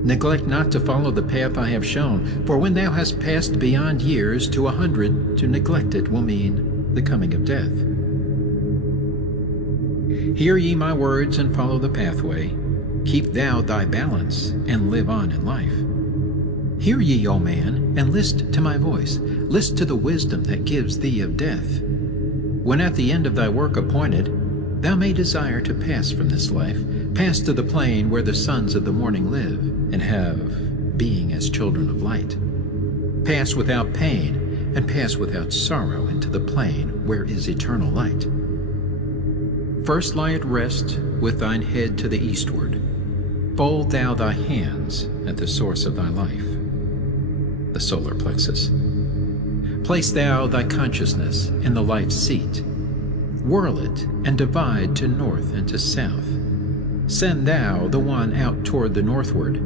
Neglect not to follow the path I have shown, for when thou hast passed beyond years to 100, to neglect it will mean the coming of death. Hear ye my words and follow the pathway. Keep thou thy balance, and live on in life. Hear ye, O man, and list to my voice. List to the wisdom that gives thee of death. When at the end of thy work appointed, thou may desire to pass from this life, pass to the plane where the sons of the morning live, and have being as children of light. Pass without pain, and pass without sorrow into the plane where is eternal light. First lie at rest with thine head to the eastward. Fold thou thy hands at the source of thy life. the solar plexus. Place thou thy consciousness in the life seat. Whirl it and divide to north and to south. Send thou the one out toward the northward.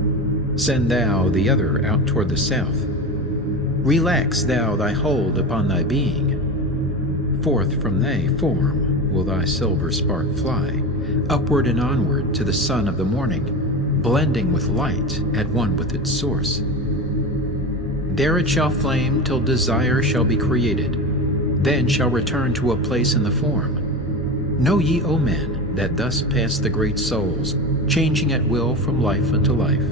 Send thou the other out toward the south. Relax thou thy hold upon thy being. Forth from thy form will thy silver spark fly, upward and onward to the sun of the morning, blending with light at one with its source. There it shall flame till desire shall be created, then shall return to a place in the form. Know ye, O men, that thus pass the great souls, changing at will from life unto life.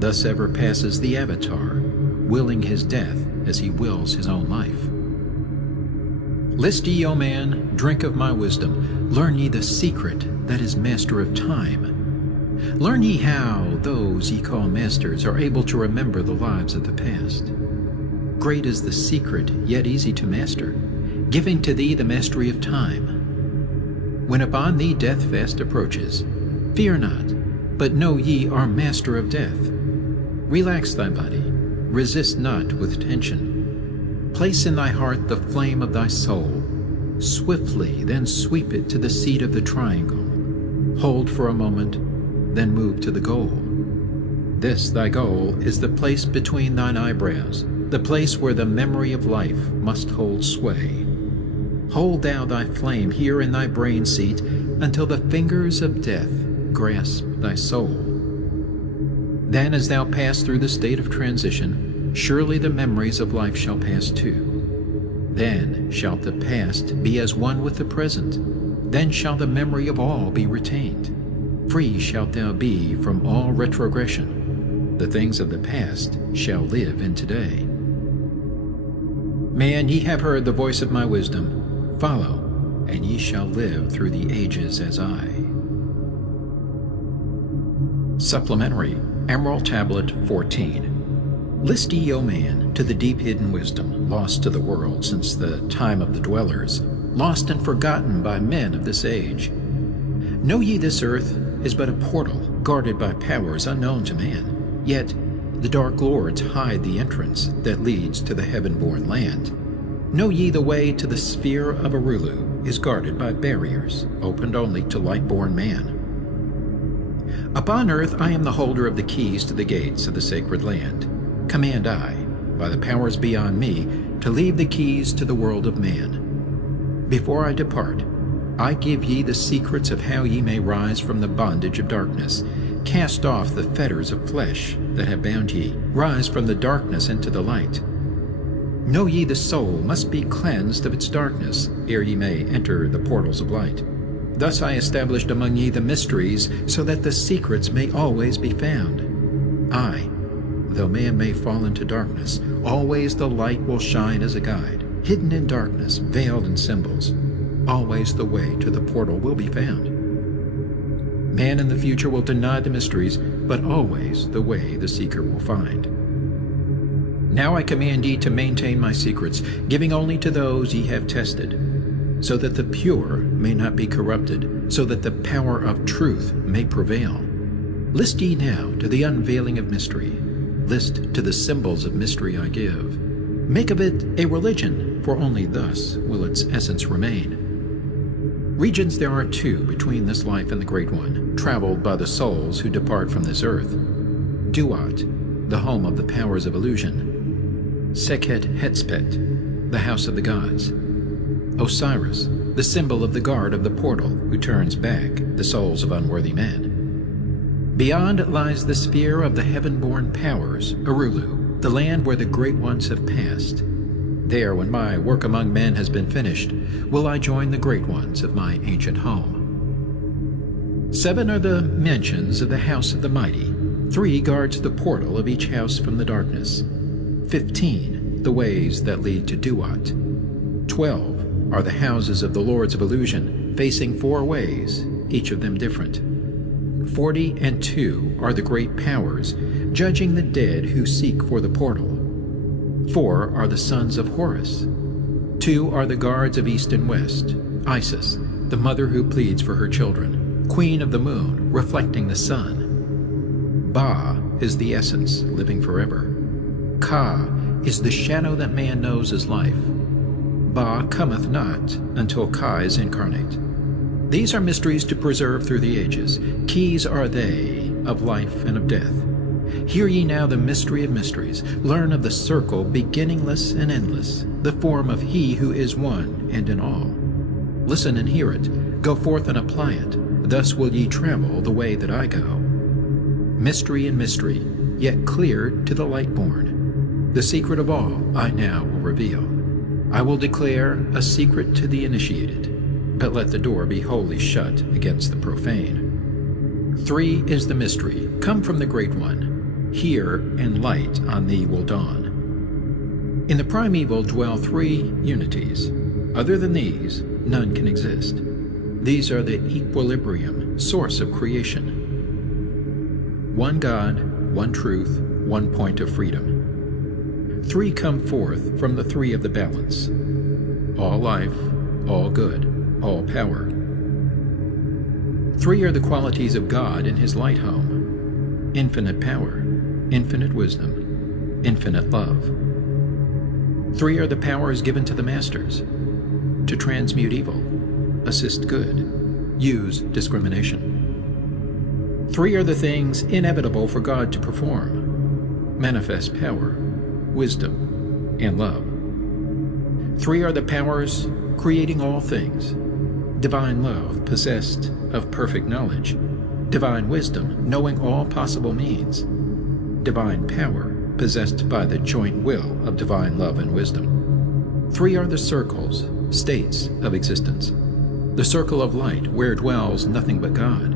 Thus ever passes the Avatar, willing his death as he wills his own life. List ye, O man, drink of my wisdom, learn ye the secret that is master of time. Learn ye how those ye call masters are able to remember the lives of the past. Great is the secret, yet easy to master, giving to thee the mastery of time. When upon thee death fast approaches, fear not, but know ye are master of death. Relax thy body, resist not with tension. Place in thy heart the flame of thy soul. Swiftly then sweep it to the seat of the triangle. Hold for a moment, then move to the goal. This thy goal is the place between thine eyebrows, the place where the memory of life must hold sway. Hold thou thy flame here in thy brain seat until the fingers of death grasp thy soul. Then as thou pass through the state of transition, surely the memories of life shall pass too. Then shall the past be as one with the present. Then shall the memory of all be retained. Free shalt thou be from all retrogression. The things of the past shall live in today. Man, ye have heard the voice of my wisdom. Follow, and ye shall live through the ages as I. Supplementary, Emerald Tablet 14. List ye, O man, to the deep hidden wisdom, lost to the world since the time of the dwellers, lost and forgotten by men of this age. Know ye this earth is but a portal guarded by powers unknown to man, yet the dark lords hide the entrance that leads to the heaven-born land. Know ye the way to the sphere of Arulu is guarded by barriers, opened only to light-born man. Upon earth I am the holder of the keys to the gates of the sacred land. Command I, by the powers beyond me, to leave the keys to the world of man. Before I depart, I give ye the secrets of how ye may rise from the bondage of darkness, cast off the fetters of flesh that have bound ye, rise from the darkness into the light. Know ye the soul must be cleansed of its darkness, ere ye may enter the portals of light. Thus I established among ye the mysteries, so that the secrets may always be found. I, though man may fall into darkness, always the light will shine as a guide, hidden in darkness, veiled in symbols. Always the way to the portal will be found. Man in the future will deny the mysteries, but always the way the seeker will find. Now I command ye to maintain my secrets, giving only to those ye have tested, so that the pure may not be corrupted, so that the power of truth may prevail. List ye now to the unveiling of mystery. List to the symbols of mystery I give. Make of it a religion, for only thus will its essence remain. Regions there are two between this life and the Great One, traveled by the souls who depart from this earth. Duat, the home of the powers of illusion. Sekhet Hetspet, the house of the gods. Osiris, the symbol of the guard of the portal who turns back the souls of unworthy men. Beyond lies the sphere of the heaven-born powers, Arulu, the land where the Great Ones have passed. There, when my work among men has been finished, will I join the Great Ones of my ancient home. 7 are the mansions of the House of the Mighty. 3 guards the portal of each house from the darkness. 15, the ways that lead to Duat. 12 are the houses of the Lords of Illusion, facing 4 ways, each of them different. 42 are the great powers, judging the dead who seek for the portal. 4 are the sons of Horus. 2 are the guards of east and west. Isis, the mother who pleads for her children. Queen of the moon, reflecting the sun. Ba is the essence, living forever. Ka is the shadow that man knows as life. Ba cometh not until Ka is incarnate. These are mysteries to preserve through the ages. Keys are they of life and of death. Hear ye now the mystery of mysteries. Learn of the circle beginningless and endless, the form of He who is one and in all. Listen and hear it. Go forth and apply it. Thus will ye travel the way that I go. Mystery and mystery, yet clear to the light-born. The secret of all I now will reveal. I will declare a secret to the initiated, but let the door be wholly shut against the profane. 3 is the mystery, come from the Great One. Hear, and light on thee will dawn. In the primeval dwell 3 unities. Other than these, none can exist. These are the equilibrium, source of creation. One God, one truth, one point of freedom. 3 come forth from the 3 of the balance. All life, all good, all power. 3 are the qualities of God in His light home. Infinite power, infinite wisdom, infinite love. 3 are the powers given to the masters. To transmute evil, assist good, use discrimination. 3 are the things inevitable for God to perform. Manifest power, wisdom, and love. 3 are the powers creating all things. Divine love, possessed of perfect knowledge. Divine wisdom, knowing all possible means. Divine power, possessed by the joint will of divine love and wisdom. 3 are the circles, states of existence. The circle of light, where dwells nothing but God,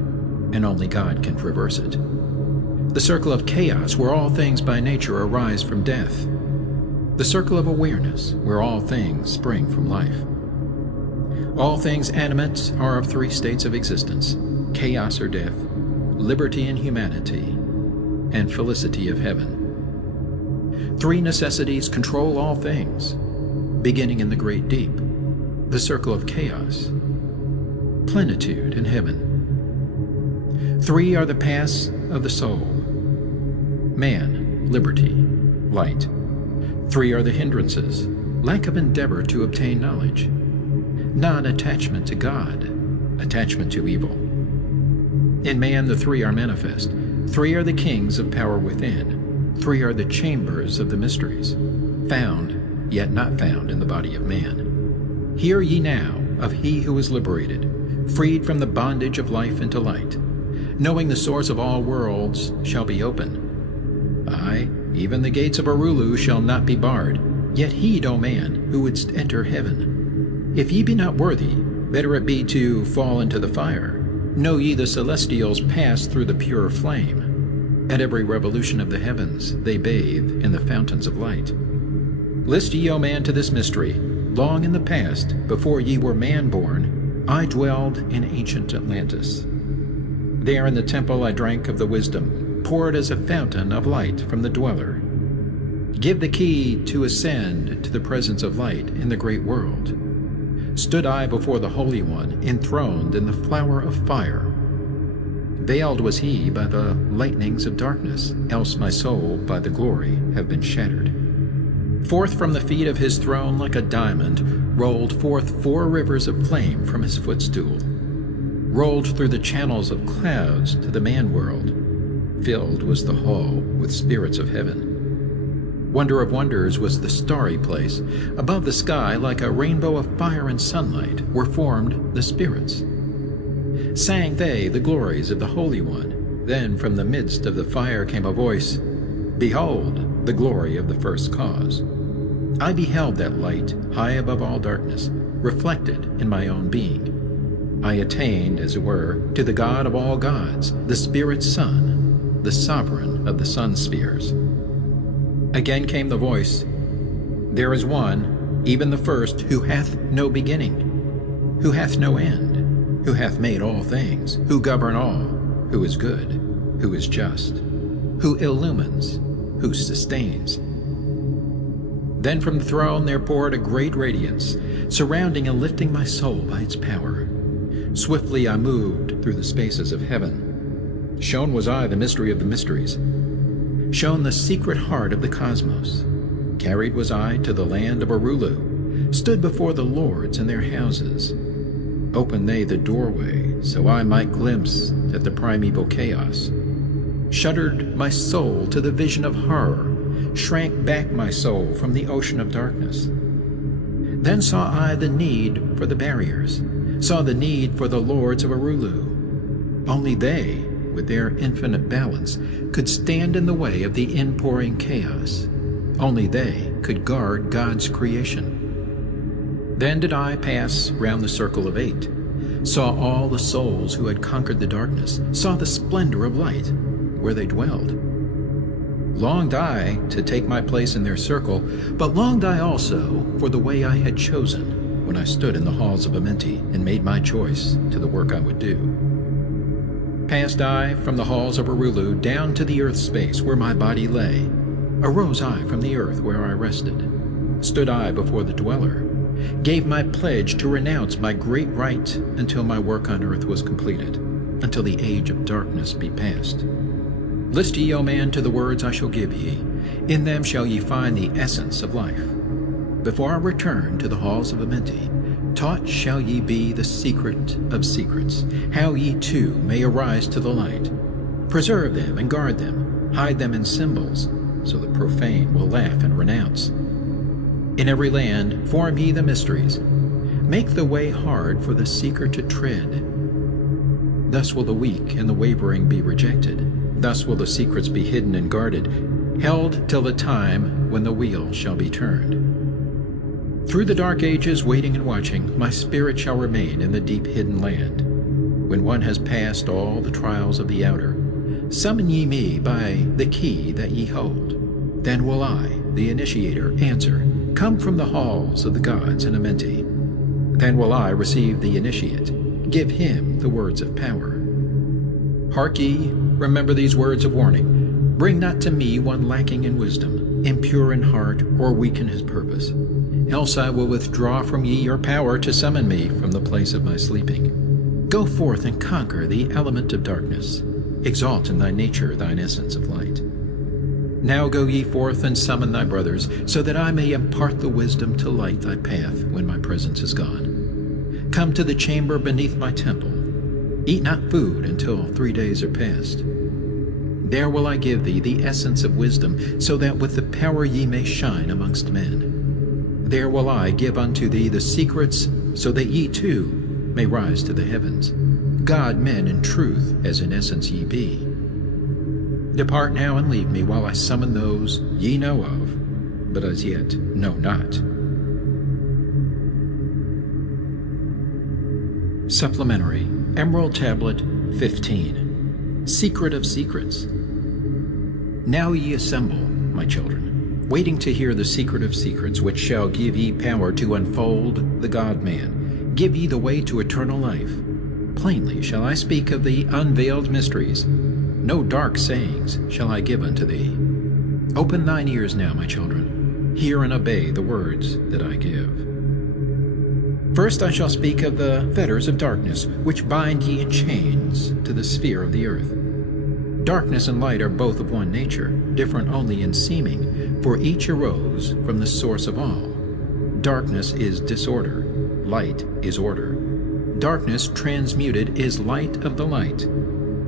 and only God can traverse it. The circle of chaos, where all things by nature arise from death. The circle of awareness, where all things spring from life. All things animate are of 3 states of existence: chaos or death, liberty and humanity, and felicity of heaven. 3 necessities control all things, beginning in the great deep, the circle of chaos, plenitude in heaven. 3 are the paths of the soul: man, liberty, light. 3 are the hindrances: lack of endeavor to obtain knowledge, non-attachment to God, attachment to evil. In man the 3 are manifest. 3 are the kings of power within. 3 are the chambers of the mysteries, found, yet not found in the body of man. Hear ye now of He who is liberated, freed from the bondage of life into light, knowing the source of all worlds shall be open. Aye, even the gates of Arulu shall not be barred, yet heed, O man, who wouldst enter heaven. If ye be not worthy, better it be to fall into the fire. Know ye the celestials pass through the pure flame. At every revolution of the heavens they bathe in the fountains of light. List ye, O man, to this mystery. Long in the past, before ye were man-born, I dwelled in ancient Atlantis. There in the temple I drank of the wisdom, poured as a fountain of light from the dweller. Give the key to ascend to the presence of light in the great world. Stood I before the Holy One, enthroned in the flower of fire. Veiled was He by the lightnings of darkness, else my soul by the glory have been shattered. Forth from the feet of His throne like a diamond rolled forth 4 rivers of flame from His footstool. Rolled through the channels of clouds to the man-world. Filled was the hall with spirits of heaven. Wonder of wonders was the starry place. Above the sky, like a rainbow of fire and sunlight, were formed the spirits. Sang they the glories of the Holy One. Then from the midst of the fire came a voice, Behold, the glory of the first cause. I beheld that light, high above all darkness, reflected in my own being. I attained, as it were, to the God of all gods, the Spirit's Son, the sovereign of the sun spheres. Again came the voice, There is one, even the first, who hath no beginning, who hath no end, who hath made all things, who govern all, who is good, who is just, who illumines, who sustains. Then from the throne there poured a great radiance, surrounding and lifting my soul by its power. Swiftly I moved through the spaces of heaven. Shown was I the mystery of the mysteries. shown the secret heart of the cosmos. Carried was I to the land of Arulu, stood before the lords in their houses. Opened they the doorway, so I might glimpse at the primeval chaos. Shuddered my soul to the vision of horror, shrank back my soul from the ocean of darkness. Then saw I the need for the barriers, saw the need for the lords of Arulu. Only they, with their infinite balance, could stand in the way of the inpouring chaos. Only they could guard God's creation. Then did I pass round the circle of 8, saw all the souls who had conquered the darkness, saw the splendor of light where they dwelled. Longed I to take my place in their circle, but longed I also for the way I had chosen when I stood in the halls of Amenti and made my choice to the work I would do. Passed I from the halls of Arulu down to the earth space where my body lay. Arose I from the earth where I rested. Stood I before the dweller, gave my pledge to renounce my great right until my work on earth was completed, until the age of darkness be past. List ye, O man, to the words I shall give ye. In them shall ye find the essence of life. Before I return to the halls of Amenti, taught shall ye be the secret of secrets, how ye too may arise to the light. Preserve them and guard them, hide them in symbols, so the profane will laugh and renounce. In every land form ye the mysteries. Make the way hard for the seeker to tread. Thus will the weak and the wavering be rejected. Thus will the secrets be hidden and guarded, held till the time when the wheel shall be turned. Through the dark ages, waiting and watching, my spirit shall remain in the deep hidden land. When one has passed all the trials of the outer, summon ye me by the key that ye hold. Then will I, the initiator, answer, come from the halls of the gods in Amenti. Then will I receive the initiate, give him the words of power. Hark ye, remember these words of warning. Bring not to me one lacking in wisdom, impure in heart, or weak in his purpose. Else I will withdraw from ye your power to summon me from the place of my sleeping. Go forth and conquer the element of darkness. Exalt in thy nature thine essence of light. Now go ye forth and summon thy brothers, so that I may impart the wisdom to light thy path when my presence is gone. Come to the chamber beneath my temple. Eat not food until 3 days are past. There will I give thee the essence of wisdom, so that with the power ye may shine amongst men. There will I give unto thee the secrets, so that ye too may rise to the heavens. God men in truth, as in essence ye be. Depart now and leave me while I summon those ye know of, but as yet know not. Supplementary Emerald Tablet 15. Secret of Secrets. Now ye assemble, my children, waiting to hear the secret of secrets, which shall give ye power to unfold the God-man, give ye the way to eternal life. Plainly shall I speak of the unveiled mysteries. No dark sayings shall I give unto thee. Open thine ears now, my children. Hear and obey the words that I give. First I shall speak of the fetters of darkness, which bind ye in chains to the sphere of the earth. Darkness and light are both of one nature, different only in seeming, for each arose from the source of all. Darkness is disorder, light is order. Darkness transmuted is light of the light.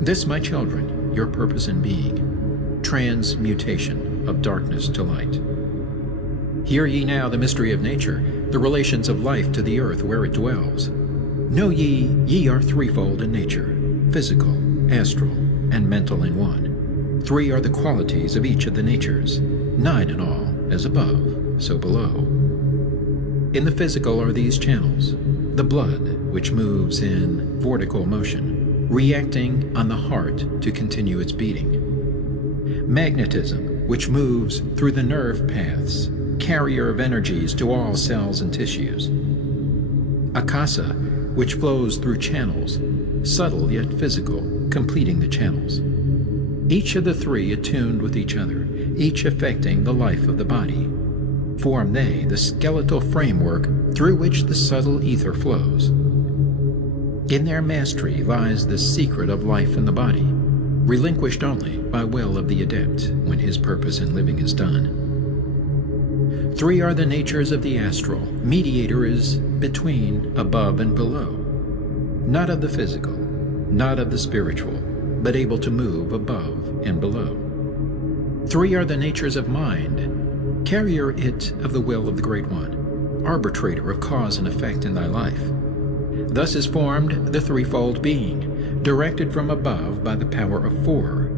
This, my children, your purpose in being, transmutation of darkness to light. Hear ye now the mystery of nature, the relations of life to the earth where it dwells. Know ye are threefold in nature, physical, astral, and mental in one. 3 are the qualities of each of the natures, 9 in all, as above, so below. In the physical are these channels: the blood, which moves in vortical motion, reacting on the heart to continue its beating. Magnetism, which moves through the nerve paths, carrier of energies to all cells and tissues. Akasa, which flows through channels, subtle yet physical, completing the channels. Each of the 3 attuned with each other, each affecting the life of the body. Form they the skeletal framework through which the subtle ether flows. In their mastery lies the secret of life in the body. relinquished only by will of the adept when his purpose in living is done. 3 are the natures of the astral. Mediator is between, above, and below. Not of the physical, not of the spiritual, but able to move above and below. 3 are the natures of mind. Carrier it of the will of the Great One, arbitrator of cause and effect in thy life. Thus is formed the threefold being, directed from above by the power of 4.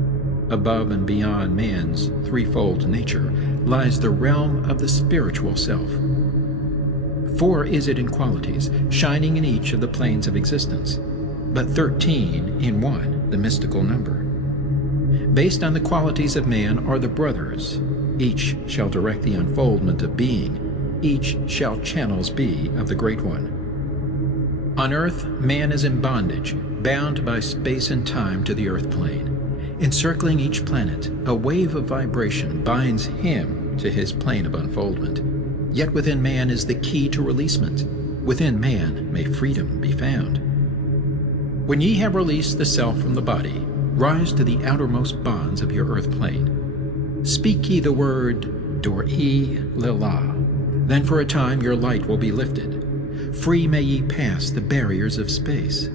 Above and beyond man's threefold nature lies the realm of the spiritual self. 4 is it in qualities, shining in each of the planes of existence, but 13 in one, the mystical number. Based on the qualities of man are the brothers. Each shall direct the unfoldment of being. Each shall channels be of the Great One. On earth, man is in bondage, bound by space and time to the earth plane. Encircling each planet, a wave of vibration binds him to his plane of unfoldment. Yet within man is the key to releasement. Within man may freedom be found. When ye have released the self from the body, rise to the outermost bonds of your earth plane. Speak ye the word Dor-e Lila. Then for a time your light will be lifted. Free may ye pass the barriers of space.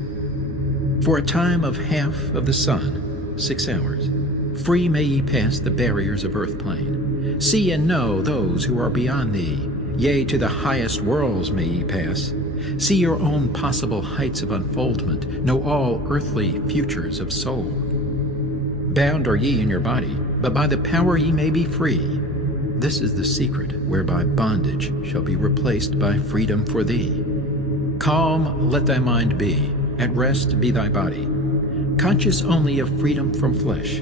For a time of half of the sun, 6 hours, free may ye pass the barriers of earth plane. See and know those who are beyond thee. Yea, to the highest worlds may ye pass. See your own possible heights of unfoldment. Know all earthly futures of soul. Bound are ye in your body, but by the power ye may be free. This is the secret whereby bondage shall be replaced by freedom for thee. Calm let thy mind be, at rest be thy body. Conscious only of freedom from flesh.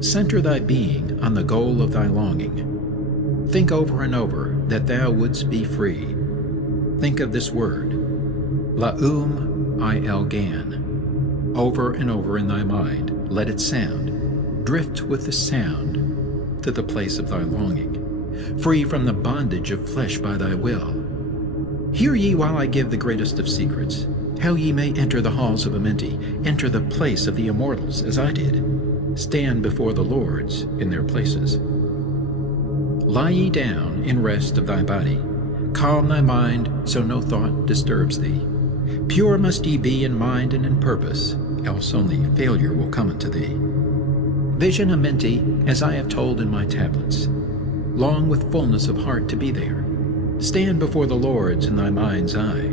Center thy being on the goal of thy longing. Think over and over that thou wouldst be free. Think of this word, La'um-I-El-Gan. Over and over in thy mind, let it sound. Drift with the sound to the place of thy longing, free from the bondage of flesh by thy will. Hear ye while I give the greatest of secrets, how ye may enter the halls of Amenti, enter the place of the immortals, as I did, stand before the lords in their places. Lie ye down in rest of thy body, calm thy mind so no thought disturbs thee. Pure must ye be in mind and in purpose, else only failure will come unto thee. Vision Amenti, as I have told in my tablets. Long with fullness of heart to be there. Stand before the lords in thy mind's eye.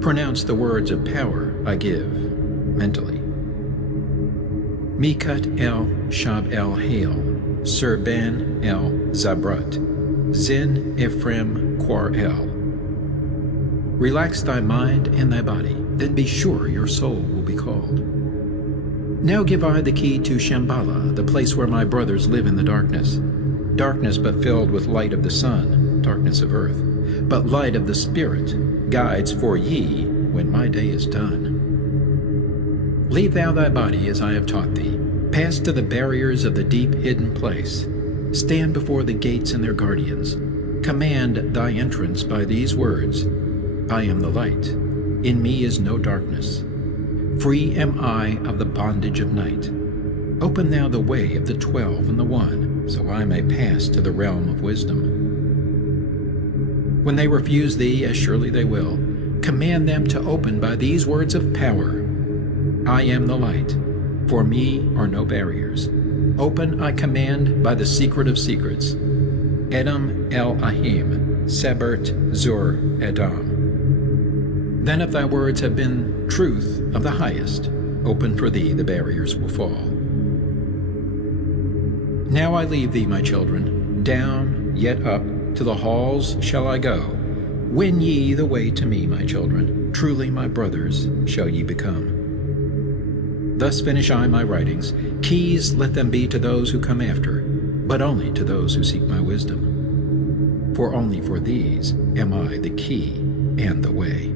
Pronounce the words of power I give mentally. Mikut el Shab el Hail, Sir Ben el Zabrat, Zin Ephraim Quar el. Relax thy mind and thy body, then be sure your soul will be called. Now give I the key to Shambhala, the place where my brothers live in the darkness. Darkness but filled with light of the sun, darkness of earth, but light of the Spirit, guides for ye when my day is done. Leave thou thy body as I have taught thee. Pass to the barriers of the deep hidden place. Stand before the gates and their guardians. Command thy entrance by these words, I am the light. In me is no darkness. Free am I of the bondage of night. Open thou the way of the 12 and the 1, so I may pass to the realm of wisdom. When they refuse thee, as surely they will, command them to open by these words of power. I am the light. For me are no barriers. Open I command by the secret of secrets. Edom el Ahim, Sebert Zur Edom. Then if thy words have been truth of the highest, open for thee the barriers will fall. Now I leave thee, my children, down, yet up, to the halls shall I go. Win ye the way to me, my children, truly my brothers shall ye become. Thus finish I my writings. Keys let them be to those who come after, but only to those who seek my wisdom. For only for these am I the key and the way.